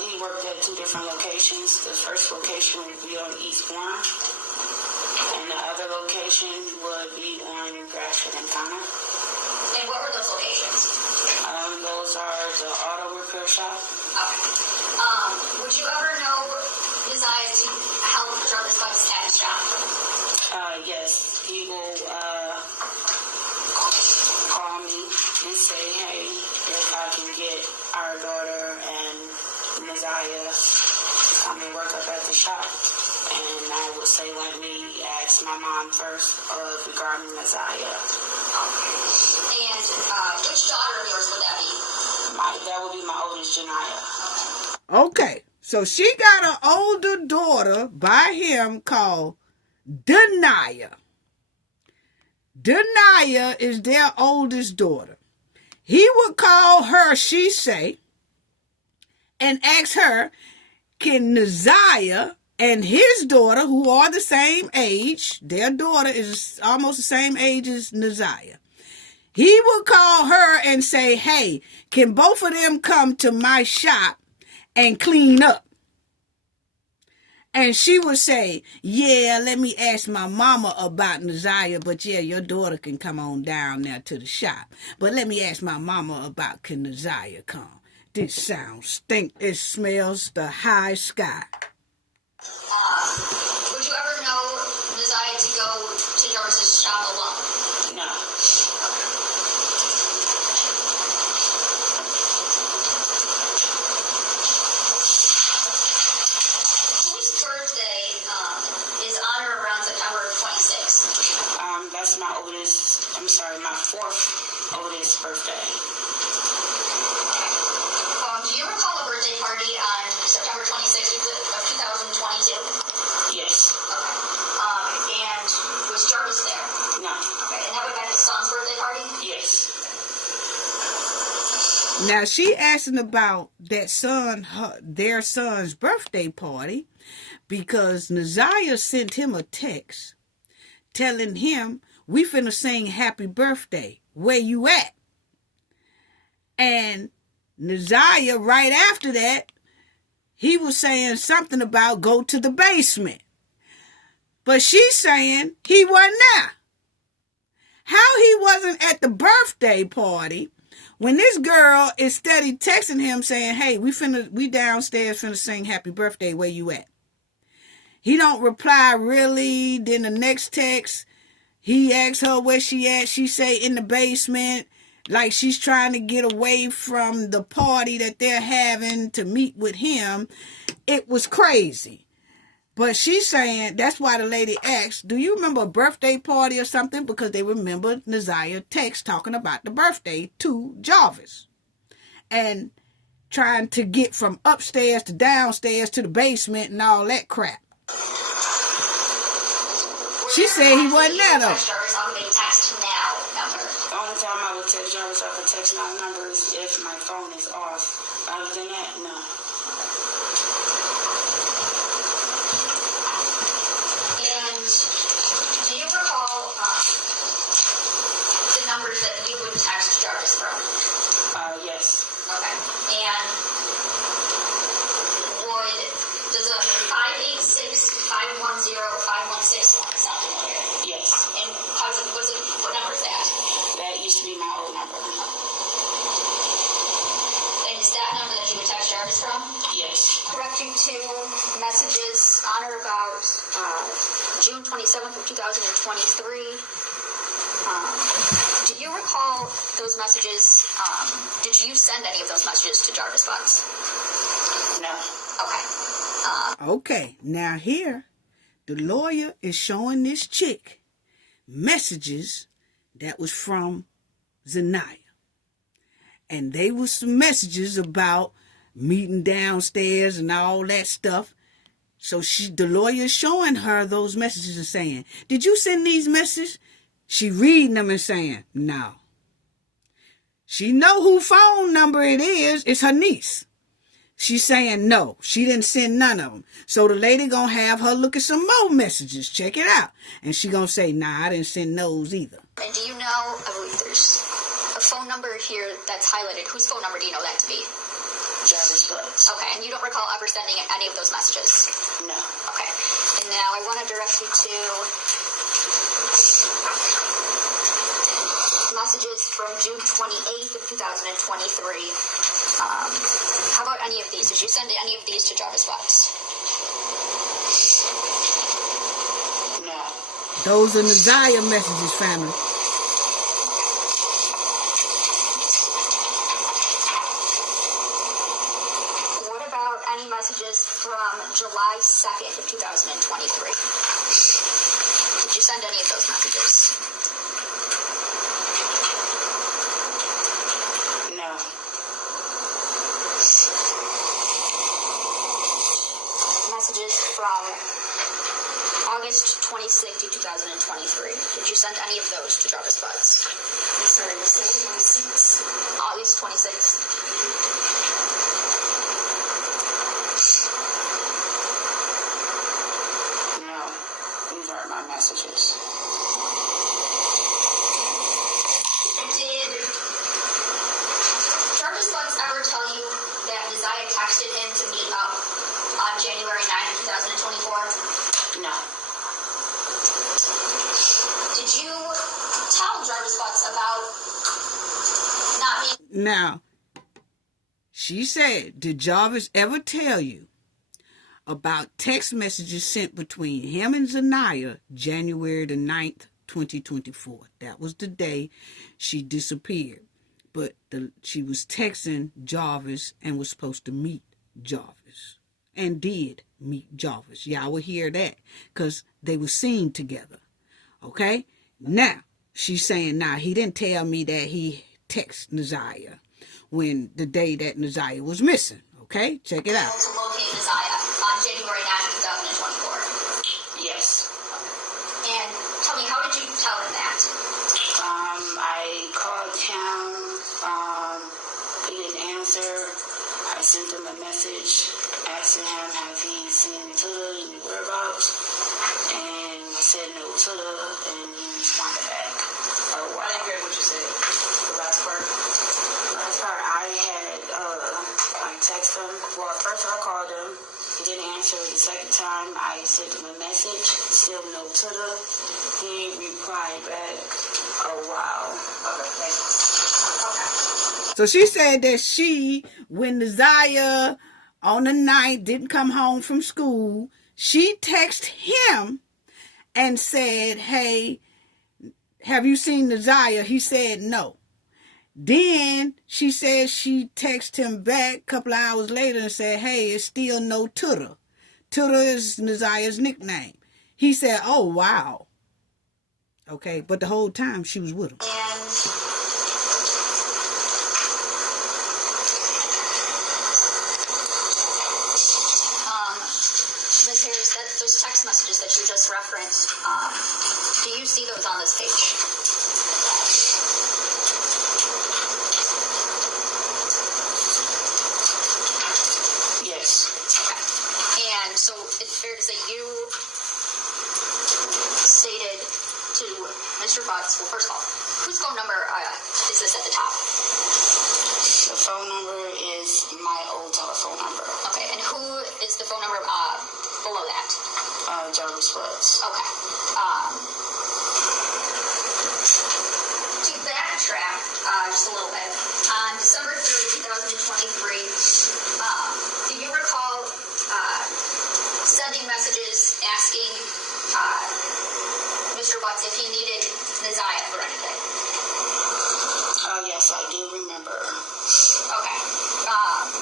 He worked at 2 different locations. The first location would be on East Warren, and the other location would be on Grafton and Connor. And what were those locations? Those are the auto repair shop. Okay. Would you ever know Naziah to help Jarvis Bucks at his job? Yes. He will call me and say, hey, if I can get our daughter and Naziah come and work up at the shop. And I would say, let me ask my mom first regarding Naziah. And which daughter of yours would that be? That would be my oldest, Janiah. Okay, so she got an older daughter by him called Naziah. Naziah is their oldest daughter. He would call her, she say, and ask her, can Naziah and his daughter, who are the same age, their daughter is almost the same age as Naziah. He would call her and say, hey, can both of them come to my shop and clean up? And she would say, yeah, let me ask my mama about Naziah, but yeah, your daughter can come on down there to the shop. But let me ask my mama about can Naziah come? This sounds stink. It smells the high sky. Would you ever know Naziah to go to Jarvis's shop alone? No. Whose birthday is on or around September 26th? That's my my fourth oldest birthday. Do you recall a birthday party on September 26th of 2022? Yes. Okay. And was Jarvis there? No. Okay. And that would have been his son's birthday party? Yes. Now she asking about their son's birthday party because Naziah sent him a text telling him, we finna sing happy birthday. Where you at? And Naziah, right after that, he was saying something about go to the basement. But she's saying he wasn't there. How he wasn't at the birthday party when this girl is steady texting him saying, hey, we downstairs finna sing happy birthday, where you at? He don't reply really. Then the next text, he asks her where she at. She say in the basement, like she's trying to get away from the party that they're having to meet with him. It was crazy. But she's saying, that's why the lady asked, do you remember a birthday party or something? Because they remember Naziah text talking about the birthday to Jarvis. And trying to get from upstairs to downstairs to the basement and all that crap. She said he wasn't there though. Jarvis off of a text now number. The only time I would text Jarvis off a text now number is if my phone is off. Other than that, no. And do you recall the numbers that you would text Jarvis from? Yes. Okay. And does a 586-510-5161 sound familiar? Yes. And what number is that? That used to be my old number. And is that number that you would text Jarvis from? Yes. Correct you to messages on or about June 27th of 2023. Do you recall those messages? Did you send any of those messages to Jarvis Bucks? No. Okay. Okay, now here, the lawyer is showing this chick messages that was from Naziah. And they was some messages about meeting downstairs and all that stuff. So the lawyer showing her those messages and saying, did you send these messages? She reading them and saying, no. She know who phone number it is. It's her niece. She's saying no, she didn't send none of them. So the lady gonna have her look at some more messages. Check it out. And she gonna say, nah, I didn't send those either. And do you know, I believe there's a phone number here that's highlighted. Whose phone number do you know that to be? Jarvis Bucks. Okay, and you don't recall ever sending any of those messages? No. Okay. And now I want to direct you to messages from June 28th of 2023. How about any of these? Did you send any of these to Jarvis Bucks? No. Those are Naziah messages, family. What about any sending messages from July 2nd of 2023. Did you send any of those messages? No. Messages from August 26th of 2023. Did you send any of those to Jarvis Butts? I'm sorry, you said 26? August 26th. No, these aren't my messages. Did Jarvis Butts ever tell you that Naziah texted him to meet up on January 9th, 2024? No. Did you tell Jarvis Butts about not being... Now, she said, did Jarvis ever tell you about text messages sent between him and Naziah January the 9th, 2024? That was the day she disappeared. But she was texting Jarvis and was supposed to meet Jarvis. And did meet Jarvis. Y'all will hear that. Because they were seen together. Okay? Now, she's saying, he didn't tell me that he texted Naziah when the day that Naziah was missing. Okay? Check it out. To locate Naziah on January 9th, 2024. Yes. And tell me, how did you tell him that? I called him. He didn't answer. I sent him a message asking him have he seen Twitter and the whereabouts. And I said no Twitter, and he responded back. Oh, wow. I didn't hear what you said. The last part. The last part, I texted him. Well, at first I called him. He didn't answer. The second time, I sent him a message. Still no Twitter. He replied back, oh, wow. Okay, thanks. So she said that when Naziah on the 9th didn't come home from school, she texted him and said, hey, have you seen Naziah? He said no. Then she said she texted him back a couple of hours later and said, hey, it's still no Twitter. Twitter is Naziah's nickname. He said, oh, wow. Okay, but the whole time she was with him. And Ms. Harris, those text messages that you just referenced, do you see those on this page? Yes. Okay. And so it's fair to say you stated to Mr. Butts, well, first of all, whose phone number is this at the top? The phone number is my old telephone number. Okay, and who is the phone number below that? Jarvis Butts. Okay. To backtrack just a little bit, on December 3rd, 2023, do you recall sending messages asking Mr. Butts if he needed Naziah for anything? Yes, I do remember. Okay.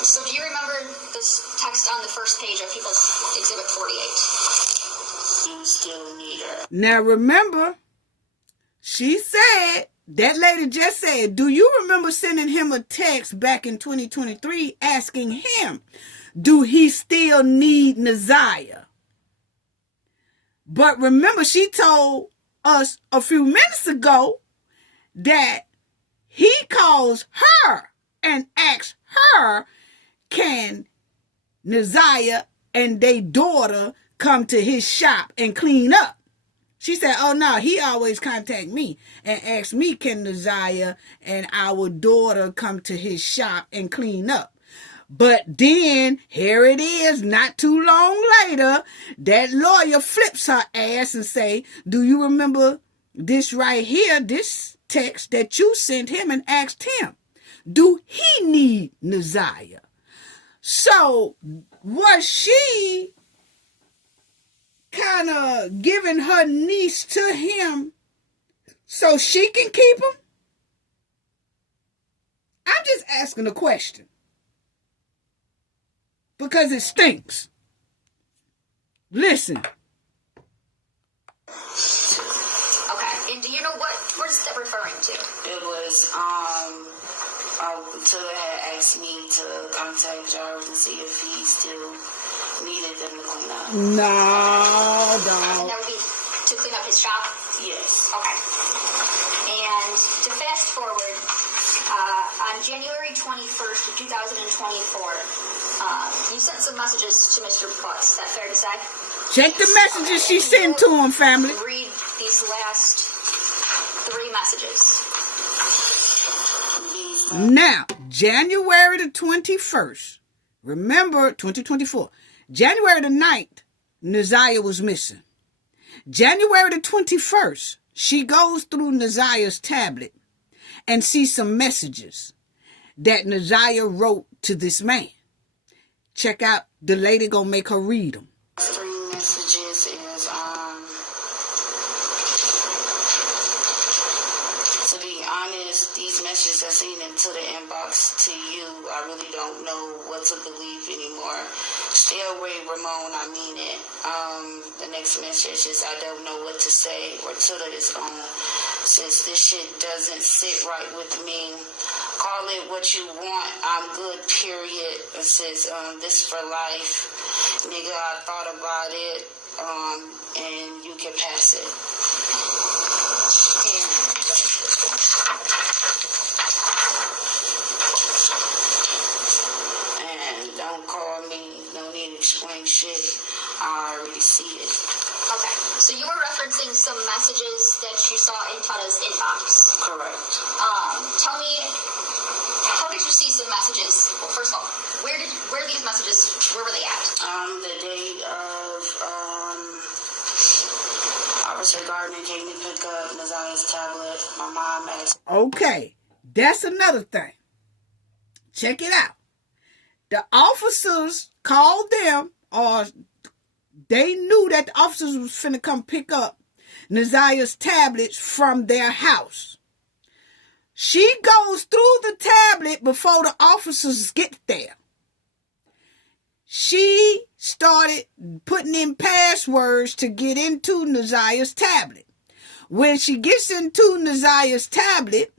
So do you remember this text on the first page of People's Exhibit 48? You still need her. Now remember, she said, that lady just said, do you remember sending him a text back in 2023 asking him, do he still need Naziah? But remember, she told us a few minutes ago that he calls her and asks her, can Naziah and their daughter come to his shop and clean up? She said, oh no, he always contact me and ask me, can Naziah and our daughter come to his shop and clean up? But then, here it is, not too long later, that lawyer flips her ass and say, do you remember this right here, this text that you sent him and asked him, do he need Naziah? So, was she kind of giving her niece to him so she can keep him? I'm just asking a question. because it stinks. Listen. Okay, and do you know what is that referring to? It was, Tilla had asked me to contact Jarvis and see if he still needed them to clean up. No, And dog. that would be to clean up his shop? Yes. Okay. And to fast forward, on January 21st of 2024, you sent some messages to Mr. Butts. Is that fair to say? Check the messages she sent to him, family. Read these last 3 messages. Now, January the 21st, remember 2024, January the 9th, Naziah was missing. January the 21st, she goes through Naziah's tablet and sees some messages that Naziah wrote to this man. Check out, the lady gonna make her read them. 3 messages is, to be honest, these messages I seen into the inbox to you, I really don't know what to believe anymore. Stay away, Ramon, I mean it. The next message is, I don't know what to say, or Tilla is on. Says, this shit doesn't sit right with me. Call it what you want, I'm good, period. It says, this for life. Nigga, I thought about it, and you can pass it. And don't call me, no need to explain shit. I already see it. Okay. So you were referencing some messages that you saw in Tada's inbox. Correct. Tell me, how did you see some messages? Well, first of all, where these messages, where were they at? The day of, Officer Gardner came to pick up Naziah's tablet. My mom asked. Okay, that's another thing. Check it out. The officers called them, or they knew that the officers was finna come pick up Naziah's tablets from their house. She goes through the tablet before the officers get there. She started putting in passwords to get into Naziah's tablet. When she gets into Naziah's tablet,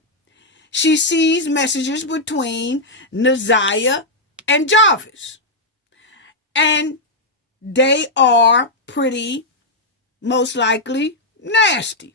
she sees messages between Naziah and Jarvis. And they are pretty, most likely, nasty.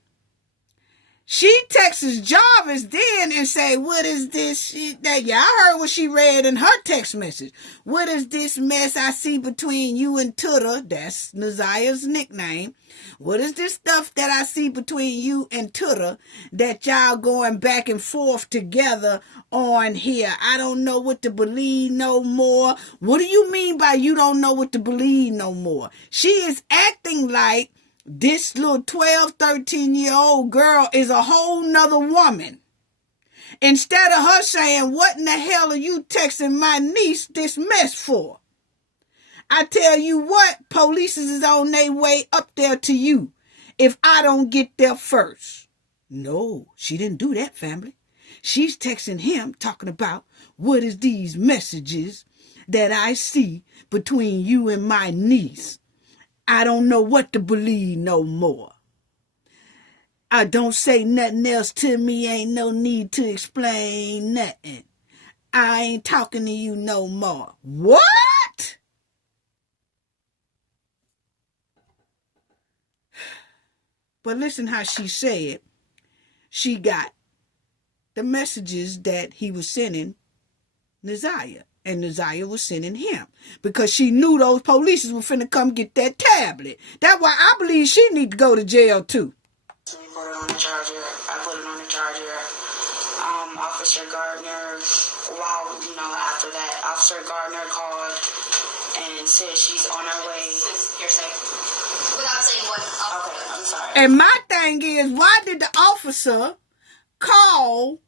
She texts Jarvis then and say, what is this shit that y'all heard what she read in her text message? What is this mess I see between you and Tutta? That's Naziah's nickname. What is this stuff that I see between you and Tutta that y'all going back and forth together on here? I don't know what to believe no more. What do you mean by you don't know what to believe no more? She is acting like this little 12, 13-year-old girl is a whole nother woman. Instead of her saying, what in the hell are you texting my niece this mess for? I tell you what, police is on their way up there to you if I don't get there first. No, she didn't do that, family. She's texting him talking about what is these messages that I see between you and my niece. I don't know what to believe no more. I don't say nothing else to me. Ain't no need to explain nothing. I ain't talking to you no more. What? But listen how she said she got the messages that he was sending Naziah. And Naziah was sending him because she knew those police were finna come get that tablet. That's why I believe she need to go to jail too. So we put it on the charger. I put it on the charger. Officer Gardner, after that, Officer Gardner called and said she's on her way. Hearsay. Without saying what. Okay, I'm sorry. And my thing is, why did the officer call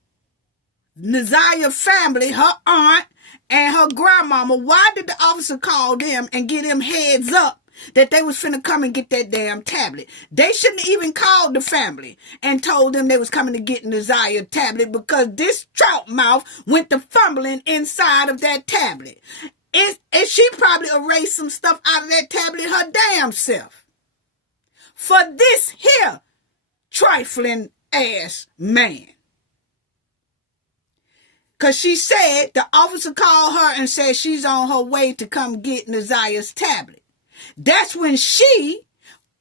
Naziah's family, her aunt, and her grandmama? Why did the officer call them and give them heads up that they was finna come and get that damn tablet? They shouldn't even called the family and told them they was coming to get Naziah's tablet because this trout mouth went to fumbling inside of that tablet. And she probably erased some stuff out of that tablet her damn self. For this here trifling ass man. Because she said the officer called her and said she's on her way to come get Naziah's tablet. That's when she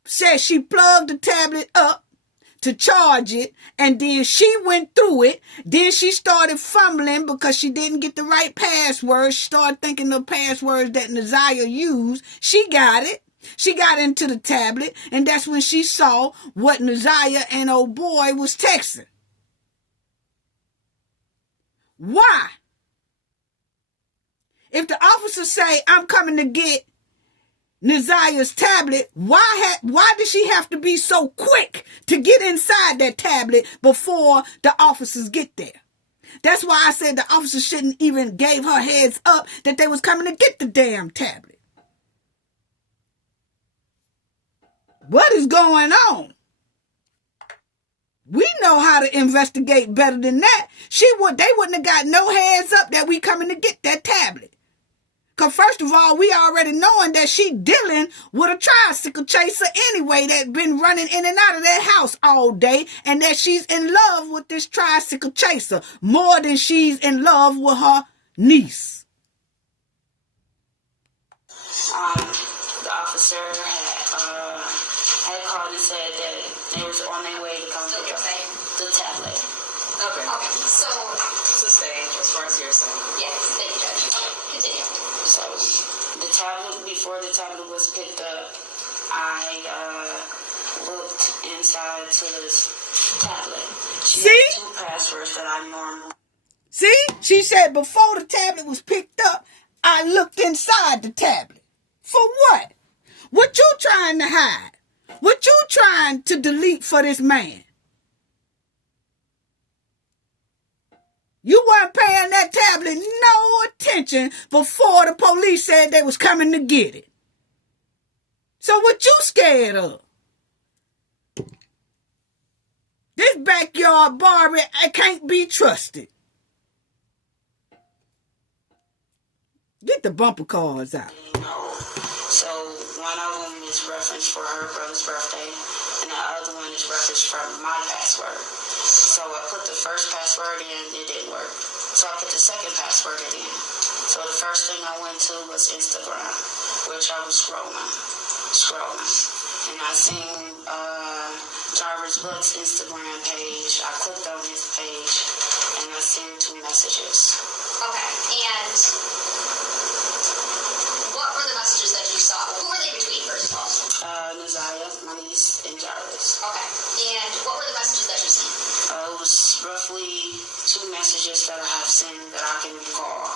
said she plugged the tablet up to charge it, and then she went through it. Then she started fumbling because she didn't get the right password. She started thinking the passwords that Naziah used. She got it. She got into the tablet, and that's when she saw what Naziah and old boy was texting. Why? If the officer say, I'm coming to get Naziah's tablet, why did she have to be so quick to get inside that tablet before the officers get there? That's why I said the officers shouldn't even gave her heads up that they was coming to get the damn tablet. What is going on? We know how to investigate better than that. They wouldn't have got no heads up that we coming to get that tablet. Because first of all, we already knowing that she dealing with a tricycle chaser anyway that been running in and out of that house all day, and that she's in love with this tricycle chaser more than she's in love with her niece. The officer had called and said that they was on their way to come get the tablet. Okay. So, To stay, as far as you're saying. yes, thank you, Judge. Continue. So the tablet, before the tablet was picked up, I looked inside to this tablet. She had 2 passwords that I normally. See? She said before the tablet was picked up, I looked inside the tablet. For what? What you trying to hide? What you trying to delete for this man? You weren't paying that tablet no attention before the police said they was coming to get it. So what you scared of? This backyard Barbie can't be trusted. Get the bumper cars out. So one of them is referenced for her brother's birthday, and the other one is referenced for my password. So I put the first password in, it didn't work. So I put the second password in. So the first thing I went to was Instagram, which I was scrolling. And I seen Jarvis Buck's Instagram page. I clicked on his page, and I sent 2 messages. Okay, and what were the messages that you saw? Who were they between, first of all? Naziah, my niece, and Jarvis. Okay, and what were the messages that you seen? It was roughly 2 messages that I have sent that I can recall.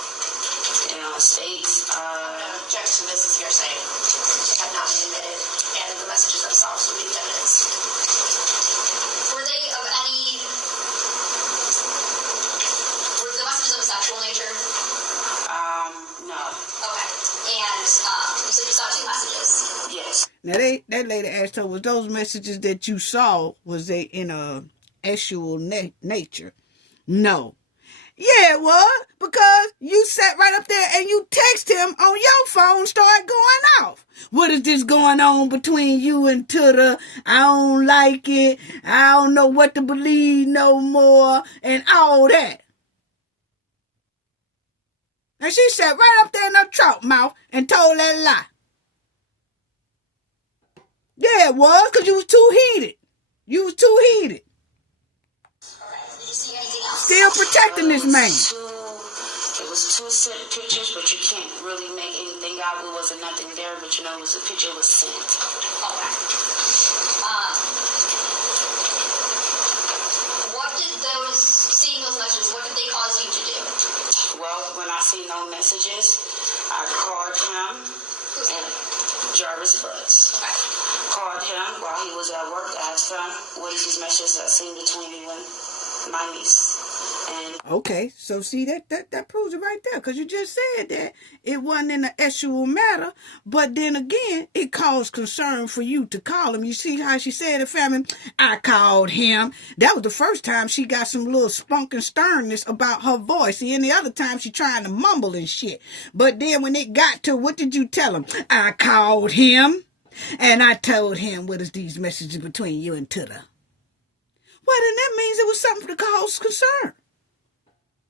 And it states, Objection, this is hearsay. They have not been admitted, and the messages themselves would be evidence. Were they of any... Were the messages of a sexual nature? no. Okay, and you said you saw 2 messages. Yes. Now that lady asked her, was those messages that you saw, was they in a sexual nature? No. Yeah, it was, because you sat right up there and you text him on your phone, started going off. What is this going on between you and Tuda? I don't like it. I don't know what to believe no more, and all that. And she sat right up there in her trout mouth and told that lie. Yeah, it was, because you was too heated. You was too heated. Did you see anything else? Still protecting this man. It was 2 set pictures, but you can't really make anything out. It wasn't nothing there, but you know, it was a picture was sent. Okay. What did seeing those messages, what did they cause you to do? Well, when I see no messages, I called him. Who's that? Jarvis Butts. Okay. Called him while he was at work to ask him what is these messages I seen between you and my niece. And Okay, so see that proves it right there, because you just said that it wasn't in the actual matter, but then again, it caused concern for you to call him. You see how she said it, family? I called him. That was the first time she got some little spunk and sternness about her voice. See, any other time she trying to mumble and shit. But then when it got to, what did you tell him? I called him, and I told him, what is these messages between you and Tuda? Well, then that means it was something to cause concern.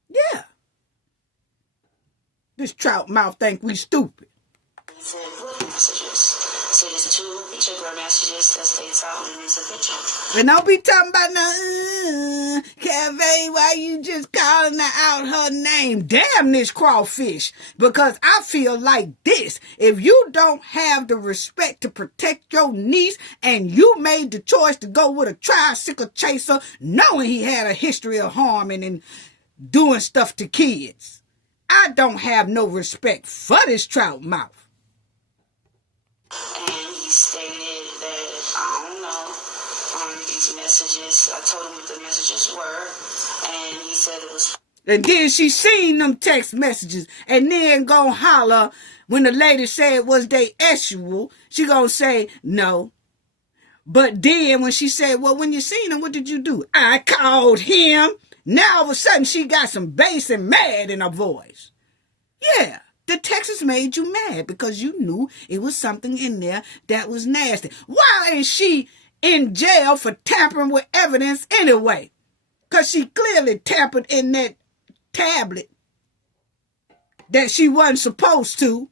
Yeah. This trout mouth think we stupid. he said, what messages? So there's two particular messages that states out and there's a picture. And don't be talking about no, Cafe, why you just calling her out her name? Damn this crawfish. Because I feel like this. If you don't have the respect to protect your niece and you made the choice to go with a tricycle chaser knowing he had a history of harming and doing stuff to kids, I don't have no respect for this trout mouth. And he stated that, I don't know, these messages, I told him what the messages were, and he said it was... And then she seen them text messages and then gonna holler when the lady said was they actual, she gonna say no. But then when she said, well, when you seen him, what did you do? I called him. Now all of a sudden she got some bass and mad in her voice. Yeah. The Texas made you mad because you knew it was something in there that was nasty. Why ain't she in jail for tampering with evidence anyway? Because she clearly tampered in that tablet that she wasn't supposed to.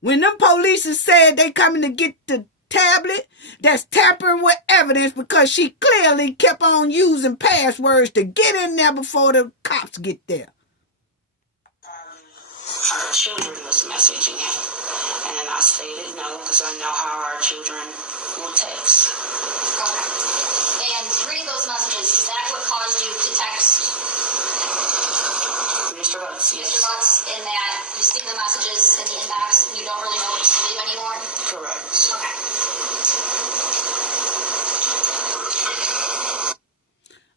When them police said they coming to get the tablet, that's tampering with evidence because she clearly kept on using passwords to get in there before the cops get there. Our children was messaging him, and I stated no because I know how our children will text. Okay. And reading those messages, is that what caused you to text Mr. Butts, yes. Mr. Butts, in that you see the messages in the inbox and you don't really know what to believe anymore? Correct. Okay.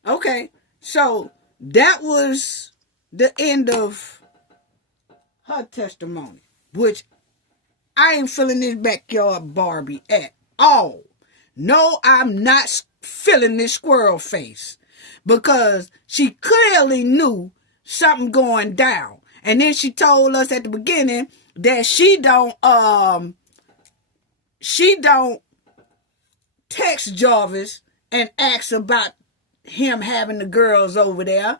Okay, so that was the end of her testimony, which I ain't feeling this backyard Barbie at all. No, I'm not feeling this squirrel face because she clearly knew something going down. And then she told us at the beginning that she don't text Jarvis and ask about him having the girls over there,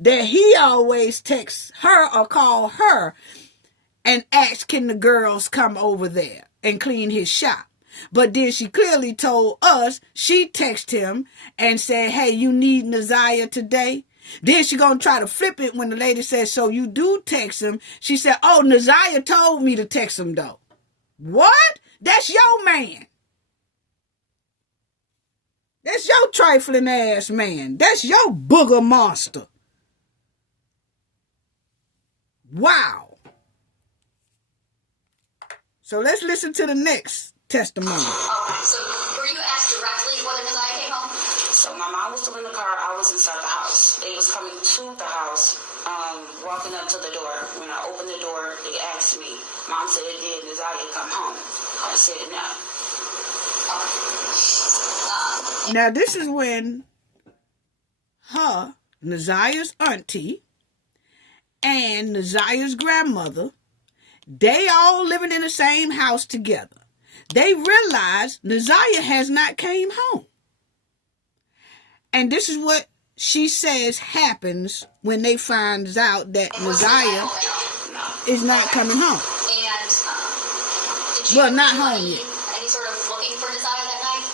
that he always texts her or call her and asks, can the girls come over there and clean his shop? But then she clearly told us she texted him and said, hey, you need Naziah today? Then she gonna try to flip it when the lady says, so you do text him. She said, oh, Naziah told me to text him though. What? That's your man. That's your trifling ass man. That's your booger monster. Wow. So let's listen to the next testimony. Okay, so were you asked directly whether Naziah came home? So my mom was still in the car. I was inside the house. They was coming to the house, walking up to the door. When I opened the door, they asked me. Mom said, did Naziah come home? I said, no. Now this is when her, Naziah's auntie, and Naziah's grandmother, they all living in the same house together. They realize Naziah has not came home. And this is what she says happens when they find out that Naziah is not coming home. And did you Well, not home yet. any sort of looking for Naziah that night?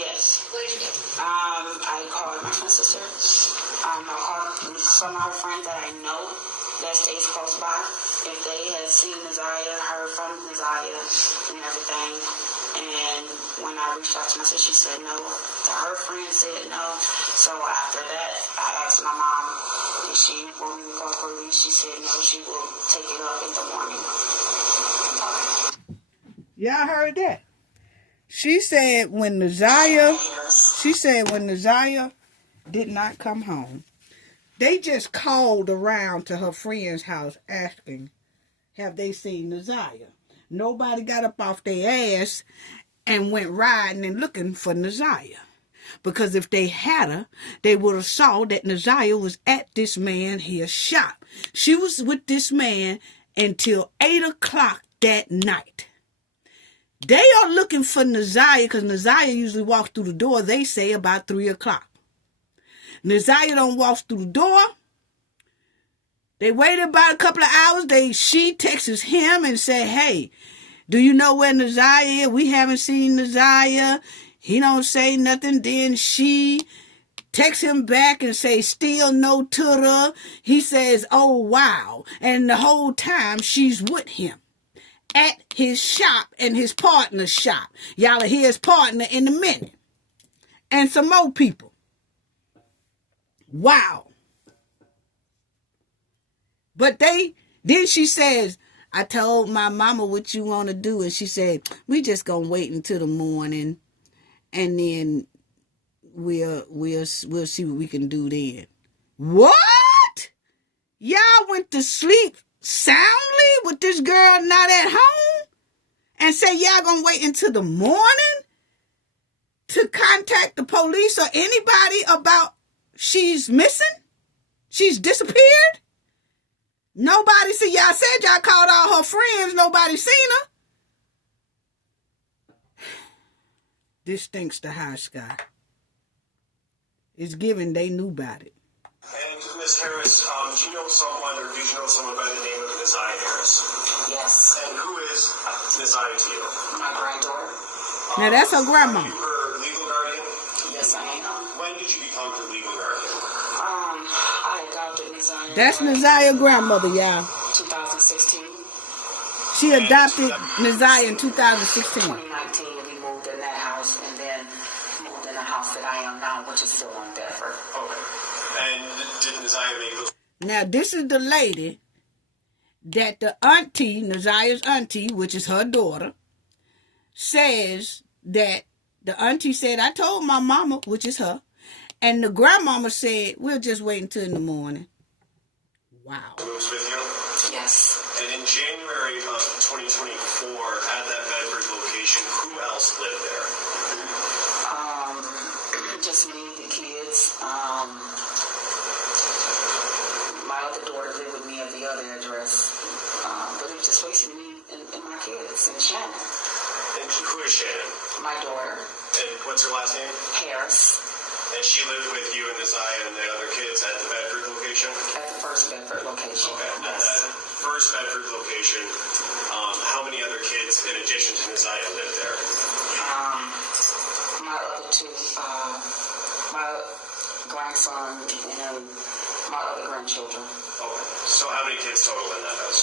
Yes. What did you do? I called my friend's sister. I called some of her friends that I know that stays close by. If they had seen Naziah, heard from Naziah and everything. And when I reached out to my sister, she said no. Her friend said no. So after that, I asked my mom if she want me to call police. She said no, she will take it up in the morning. Y'all heard that? She said when Naziah did not come home, they just called around to her friend's house asking, have they seen Naziah? Nobody got up off their ass and went riding and looking for Naziah. Because if they had her, they would have saw that Naziah was at this man here shop. She was with this man until 8 o'clock that night. They are looking for Naziah because Naziah usually walks through the door, they say, about 3 o'clock. Naziah don't walk through the door. They waited about a couple of hours. She texts him and said, hey, do you know where Naziah is? We haven't seen Naziah. He don't say nothing. Then she texts him back and say, still no tutor. He says, oh, wow. And the whole time she's with him at his shop and his partner's shop. Y'all will hear his partner in a minute. And some more people. Wow. But then she says, I told my mama what you want to do. And she said, we just going to wait until the morning. And then we'll see what we can do then. What? Y'all went to sleep soundly with this girl not at home? And say y'all gonna wait until the morning to contact the police or anybody about she's missing? She's disappeared? Nobody see, y'all said y'all called all her friends, nobody seen her. This stinks to high sky. It's given they knew about it. And Ms. Harris, do you know someone or did you know someone by the name of Naziah Harris? Yes. And who is Naziah to you? My granddaughter. Now that's her grandma. Are you her legal guardian? Yes, I am. When did you become her legal guardian? I adopted Naziah. That's Naziah's grandmother, y'all. 2016. She adopted Naziah in 2016. 2019, we moved in that house and then moved in the house that I am now, which is still on Bedford. Okay. And did Naziah make those? Now, this is the lady that the auntie, Naziah's auntie, which is her daughter, says that the auntie said, I told my mama, which is her, and the grandmama said, we'll just wait until in the morning. Wow. Moves with you? Yes. And in January of 2024, at that Bedford location, who else lived there? Just me, the kids. My other daughter lived with me at the other address. But it was just basically me and my kids and Shannon. And who is Shannon? My daughter. And what's her last name? Harris. And she lived with you and Naziah and the other kids at the Bedford location? At the first Bedford location. Okay. At Yes. that first Bedford location, how many other kids in addition to Naziah lived there? My other two, my grandson and my other grandchildren. Okay. So how many kids total in that house?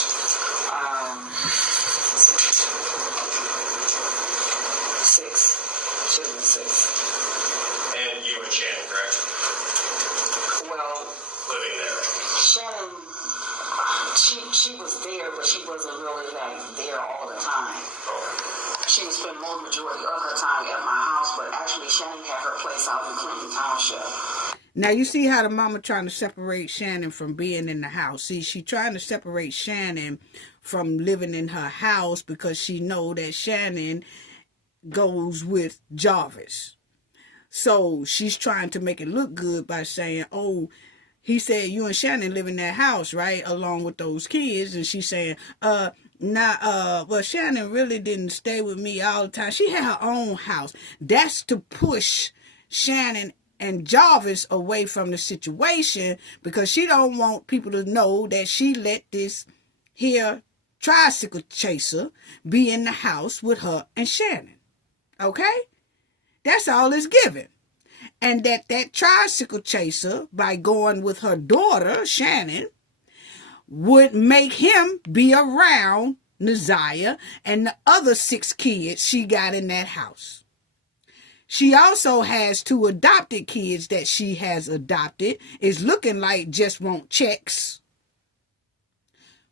6. Should have been 6. And you and Shannon, correct? Well, Living there. Shannon, she was there, but she wasn't really like there all the time. Okay. She would spend more majority of her time at my house, but actually Shannon had her place out in Clinton Township. Now, you see how the mama trying to separate Shannon from being in the house. See, she trying to separate Shannon from living in her house because she know that Shannon goes with Jarvis. So she's trying to make it look good by saying, oh, he said you and Shannon live in that house, right, along with those kids. And she's saying, well, Shannon really didn't stay with me all the time. She had her own house. That's to push Shannon and Jarvis away from the situation because she don't want people to know that she let this here tricycle chaser be in the house with her and Shannon. Okay? That's all it's given. And that tricycle chaser, by going with her daughter, Shannon, would make him be around Naziah and the other 6 kids she got in that house. She also has 2 adopted kids that she has adopted. It's looking like just want checks.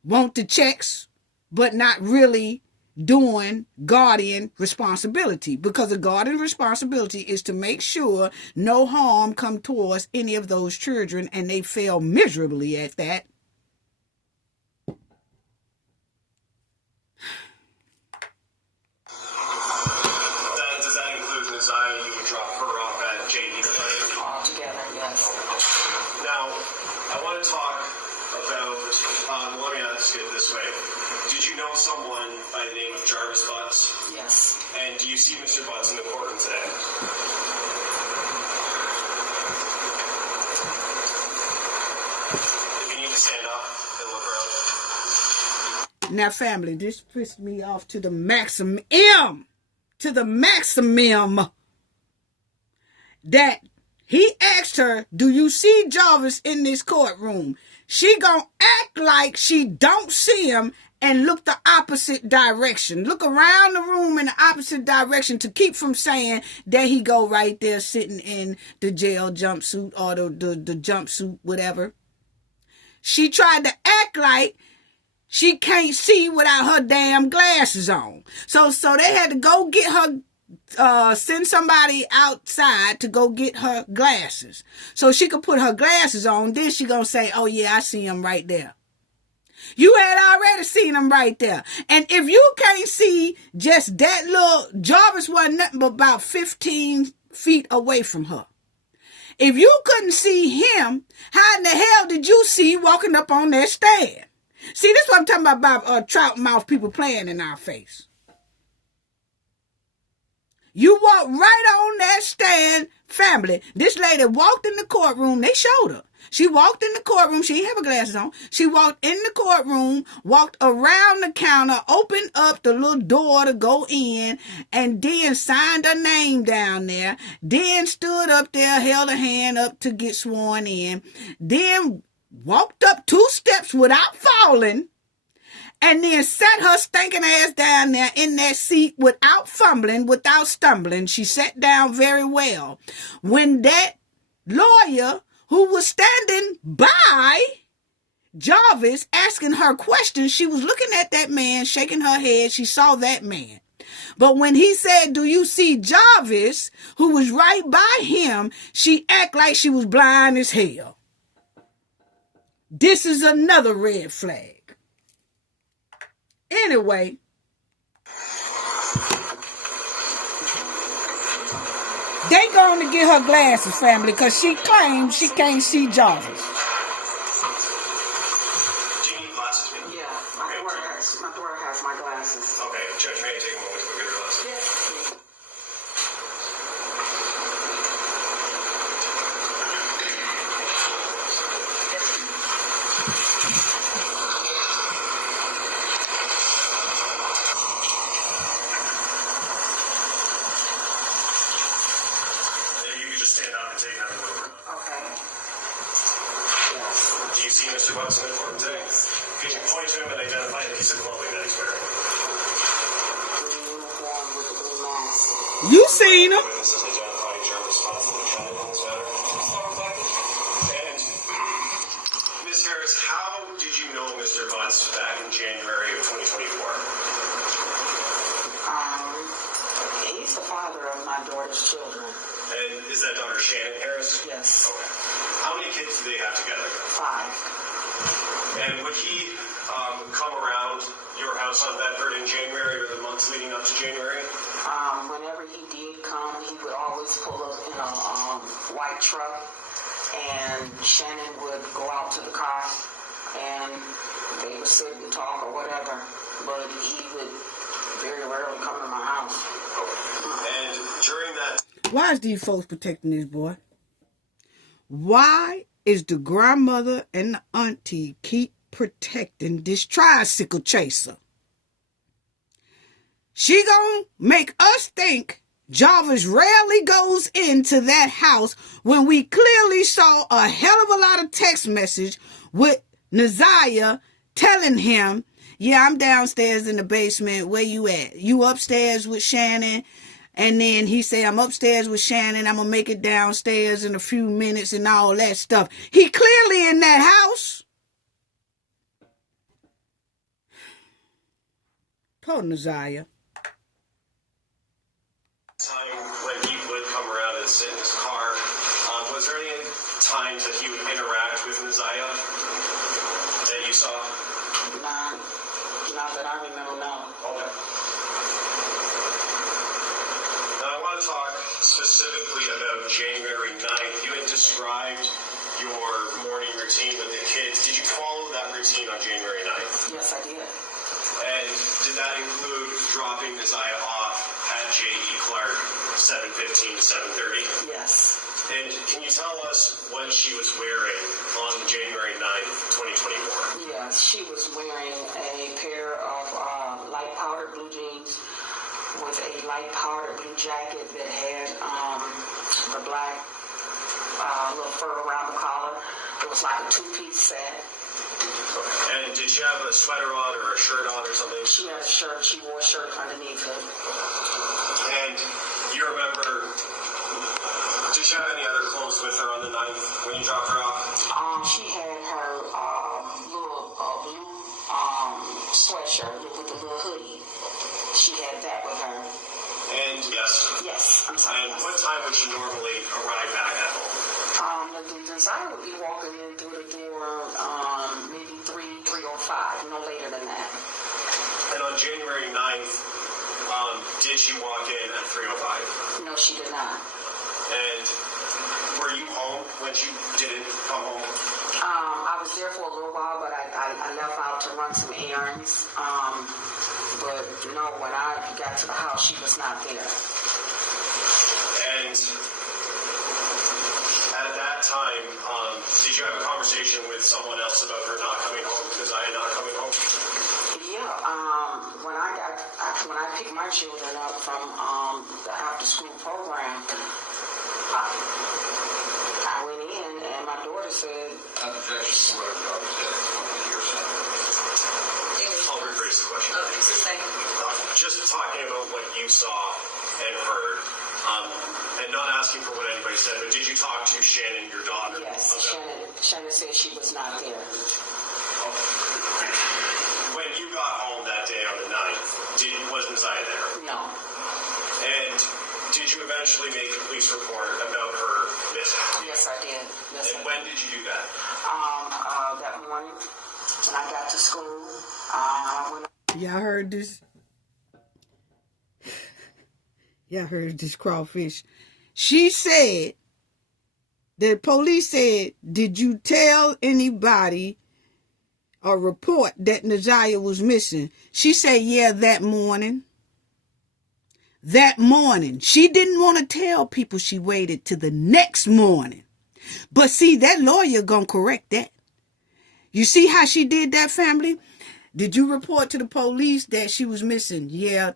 Want the checks, but not really doing guardian responsibility, because the guardian responsibility is to make sure no harm come towards any of those children, and they fail miserably at that. Does that include Naziah? You would drop her off at JD? All together, yes. Now, I want to talk about, let me ask it this way. Did you know someone by the name of Jarvis Butts? Yes. And do you see Mr. Butts in the courtroom today? If you need to stand up and look around. Now, family, this pissed me off to the maximum. To the maximum. That he asked her, do you see Jarvis in this courtroom? She gonna act like she don't see him and look the opposite direction. Look around the room in the opposite direction to keep from saying that he go right there sitting in the jail jumpsuit or the jumpsuit, whatever. She tried to act like she can't see without her damn glasses on. So they had to go get her, send somebody outside to go get her glasses so she could put her glasses on. Then she gonna say, oh yeah, I see him right there. You had already seen him right there. And if you can't see just that little, Jarvis wasn't nothing but about 15 feet away from her. If you couldn't see him, how in the hell did you see walking up on that stand? See, this is what I'm talking about trout mouth people playing in our face. You walk right on that stand, family. This lady walked in the courtroom. They showed her. She walked in the courtroom. She didn't have her glasses on. She walked in the courtroom, walked around the counter, opened up the little door to go in, and then signed her name down there. Then stood up there, held her hand up to get sworn in. Then walked up 2 steps without falling. And then sat her stinking ass down there in that seat without fumbling, without stumbling. She sat down very well. When that lawyer who was standing by Jarvis asking her questions, she was looking at that man, shaking her head. She saw that man. But when he said, do you see Jarvis, who was right by him, she acted like she was blind as hell. This is another red flag. Anyway, they going to get her glasses, family, because she claims she can't see Jarvis. Do you need glasses? Yeah, my daughter has my glasses. Okay, Judge, may I take a moment to go get her glasses? Yes. Do you see Mr. Butts in the courtroom today? Could you point to him and identify the piece of clothing that he's wearing? You seen him. Witnesses identifying Jarvis Butts in the trial on this matter. And, Ms. Harris, how did you know Mr. Butts back in January of 2024? He's the father of my daughter's children. And is that daughter Shannon Harris? Yes. Okay. How many kids do they have together? 5. And would he come around your house on Bedford in January or the months leading up to January? Whenever he did come, he would always pull up in a white truck, and Shannon would go out to the car, and they would sit and talk or whatever, but he would very rarely come to my house. And during that... Why is these folks protecting this boy? Why is the grandmother and the auntie keep protecting this tricycle chaser? She gonna make us think Jarvis rarely goes into that house when we clearly saw a hell of a lot of text message with Naziah telling him, yeah, I'm downstairs in the basement. Where you at? You upstairs with Shannon? And then he said, I'm upstairs with Shannon. I'm going to make it downstairs in a few minutes and all that stuff. He clearly in that house. Hold on, Naziah. Time when he would come around and sit in his car, was there any times that he would interact with Naziah that you saw? Not that I remember, no. Okay. Now I want to talk specifically about January 9th. You had described your morning routine with the kids. Did you follow that routine on January 9th? Yes, I did. And did that include dropping Naziah off at J.E. Clark 7:15 to 7:30? Yes. And can you tell us what she was wearing on January 9th, 2024? Yes, she was wearing a pair of light powder blue jeans with a light powder blue jacket that had the black little fur around the collar. It was like a two-piece set. And did she have a sweater on or a shirt on or something? She had a shirt. She wore a shirt underneath it. And you remember, did she have any other clothes with her on the 9th when you dropped her off? She had her little blue sweatshirt with the little hoodie. She had that with her. And yes. Yes, I'm sorry. And what time would she normally arrive back at home? Naziah would be walking in through the door maybe 3:05, no later than that. And on January 9th, did she walk in at 3:05? No, she did not. And were you home when she didn't come home? I was there for a little while, but I left out to run some errands. But no, when I got to the house, she was not there. And at that time, did you have a conversation with someone else about her not coming home, Naziah not coming home? Yeah, when I picked my children up from the after-school program, I went in and my daughter said, Objection to what I was at. I'll rephrase the question. Just talking about what you saw and heard, and not asking for what anybody said, but did you talk to Shannon, your daughter? Yes, Shannon said she was not there. When you got home that day on the 9th, was Naziah there? No. And did you eventually make a police report about her mishap? Yes, I did. Yes, And when did you do that? That morning when I got to school, Y'all heard this? Y'all heard this crawfish. She said, the police said, did you tell anybody or report that Naziah was missing? She said, yeah, that morning. That morning. She didn't want to tell people. She waited till the next morning. But see, that lawyer gonna correct that. You see how she did that, family? Did you report to the police that she was missing? Yeah,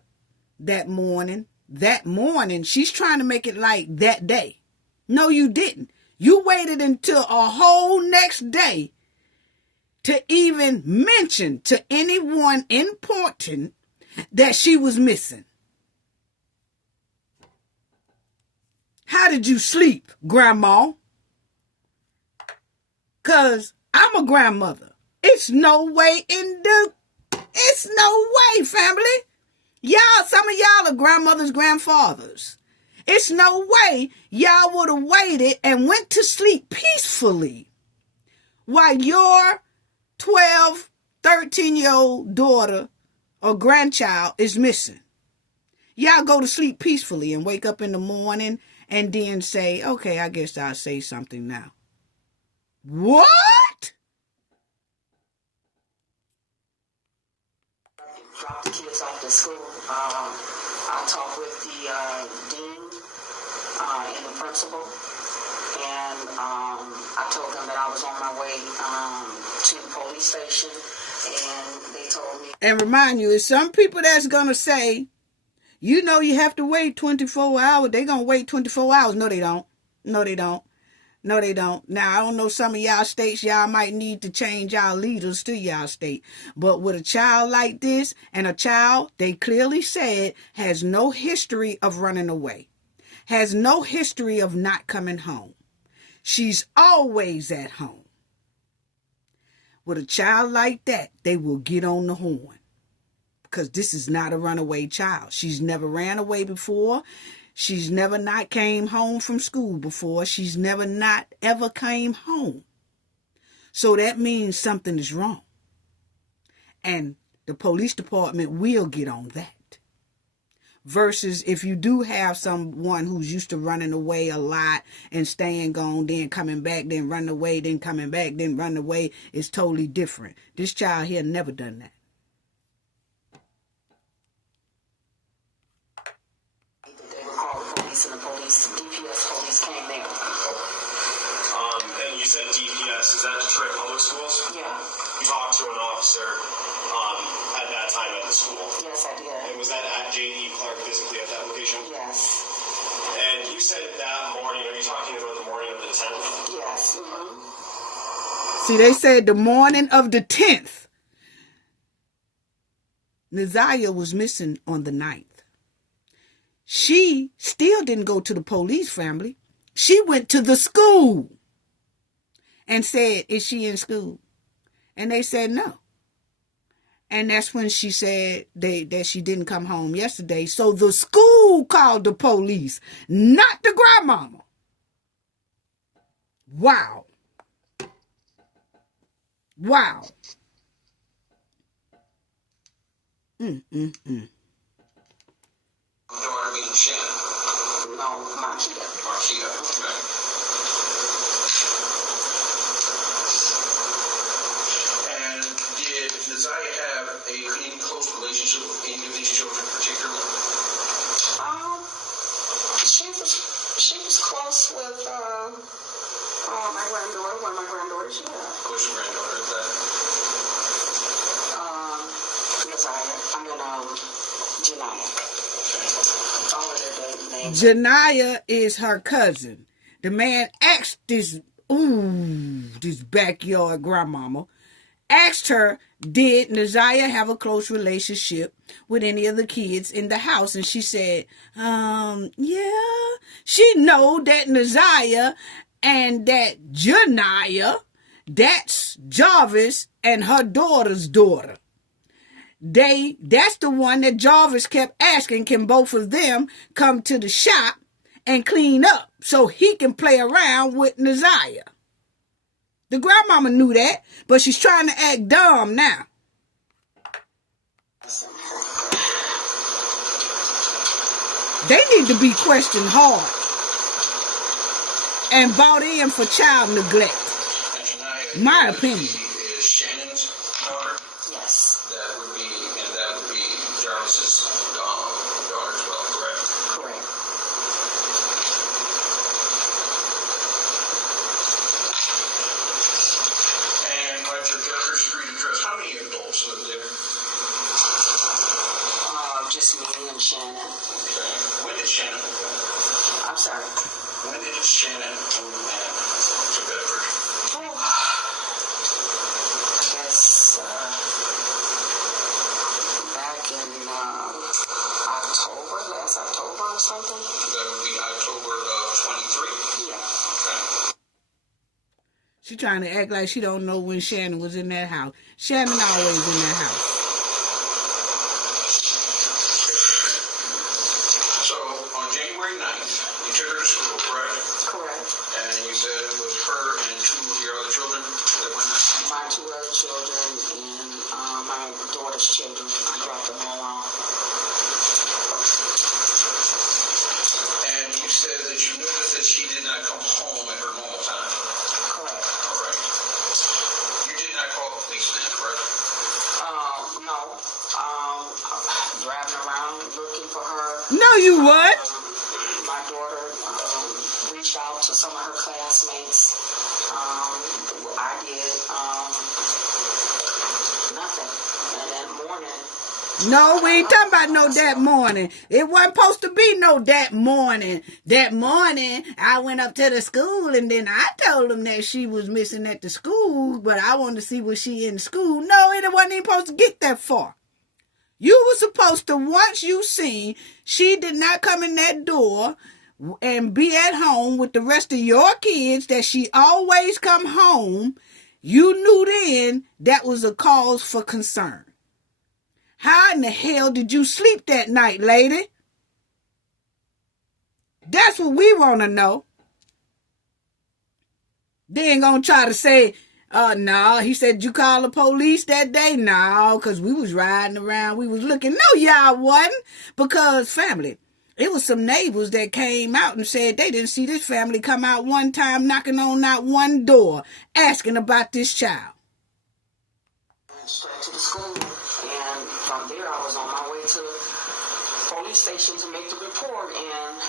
that morning. That morning. She's trying to make it like that day. No, you didn't. You waited until a whole next day to even mention to anyone important that she was missing. How did you sleep, Grandma? 'Cause I'm a grandmother. It's no way, family. Y'all, some of y'all are grandmothers, grandfathers. It's no way y'all would have waited and went to sleep peacefully while your 12, 13-year-old daughter or grandchild is missing. Y'all go to sleep peacefully and wake up in the morning and then say, okay, I guess I'll say something now. What? Drop the kids off to school. I talked with the dean and the principal, and I told them that I was on my way to the police station, and they told me. And remind you, it's some people that's going to say, you know you have to wait 24 hours. They're going to wait 24 hours. No, they don't. No, they don't. No, they don't. Now, I don't know, some of y'all states, y'all might need to change y'all leaders to y'all state. But with a child like this, and a child, they clearly said, has no history of running away, has no history of not coming home. She's always at home. With a child like that, they will get on the horn. because this is not a runaway child. She's never ran away before. She's never not came home from school before. She's never not ever came home. So that means something is wrong. And the police department will get on that. Versus if you do have someone who's used to running away a lot and staying gone, then coming back, then running away, then coming back, then running away, it's totally different. This child here never done that. They were called the police, and the police, DPS police came there. And you said DPS, is that Detroit Public Schools? Yeah. You talked to an officer at that time at the school? Yes, I did. And was that at J.E. Clark physically at that location? Yes. And you said that morning, are you talking about the morning of the 10th? Yes. Mm-hmm. See, they said the morning of the 10th. Naziah was missing on the 9th. She still didn't go to the police family. She went to the school and said, is she in school? And they said no. And that's when she said that she didn't come home yesterday. So the school called the police, not the grandmama. Wow. Wow. Daughter being Shannon. No, Marquita. Marquita. Okay. And did Naziah have any close relationship with any of these children particularly? She was close with my granddaughter, one of my granddaughters. Yeah. Who's your granddaughter? Is that? Janiyah. All of their names. Janiyah is her cousin. The man asked this backyard grandmama, asked her, did Naziah have a close relationship with any of the kids in the house? And she said, yeah. She know that Naziah and that Janiyah, that's Jarvis and her daughter's daughter. That's the one that Jarvis kept asking, can both of them come to the shop and clean up so he can play around with Naziah? The grandmama knew that, but she's trying to act dumb now. They need to be questioned hard and brought in for child neglect. My opinion. Is Shannon's daughter? Yes. That would be Jarvis's daughter as well, correct? Correct. And at your Jefferson Street address, how many adults live there? Just me and Shannon. Okay. When did Shannon move? I'm sorry. When did Shannon move to Bedford? That's back in last October or something. That would be October of 23? Yeah. Okay. She trying to act like she don't know when Shannon was in that house. Shannon always in that house. So, on January 9th, you took her to school, correct? Correct. And you said it was her and two of your other children that went to school? My two other children and my daughter's children. I dropped them all off. And you said that you noticed that she did not come home at her normal time. Correct. All right. You did not call the police then, correct? No. Driving around looking for her. No, you what? My daughter reached out to some of her classmates. I did nothing. And that morning. No, we ain't talking about no that morning. It wasn't supposed to be no that morning. That morning, I went up to the school and then I told them that she was missing at the school, but I wanted to see was she in school. No, it wasn't even supposed to get that far. You were supposed to, once you seen she did not come in that door and be at home with the rest of your kids, that she always come home, you knew then that was a cause for concern. How in the hell did you sleep that night, lady? That's what we want to know. They ain't gonna try to say, no, he said you call the police that day? No, because we was riding around, we was looking. No, y'all wasn't. Because, family, it was some neighbors that came out and said they didn't see this family come out one time knocking on not one door, asking about this child. Straight to the school, and from there I was on my way to the police station to make the report, and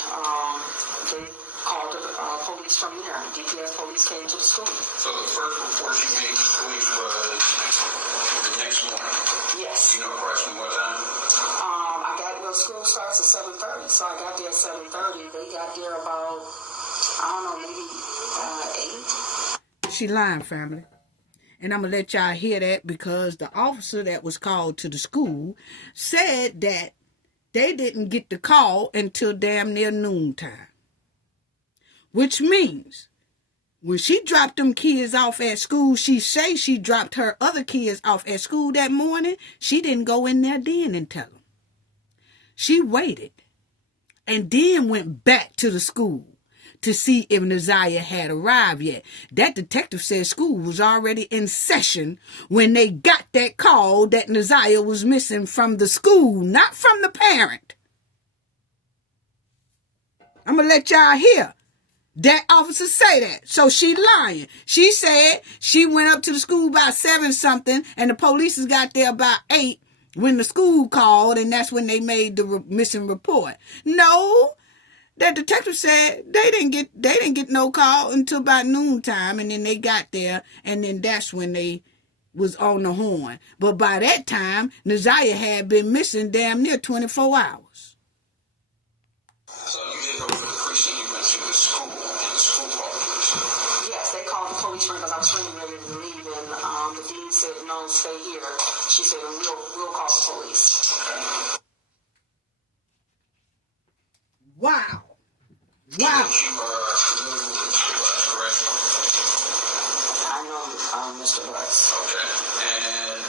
they called the police from there. DPS police came to the school. So the first report you made to police was the next morning? Yes. You know approximately what time? School starts at 7:30, so I got there at 7:30. They got there about, I don't know, maybe 8. She lying, family. And I'm going to let y'all hear that because the officer that was called to the school said that they didn't get the call until damn near noontime. Which means when she dropped them kids off at school, she say she dropped her other kids off at school that morning. She didn't go in there then and tell them. She waited and then went back to the school to see if Naziah had arrived yet. That detective said school was already in session when they got that call that Naziah was missing from the school, not from the parent. I'm going to let y'all hear that officer say that. So she lying. She said she went up to the school by 7-something and the police got there about 8 when the school called, and that's when they made the missing report. No, that detective said they didn't get no call until about noontime, and then they got there, and then that's when they was on the horn. But by that time, Naziah had been missing damn near 24 hours. So you didn't go to the precinct, you went to the school, and the school called the police? Yes, they called the police because I was really ready to leave, and the dean said, no, stay here. She said, we'll call the police. Okay. Wow. You are familiar with Mr. Butts, correct? I know Mr. Butts. Okay. And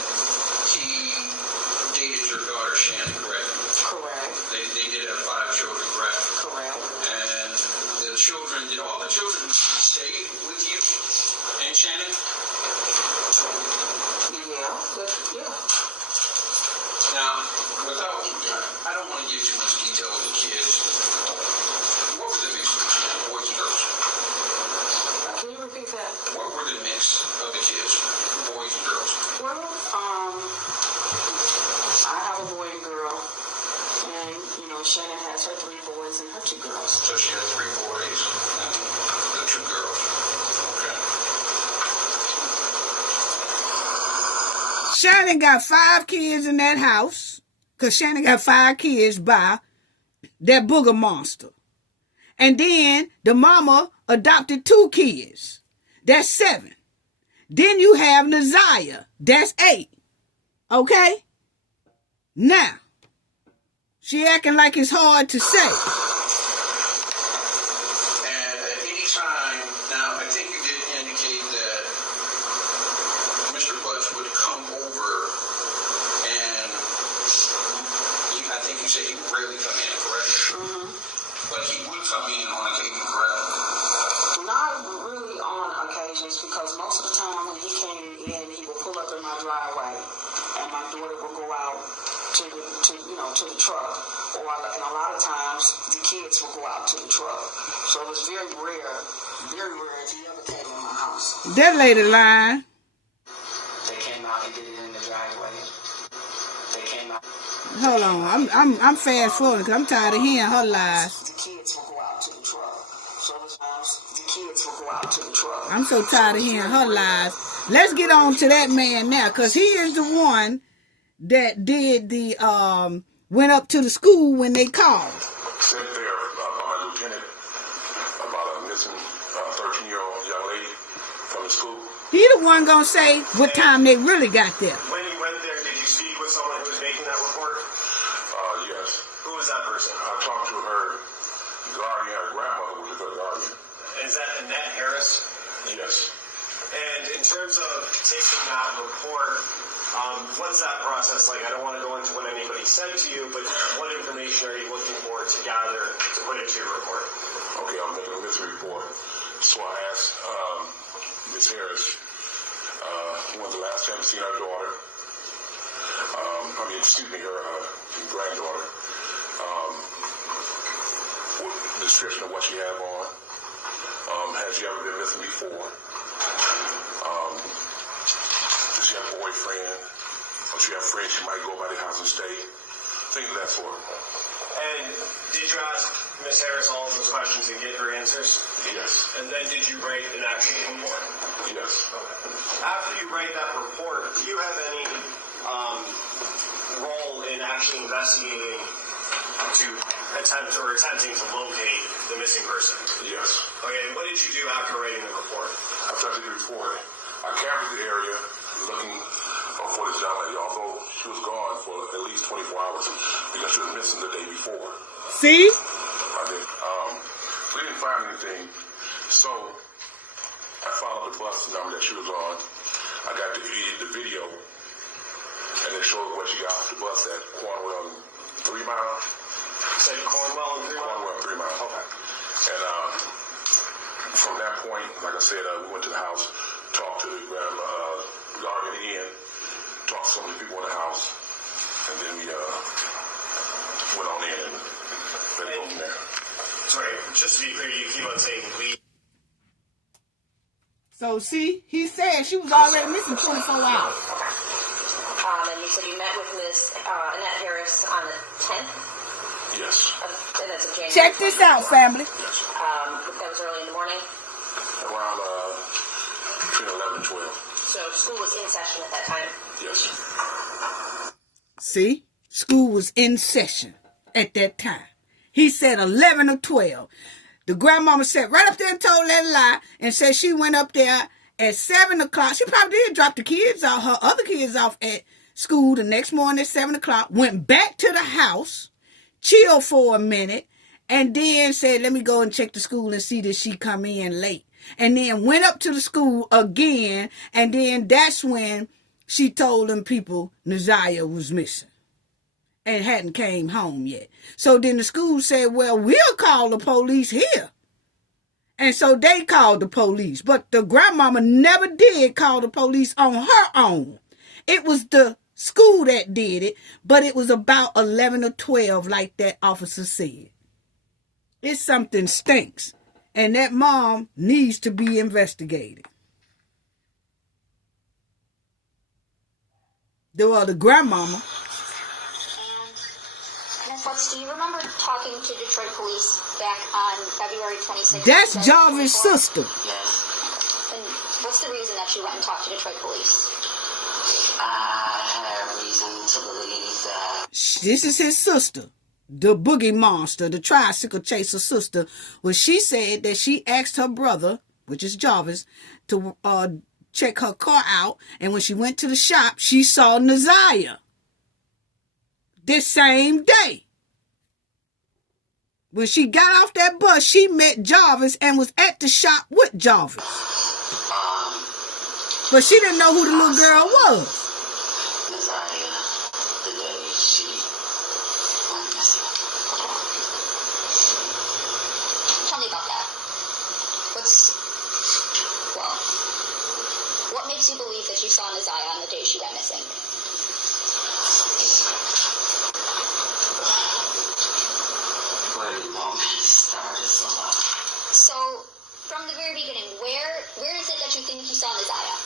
he dated your daughter, Shannon, correct? Correct. They did have 5 children, correct? Correct. And did all the children stay with you and Shannon? Yeah. Now, I don't want to give too much detail of the kids. What were the mix of boys and girls? Can you repeat that? What were the mix of the kids, boys and girls? Well, I have a boy and girl, and Shannon has her 3 boys and her 2 girls. So she has 3 boys and the 2 girls. Okay. Shannon got 5 kids in that house, because Shannon got 5 kids by that booger monster. And then the mama adopted 2 kids. That's 7. Then you have Naziah. That's 8. Okay? Now, she acting like it's hard to say. And at any time, now I think you did indicate that Mr. Butts would come over and I think you said he would rarely come in, correct? Mm-hmm. But he would come in on occasion, correct? Not really on occasions, because most of the time when he came in, he would pull up in my driveway, and my daughter would go out to the truck, and a lot of times the kids would go out to the truck. So it was very rare if he ever came in my house. That lady lying. They came out and did it in the driveway. They came out. Hold on, I'm fast forwarding because I'm tired of hearing her lies. The kids will go out to the truck. So the kids will go out to the truck. I'm so tired of hearing her lies. Let's get on to that man now, because he is the one that did the went up to the school when they called. Sent there by my lieutenant about a missing 13-year-old young lady from the school. He the one gonna say what time they really got there. When you went there, did you speak with someone who was making that report? Yes. Who was that person? I talked to her guardian, her grandmother, which is her guardian. Is that Annette Harris? Yes. And in terms of taking that report, what's that process like? I don't want to go into what anybody said to you, but what information are you looking for to gather to put into your report? Okay, I'm making a missing report. So I asked Ms. Harris, when's the last time you seen her daughter? Her granddaughter. What description of what she had on? Has she ever been missing before? Does she have a boyfriend? Or she have friends she might go by the house and stay? Things of that sort. And did you ask Ms. Harris all of those questions and get her answers? Yes. And then did you write an actual report? Yes. Okay. After you write that report, do you have any role in actually investigating to attempting to locate the missing person? Yes. Okay, and what did you do after writing the report? After I did the report, I canvassed the area looking for this young lady, although she was gone for at least 24 hours because she was missing the day before. See? We didn't find anything, so I followed the bus number that she was on. I got the video, and it showed where she got off the bus at Cornwell 3 Mile. You said Cornwell and 3 Mile? Cornwell 3 Mile. Okay. And from that point, like I said, we went to the house, talked to the guard at the inn, talked to some of the people in the house, and then we went on in and let it go from there. Sorry, just to be clear, you keep on saying we. So, see, he said she was already missing 24 hours. And you said you met with Miss Annette Harris on the 10th? Yes. And that's of January. Check this out, family. Yes. That was early in the morning? Around between 11 and 12. So school was in session at that time? Yes. See, school was in session at that time. He said 11 or 12. The grandmama sat right up there and told that lie and said she went up there at 7 o'clock. She probably did drop the kids off, her other kids off at school the next morning at 7 o'clock, went back to the house, chilled for a minute, and then said, let me go and check the school and see that she come in late. And then went up to the school again, and then that's when she told them people Naziah was missing and hadn't came home yet. So then the school said, well, we'll call the police here. And so they called the police. But the grandmama never did call the police on her own. It was the school that did it, but it was about 11 or 12, like that officer said. It's something stinks. And that mom needs to be investigated. The grandmama. Ms. do you remember talking to Detroit police back on February 26th? That's Jarvis' sister. Yes. And what's the reason that you went and talked to Detroit police? I had reason to believe that. This is his sister, the boogie monster, the tricycle chaser sister. Well, she said that she asked her brother, which is Jarvis, to check her car out. And when she went to the shop, she saw Naziah this same day. When she got off that bus, she met Jarvis and was at the shop with Jarvis. But she didn't know who the little girl was. Naziah, the day she went missing. Tell me about that. What makes you believe that you saw Naziah on the day she went missing? So, from the very beginning, where is it that you think you saw Naziah?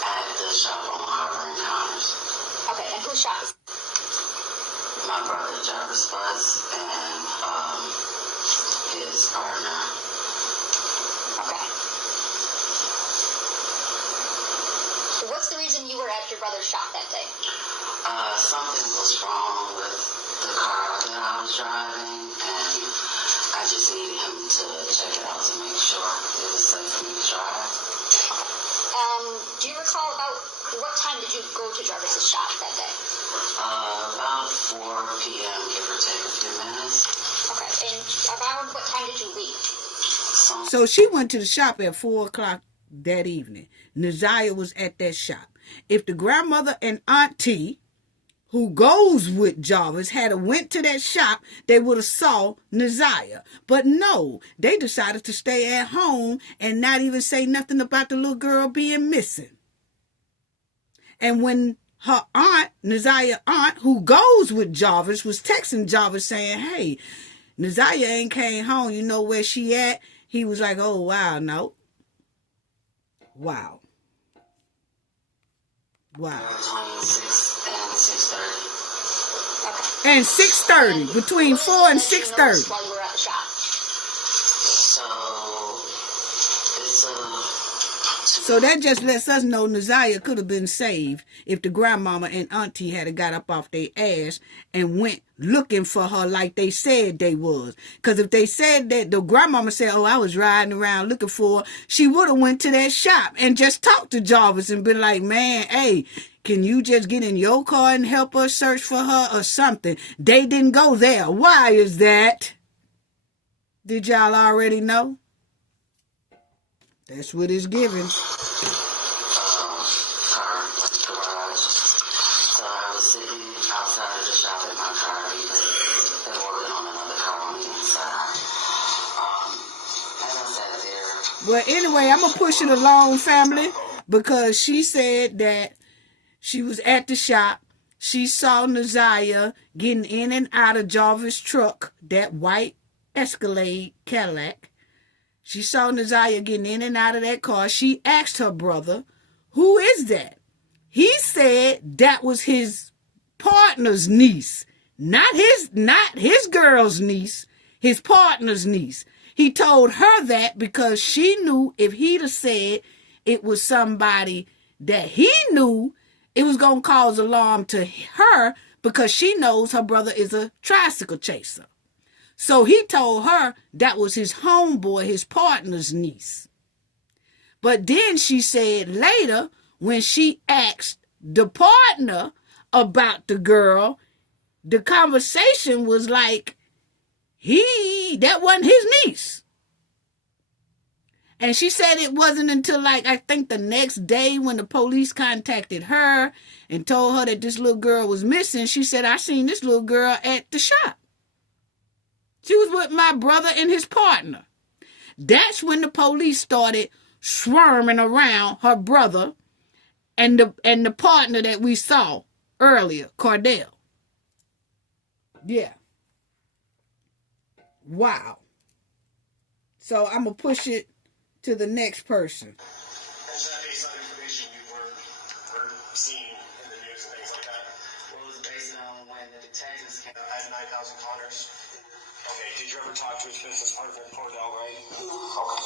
At the shop on Harbor Encounters. Okay, and whose shop is it? My brother Jarvis Butts and his partner. Okay. What's the reason you were at your brother's shop that day? Something was wrong with the car that I was driving, and I just needed him to check it out to make sure it was safe for me to drive. Do you recall about what time did you go to Jarvis's shop that day? About 4 p.m., give or take a few minutes. Okay, and about what time did you leave? So she went to the shop at 4 o'clock that evening. Naziah was at that shop. If the grandmother and auntie who goes with Jarvis had went to that shop, they would have saw Naziah. But no, they decided to stay at home and not even say nothing about the little girl being missing. And when her aunt, Naziah's aunt, who goes with Jarvis, was texting Jarvis saying, hey, Naziah ain't came home, you know where she at? He was like, oh, wow, no. Wow. Wow. And 6:30, between 4 and 6:30. While you were at the shop. So that just lets us know Naziah could have been saved if the grandmama and auntie had got up off their ass and went looking for her like they said they was. Because if they said that, the grandmama said, oh, I was riding around looking for her, she would have went to that shop and just talked to Jarvis and been like, man, hey, can you just get in your car and help us search for her or something? They didn't go there. Why is that? Did y'all already know? That's what it's given. So I was sitting outside of the shop in my car because they were working on another car on the inside. As I sat there. Well, anyway, I'm going to push it along, family, because she said that she was at the shop. She saw Naziah getting in and out of Jarvis' truck, that white Escalade Cadillac. She saw Naziah getting in and out of that car. She asked her brother, who is that? He said that was his partner's niece, not his girl's niece, his partner's niece. He told her that because she knew if he'd have said it was somebody that he knew, it was going to cause alarm to her because she knows her brother is a tricycle chaser. So he told her that was his homeboy, his partner's niece. But then she said later, when she asked the partner about the girl, the conversation was like, that wasn't his niece. And she said it wasn't until I think the next day when the police contacted her and told her that this little girl was missing, she said, I seen this little girl at the shop. She was with my brother and his partner. That's when the police started swarming around her brother and the partner that we saw earlier, Cordell. Yeah. Wow. So I'm going to push it to the next person. Is that based on information you were seeing in the news and things like that? Well, it was based on when the detectives came. At 9,000 Connors. Okay, did you ever talk to his business partner, Cordell, right? Okay.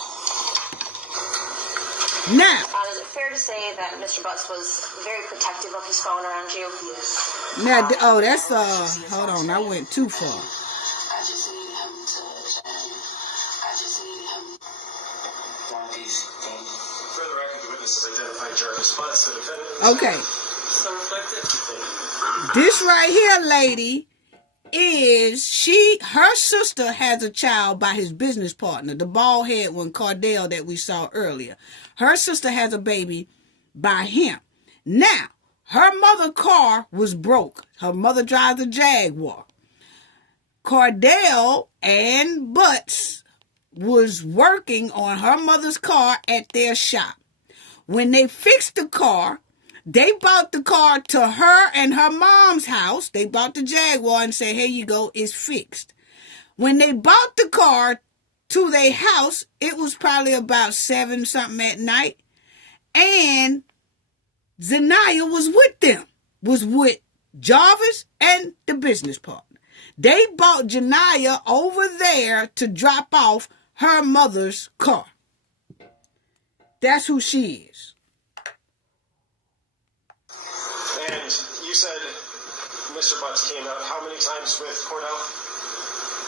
Now. Is it fair to say that Mr. Butts was very protective of his phone around you? Now, that's, hold on, I went too far. I just needed him to change. I just needed him. One piece thing. For the record, the witnesses identified Jarvis Butts, the defendant. Okay. This right here, lady, is her sister has a child by his business partner, the bald head one, Cordell, that we saw earlier. Her sister has a baby by him. Now, her mother's car was broke. Her mother drives a Jaguar. Cordell and Butts was working on her mother's car at their shop. When they fixed the car, they brought the car to her and her mom's house. They bought the Jaguar and said, here you go, it's fixed. When they bought the car to their house, it was probably about 7-something at night. And Naziah was with them, was with Jarvis and the business partner. They brought Naziah over there to drop off her mother's car. That's who she is. And you said Mr. Butts came out how many times with Cordell?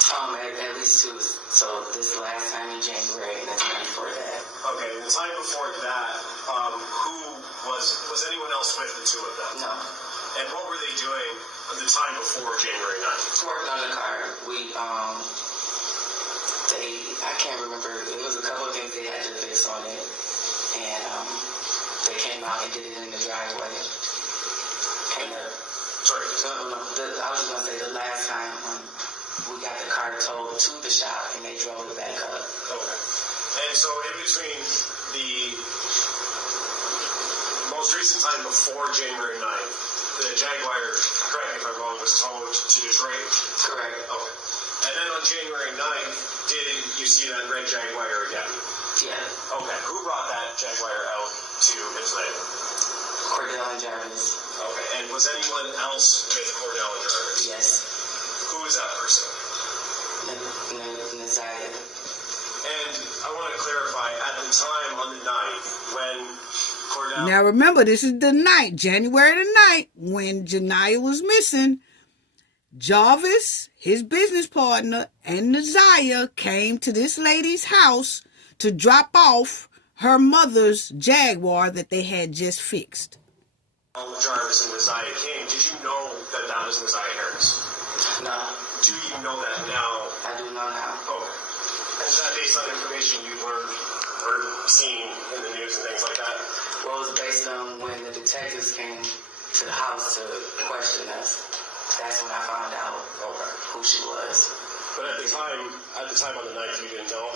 At least 2. So this last time in January and the time before that. Okay, the time before that, who was anyone else with the two of them? No. And what were they doing the time before January 9th? Working on the car. I can't remember. It was a couple of things they had to fix on it. and they came out and did it in the driveway. Sorry. So, no, I was going to say the last time we got the car towed to the shop and they drove it back up. Okay. And so in between the most recent time before January 9th, the Jaguar, correct me if I'm wrong, was towed to Detroit? Correct. Okay. And then on January 9th, did you see that red Jaguar again? Yeah. Okay. Who brought that Jaguar out to Atlanta? Cordell and Jarvis. Okay. And was anyone else with Cordell and Jarvis? Yes. Who was that person? Naziah. And I want to clarify, at the time on the 9th, when Cordell... Now remember, this is the night, January the 9th, when Janiah was missing. Jarvis, his business partner, and Naziah came to this lady's house to drop off her mother's Jaguar that they had just fixed. Jarvis and Naziah came. Did you know that that was Naziah Harris? No. Do you know that now? I do know now. Okay. Is that based on information you've learned or seen in the news and things like that? Well, it was based on when the detectives came to the house to question us. That's when I found out who she was. But at the time on the 9th, you didn't know?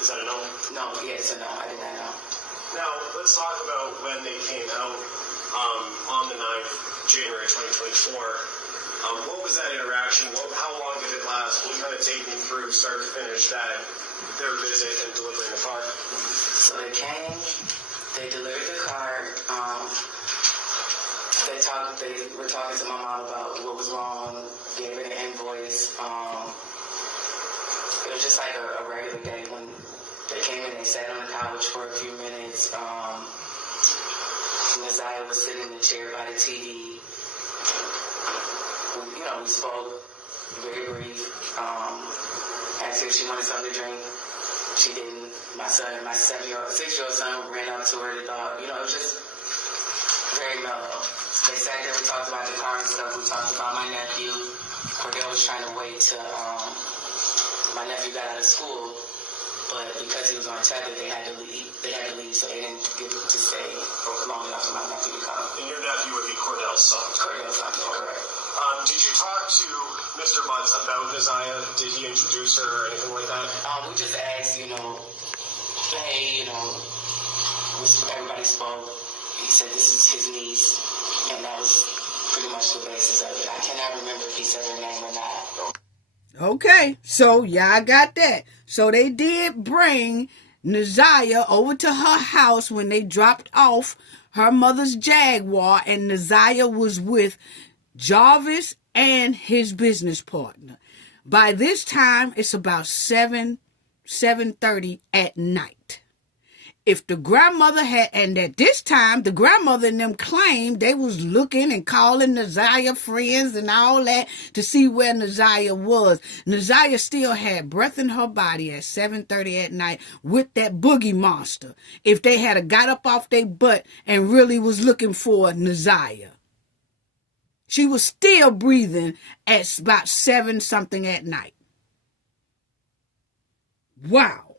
Is that a no? No, yes or no, I did not know. Now, let's talk about when they came out on the 9th, January 2024. What was that interaction? How long did it last? Can you kind of take me through, start to finish, their visit and delivering the car? So they came, they delivered the car. They were talking to my mom about what was wrong, gave her the invoice. It was just like a regular day when they came in, they sat on the couch for a few minutes. Naziah was sitting in the chair by the TV. We spoke very brief. Asked her if she wanted something to drink. She didn't. My 6-year-old son ran up to her, the dog. It was just very mellow. They sat there, we talked about the car and stuff. We talked about my nephew. Cordell was trying to wait till my nephew got out of school, but because he was on tether, they had to leave, so they didn't get to stay long enough for my nephew to come. And your nephew would be Cordell's son? Cordell's son, correct. Did you talk to Mr. Butts about Naziah? Did he introduce her or anything like that? We just asked, hey, everybody spoke. He said this is his niece, and that was pretty much the basis of it. I cannot remember if he said her name or not. Okay, so y'all got that. So they did bring Naziah over to her house when they dropped off her mother's Jaguar, and Naziah was with Jarvis and his business partner. By this time, it's about 7:30 at night. If the grandmother had, and at this time, the grandmother and them claimed they was looking and calling Naziah friends and all that to see where Naziah was. Naziah still had breath in her body at 7:30 at night with that boogie monster. If they had got up off their butt and really was looking for Naziah. She was still breathing at about 7-something at night. Wow.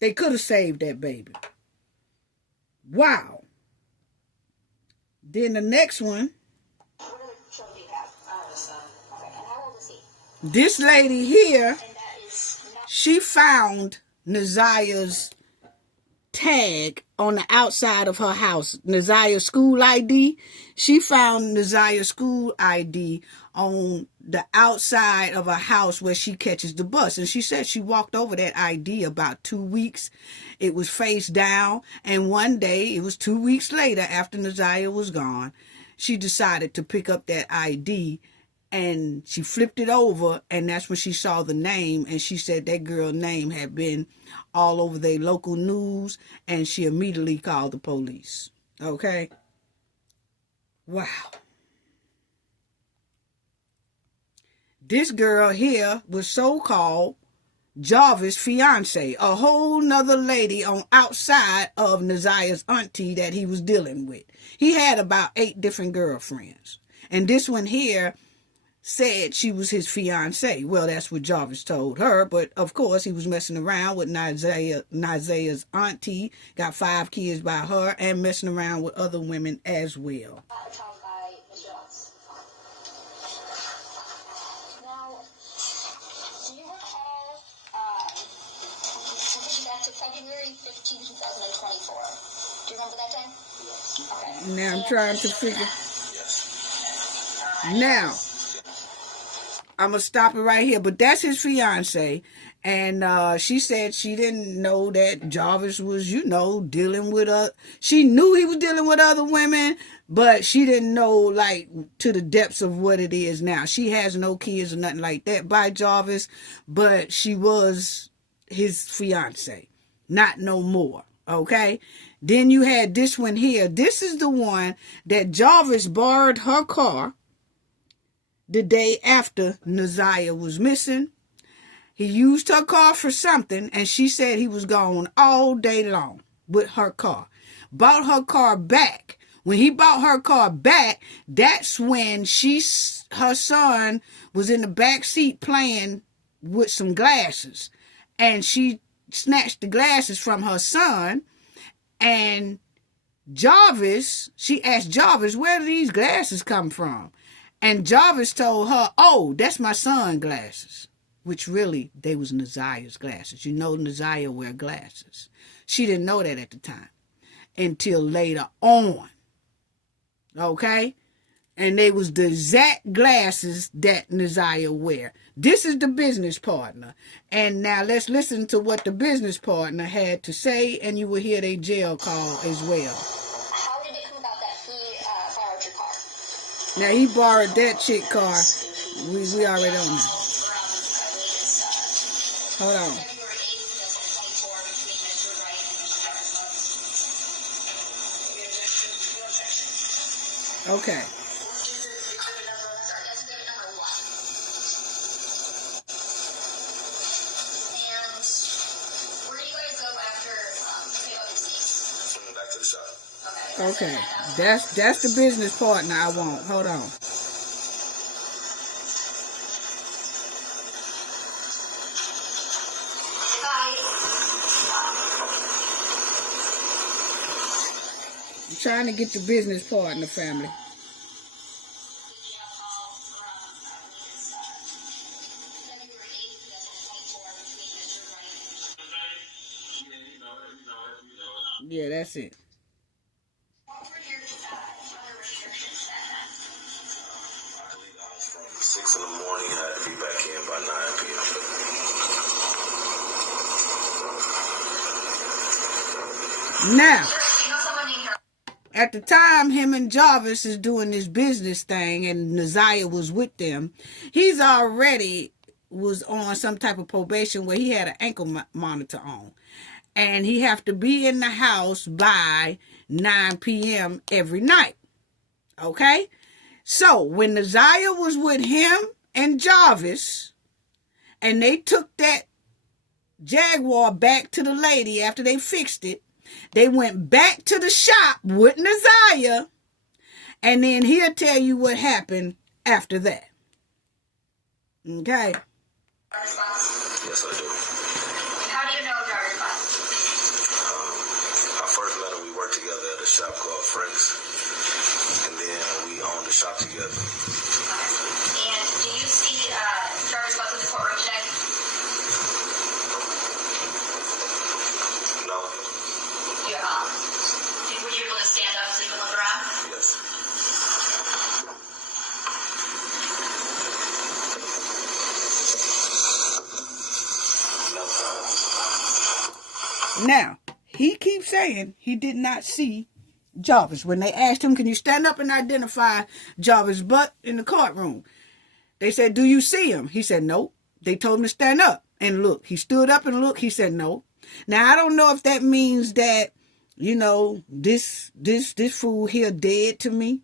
They could have saved that baby. Wow. Then the next one. What other children do you have? I have a son. Okay, and how old is he? This lady here, she found Naziah's tag on the outside of her house. Naziah's school ID. She found Naziah's school ID on the outside of her house where she catches the bus. And she said she walked over that ID about 2 weeks. It was face down. And one day, it was 2 weeks later after Naziah was gone, she decided to pick up that ID and she flipped it over, and that's when she saw the name, and she said that girl's name had been all over their local news, and she immediately called the police. Okay? Wow. This girl here was so-called Jarvis' fiance, a whole nother lady on outside of Naziah's auntie that he was dealing with. He had about 8 different girlfriends. And this one here said she was his fiancée. Well, that's what Jarvis told her, but of course he was messing around with Naziah's auntie, got 5 kids by her, and messing around with other women as well. Now, do you recall, taking back to February 15, 2024? Do you remember that time? Yes. Okay. Now I'm trying to figure. Now, I'm going to stop it right here, but that's his fiance. And she said she didn't know that Jarvis was, dealing with she knew he was dealing with other women, but she didn't know, like, to the depths of what it is now. She has no kids or nothing like that by Jarvis, but she was his fiance. Not no more, okay? Then you had this one here. This is the one that Jarvis borrowed her car the day after Naziah was missing. He used her car for something, and she said he was gone all day long with her car. Bought her car back. When he bought her car back, that's when her son was in the back seat playing with some glasses. And she snatched the glasses from her son, and she asked Jarvis, where do these glasses come from? And Jarvis told her, oh, that's my son's glasses. Which really, they was Naziah's glasses. Naziah wear glasses. She didn't know that at the time. Until later on. Okay? And they was the exact glasses that Naziah wear. This is the business partner. And now let's listen to what the business partner had to say, and you will hear their jail call as well. How did it come about that he borrowed your car? Now, he borrowed that chick car. We already on that. Hold on. Okay. Okay, that's the business partner I want. Hold on. I'm trying to get the business partner, family. Yeah, that's it. 6 in the morning, I had to be back in by 9 p.m. Now, at the time him and Jarvis is doing this business thing and Naziah was with them, he's already was on some type of probation where he had an ankle monitor on. And he have to be in the house by 9 p.m. every night. Okay? So, when Naziah was with him and Jarvis, and they took that Jaguar back to the lady after they fixed it, they went back to the shop with Naziah, and then he'll tell you what happened after that. Okay? Yes, I do. How do you know Jarvis? I first met him, we worked together at a shop called Frank's. And then we owned the shop together. And do you see Jarvis was in the courtroom today? No. Would you be able to stand up so you can look around? Yes. No. Now, he keeps saying he did not see Jarvis. When they asked him, can you stand up and identify Jarvis' butt in the courtroom? They said, do you see him? He said, no. They told him to stand up and look. He stood up and looked. He said, no. Now, I don't know if that means that, this fool here dead to me,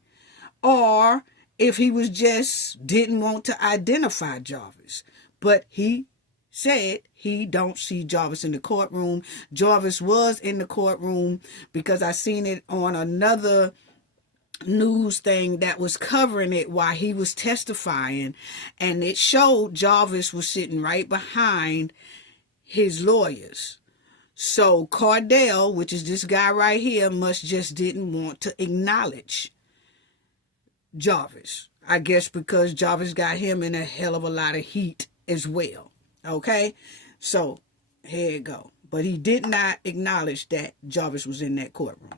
or if he was just didn't want to identify Jarvis. But he said he don't see Jarvis in the courtroom. Jarvis was in the courtroom because I seen it on another news thing that was covering it while he was testifying, and it showed Jarvis was sitting right behind his lawyers. So Cardell, which is this guy right here, must just didn't want to acknowledge Jarvis. I guess because Jarvis got him in a hell of a lot of heat as well. Okay? So, here you go. But he did not acknowledge that Jarvis was in that courtroom.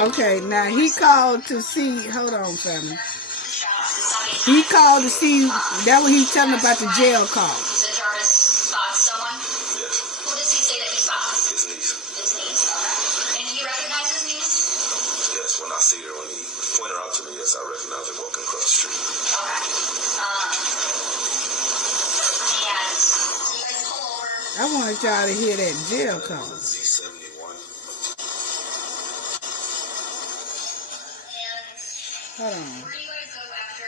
Okay, now he called to see, hold on, family. He called to see, that what he's telling about the jail call. So Jarvis spotted someone? Yes. Who does he say that he spots? His niece. His niece, okay. And do you recognize his niece? Yes, when I see her, when he pointed her out to me, yes, I recognize her walking across the street. Okay. And so you guys pull over. I wanted y'all to hear that jail call. Hold on. Where do you guys go after?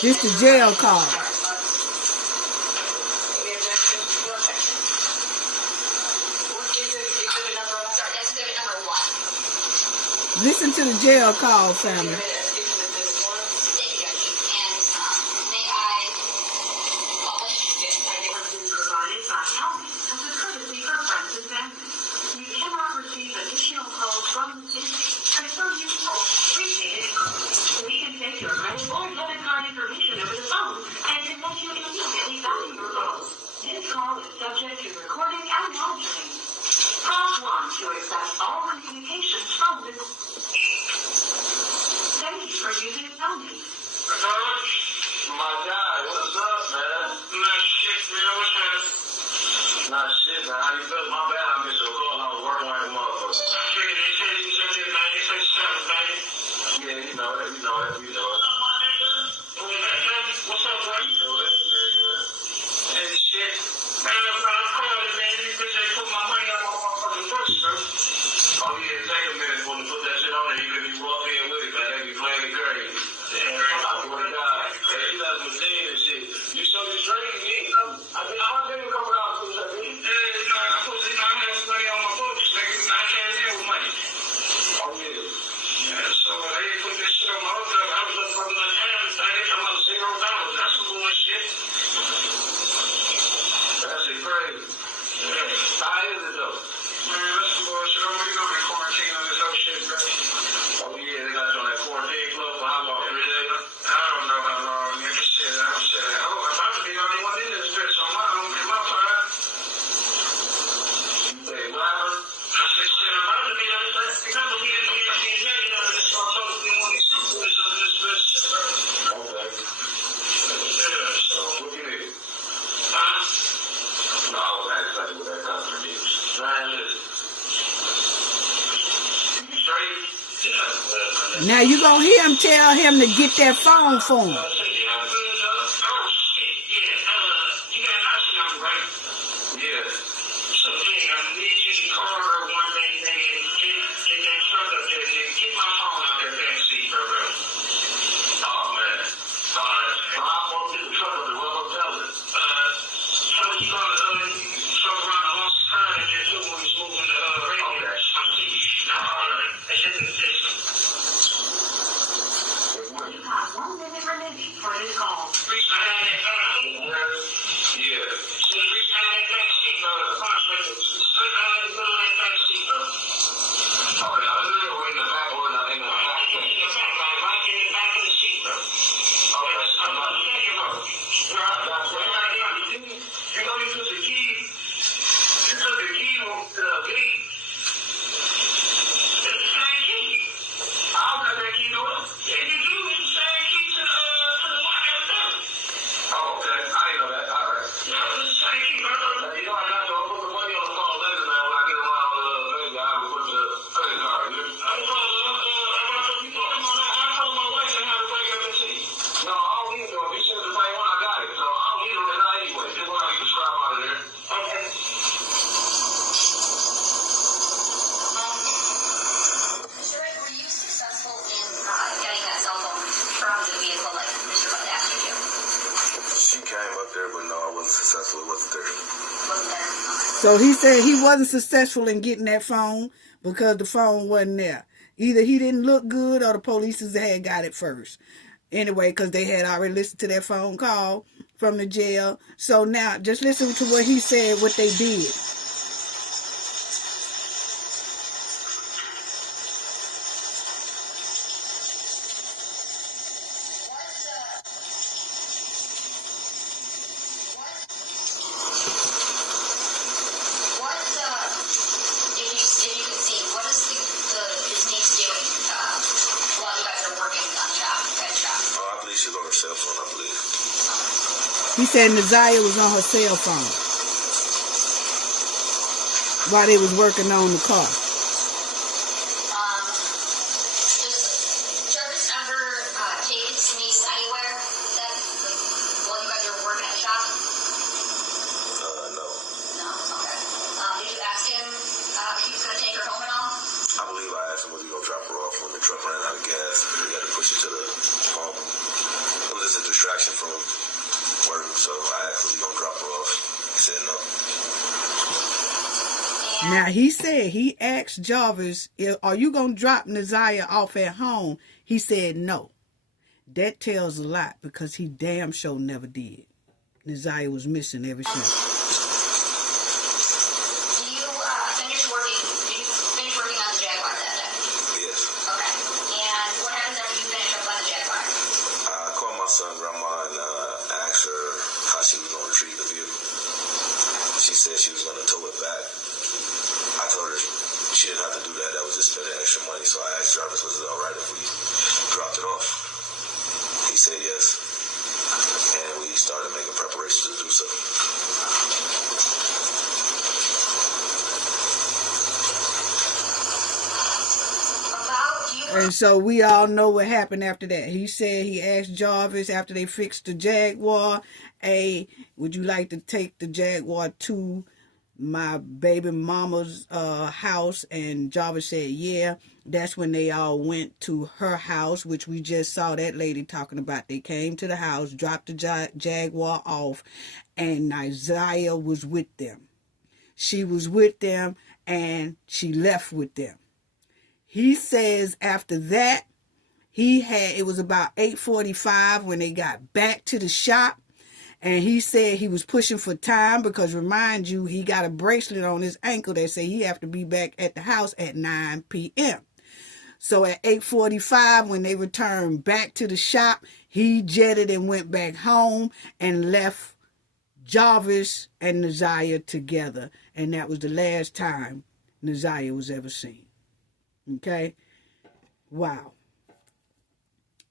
This the jail call. Listen to the jail call, family. This call is subject to recording and monitoring. Press 1 to accept all communications from this. Thank you for using Tony. My guy, what's up, man? Not shit, man. What's happening? Not shit, man. How you feel? My bad, I missed your call. I was working like a motherfucker. I figured they said you said you're 96, 7, baby. Yeah, you know it. What's up, my nigga? What's up, bro? You know it. Hey, shit. Man, I'm calling, man. These bitches ain't put my money on my motherfucking books, bro. Oh, yeah, take a minute for them to put that shit on there. You can be walk in with it, man. They be playing it crazy. Yeah, I swear to God. Hey, you got some machine and shit. You show you straight, me. I mean, I'm going to come out and do that, man. Yeah, you know, I'm supposed to, I had some Now you gonna hear him tell him to get that phone for him. So he said he wasn't successful in getting that phone because the phone wasn't there. Either he didn't look good or the police had got it first. Anyway, because they had already listened to that phone call from the jail. So now, just listen to what he said, what they did. He said Naziah was on her cell phone while they was working on the car. Does Jarvis ever take his niece anywhere while you guys are working at the shop? No. No? Okay. Did you ask him if he was going to take her home at all? I believe I asked him was he going to drop her off when the truck ran out of gas. We had to push it to the pump. It was just a distraction from work, so I asked was he going to drop her off. He said no. Now, he said he asked Jarvis, are you going to drop Naziah off at home? He said no. That tells a lot because he damn sure never did. Naziah was missing ever since. Did you finish working on the Jaguar that day? Yes. Okay. And what happens after you finish up on the Jaguar? I called my son, Grandma, and asked her how she was going to retrieve the vehicle. She said she was going to tow it back. I told her she didn't have to do that. That was just spending extra money. So I asked Jarvis, was it all right if we dropped it off? He said yes. And we started making preparations to do so. And so we all know what happened after that. He said he asked Jarvis after they fixed the Jaguar, hey, would you like to take the Jaguar to my baby mama's house? And Jarvis said yeah. That's when they all went to her house, which we just saw that lady talking about. They came to the house, dropped the Jaguar off, and Naziah was with them. She was with them and she left with them. He says after that, it was about 8:45 when they got back to the shop. And he said he was pushing for time because, remind you, he got a bracelet on his ankle that said he have to be back at the house at 9 p.m. So at 8:45, when they returned back to the shop, he jetted and went back home and left Jarvis and Naziah together. And that was the last time Naziah was ever seen. Okay? Wow.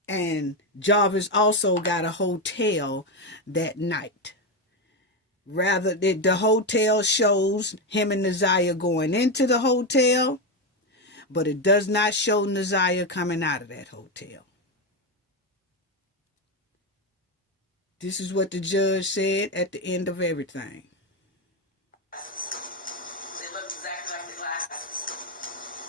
And Jarvis also got a hotel that night. Rather, the hotel shows him and Naziah going into the hotel, but it does not show Naziah coming out of that hotel. This is what the judge said at the end of everything. They look exactly like the glasses.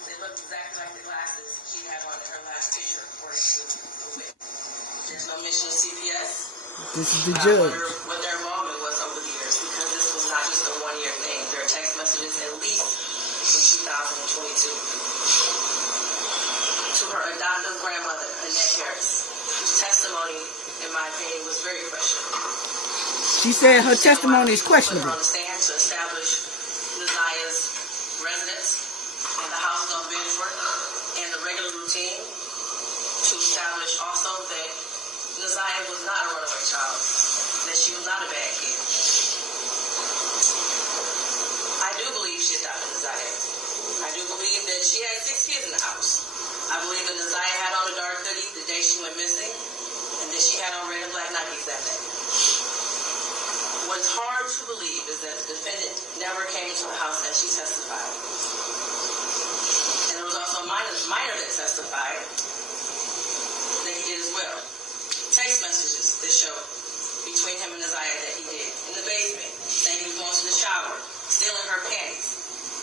They look exactly like the glasses she had on in her last picture, according to the witness. There's no mention of CPS. This is the judge. I wonder what their involvement was over the years, because this was not just a one-year thing. There are text messages at least from 2022 to her adoptive grandmother, Annette Harris, whose testimony, in my opinion, was very questionable. She said her testimony is questionable. Put her on the stand to establish Naziah's residence and the house on Benford and the regular routine, to establish also that Naziah was not a runaway child, that she was not a bad kid. I do believe she adopted Naziah. I do believe that she had 6 kids in the house. I believe that Naziah had on a dark hoodie the day she went missing, and that she had on red and black Nikes that day. What's hard to believe is that the defendant never came into the house as she testified. And there was also a minor that testified that he did as well. Text messages that show between him and Naziah that he did in the basement, saying he was going to the shower, stealing her panties.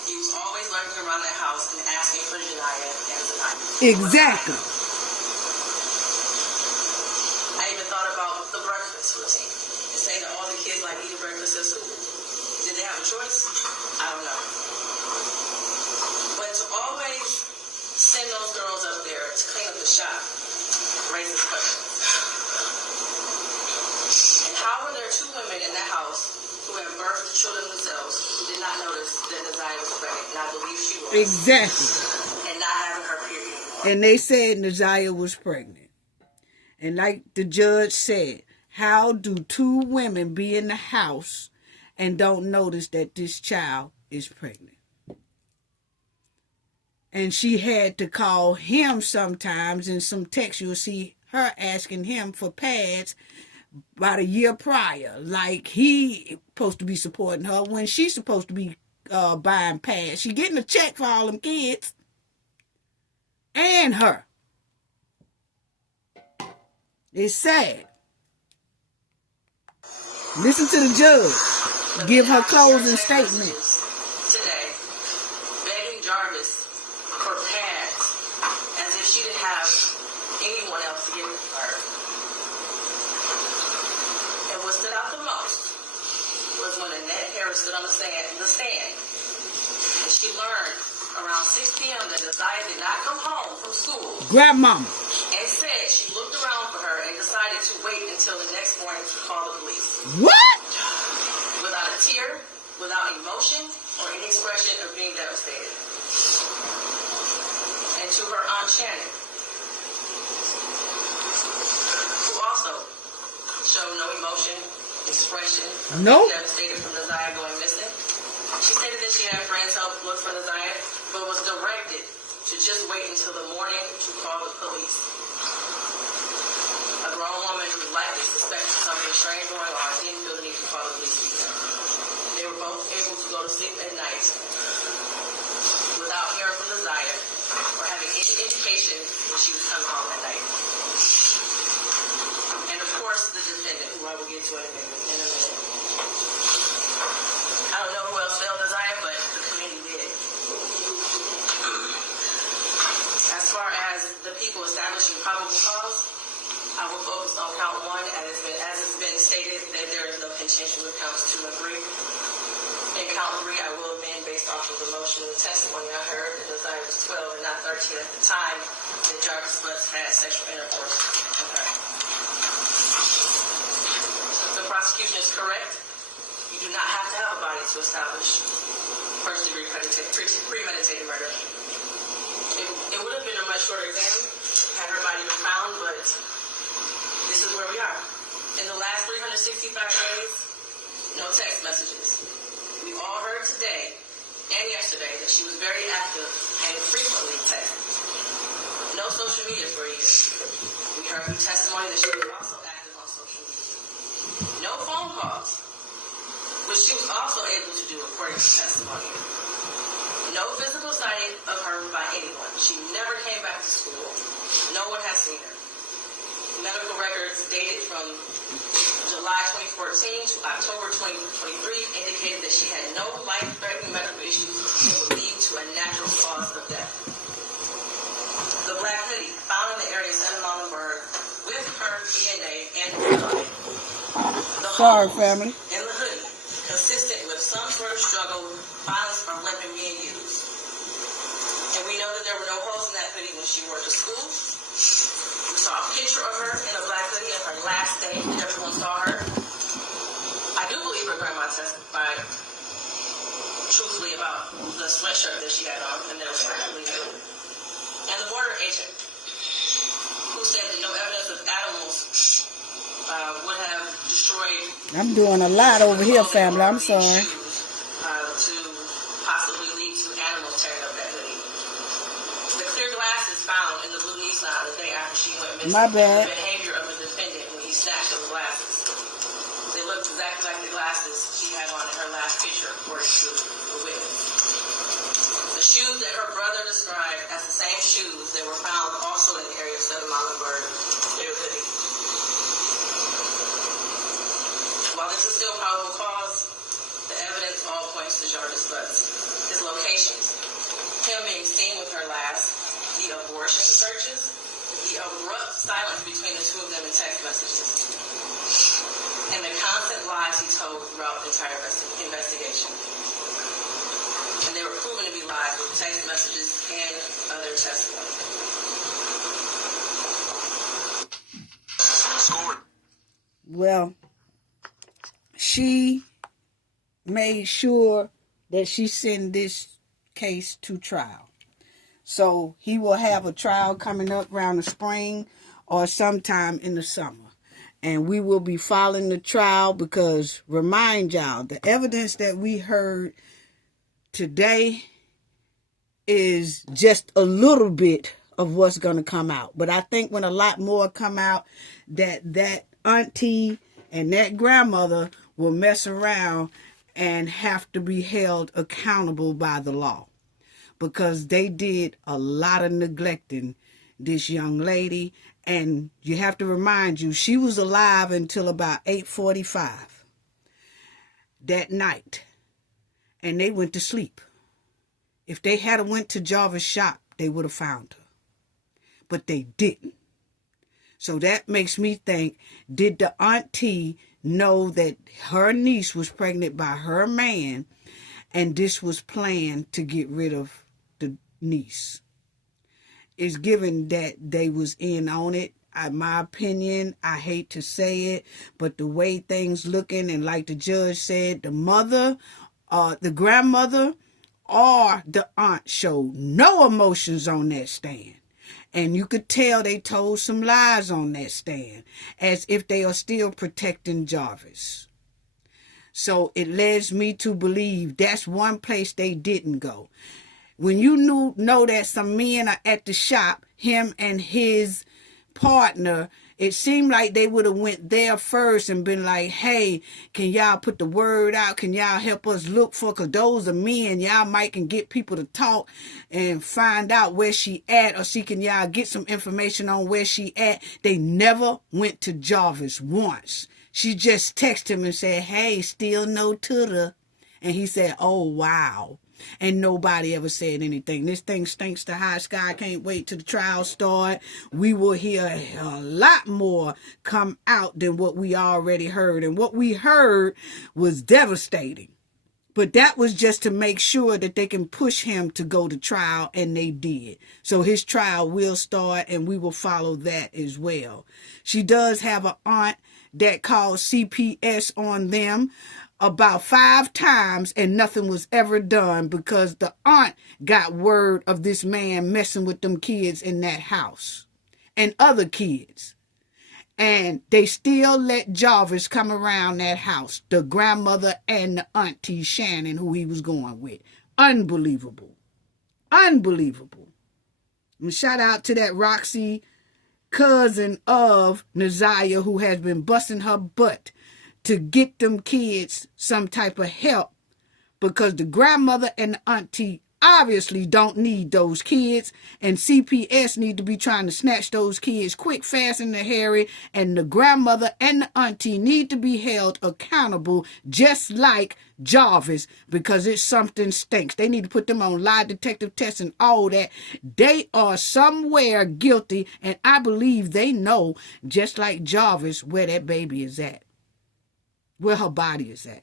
He was always lurking around that house and asking for Naziah and Naziah. Exactly. I even thought about the breakfast routine and saying that all the kids like eating breakfast at school. Did they have a choice? I don't know. But to always send those girls up there to clean up the shop raises questions. And how were there 2 women in that house who had birthed children themselves who did not notice that Naziah was pregnant? And I believe she was. Exactly. And not having her period. And they said Naziah was pregnant. And like the judge said, how do 2 women be in the house and don't notice that this child is pregnant? And she had to call him sometimes. In some text, you'll see her asking him for pads about a year prior. Like he supposed to be supporting her when she's supposed to be buying pads. She getting a check for all them kids. And her. It's sad. Listen to the judge give her closing statement. Today, begging Jarvis for pads as if she didn't have anyone else to give her. And what stood out the most was when Annette Harris stood on the stand, and she learned around 6 p.m. that Naziah did not come home from school. Grandmama. And said she looked around for her and decided to wait until the next morning to call the police. What? Without a tear, without emotion, or any expression of being devastated. And to her Aunt Shannon, who also showed no emotion, expression, of being devastated from Naziah going missing. She stated that she had friends help look for Naziah, but was directed to just wait until the morning to call the police. A grown woman who likely suspected something strange going on didn't feel the need to call the police either. They were both able to go to sleep at night without hearing from Naziah or having any indication that she was coming home at night. And of course, the defendant, who I will get to in a minute. I don't know who else failed Naziah, but the committee did. As far as the people establishing probable cause, I will focus on count 1, as it's been stated that there is no contention with counts 2 and 3. In count 3, I will amend based off of the motion and the testimony I heard that Naziah was 12 and not 13 at the time that Jarvis Butts had sexual intercourse with her. The prosecution is correct. You do not have to have a body to establish first-degree premeditated murder. It would have been a much shorter exam had her body been found, but this is where we are. In the last 365 days, no text messages. We all heard today and yesterday that she was very active and frequently texting. No social media for a year. We heard through testimony that she was also active on social media. No phone calls, which she was also able to do according to testimony. no physical sighting of her by anyone. She never came back to school. No one has seen her. Medical records dated from July 2014 to October 2023 indicated that she had no life-threatening medical issues that would lead to a natural cause of death. The black hoodie found in the area of St. Muhlenberg with her DNA and blood. Sorry, family. In the hoodie, consistent with some sort of struggle, violence, or weapon being used. And we know that there were no holes in that hoodie when she wore to school. We saw a picture of her in a black hoodie on her last day. Everyone saw her. I do believe her grandma testified truthfully about the sweatshirt that she had on, and that was actually her. And the border agent, who said that no evidence of animals would have destroyed. I'm doing a lot over here, family. I'm sorry. To possibly lead to animals tearing up that hoodie. The clear glasses found in the blue Nissan the day after she went missing. My bad. The behavior of the defendant when he snatched those glasses. They looked exactly like the glasses she had on in her last picture, according to the witness. The shoes that her brother described as the same shoes that were found also in the area of Southern Muhlenberg, their hoodie. While this is still probable cause, the evidence all points to Jarvis Butts. His locations, him being seen with her last, the abortion searches, the abrupt silence between the two of them in text messages, and the constant lies he told throughout the entire investigation. And they were proven to be lies with text messages and other testimony. Well, she made sure that she sent this case to trial. So he will have a trial coming up around the spring or sometime in the summer. And we will be following the trial because, remind y'all, the evidence that we heard today is just a little bit of what's going to come out. But I think when a lot more come out, that auntie and that grandmother will mess around and have to be held accountable by the law, because they did a lot of neglecting this young lady. And you have to remind you, she was alive until about 8:45 that night, and they went to sleep. If they had went to Jarvis' shop, they would have found her, but they didn't. So that makes me think, did the auntie know that her niece was pregnant by her man, and this was planned to get rid of the niece? It's given that they was in on it. In my opinion, I hate to say it, but the way things looking, and like the judge said, the mother, the grandmother, or the aunt showed no emotions on that stand. And you could tell they told some lies on that stand, as if they are still protecting Jarvis. So it leads me to believe that's one place they didn't go. When you know that some men are at the shop, him and his partner, it seemed like they would have went there first and been like, hey, can y'all put the word out? Can y'all help us look for, because those are men. Y'all might can get people to talk and find out where she at, or can y'all get some information on where she at. They never went to Jarvis once. She just texted him and said, hey, still no tutor. And he said, oh, wow. And nobody ever said anything. This thing stinks to high sky. I can't wait till the trial start. We will hear a lot more come out than what we already heard. And what we heard was devastating. But that was just to make sure that they can push him to go to trial, and they did. So his trial will start, and we will follow that as well. She does have an aunt that called CPS on them about 5 times, and nothing was ever done, because the aunt got word of this man messing with them kids in that house and other kids. And they still let Jarvis come around that house, the grandmother and the auntie Shannon, who he was going with. Unbelievable. Unbelievable. And shout out to that Roxy, cousin of Naziah, who has been busting her butt to get them kids some type of help, because the grandmother and the auntie obviously don't need those kids, and CPS need to be trying to snatch those kids quick, fast, and in a hurry, and the grandmother and the auntie need to be held accountable just like Jarvis, because it's something stinks. They need to put them on lie detective tests and all that. They are somewhere guilty, and I believe they know, just like Jarvis, where that baby is at, where her body is at.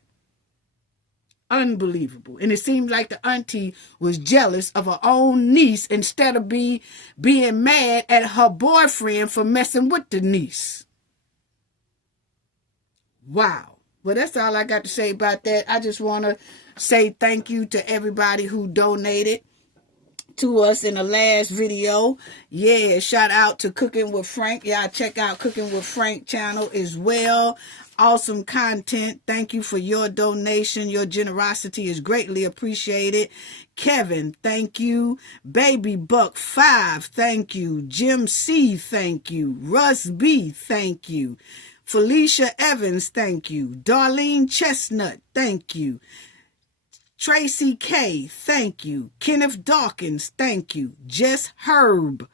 Unbelievable. And it seemed like the auntie was jealous of her own niece instead of being mad at her boyfriend for messing with the niece. Wow. Well, that's all I got to say about that. I just want to say thank you to everybody who donated to us in the last video. Yeah, shout out to Cooking with Frank. Y'all check out Cooking with Frank channel as well. Awesome content. Thank you for your donation. Your generosity is greatly appreciated. Kevin, thank you. Baby Buck 5, thank you. Jim C, thank you. Russ B, thank you. Felicia Evans, thank you. Darlene Chestnut, thank you. Tracy K, thank you. Kenneth Dawkins, thank you. Jess Herb,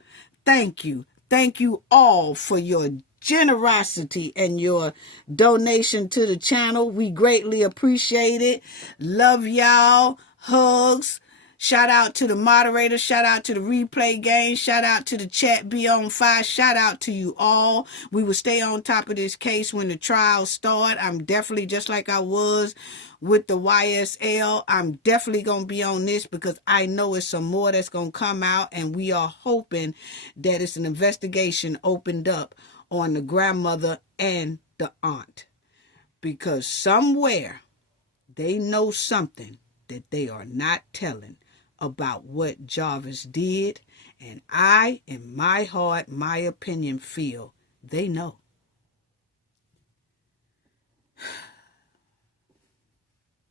thank you. Thank you all for your generosity and your donation to the channel. We greatly appreciate it. Love y'all. Hugs. Shout out to the moderator. Shout out to the replay game. Shout out to the chat be on fire. Shout out to you all. We will stay on top of this case when the trial start. I'm definitely, just like I was with the YSL, I'm definitely going to be on this because I know it's some more that's going to come out, and we are hoping that it's an investigation opened up on the grandmother and the aunt, because somewhere they know something that they are not telling about what Jarvis did, and I, in my heart, my opinion, feel they know.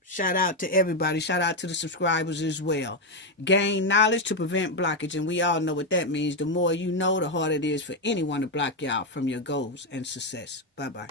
Shout out to everybody. Shout out to the subscribers as well. Gain knowledge to prevent blockage. And we all know what that means. The more you know, the harder it is for anyone to block you out from your goals and success. Bye-bye.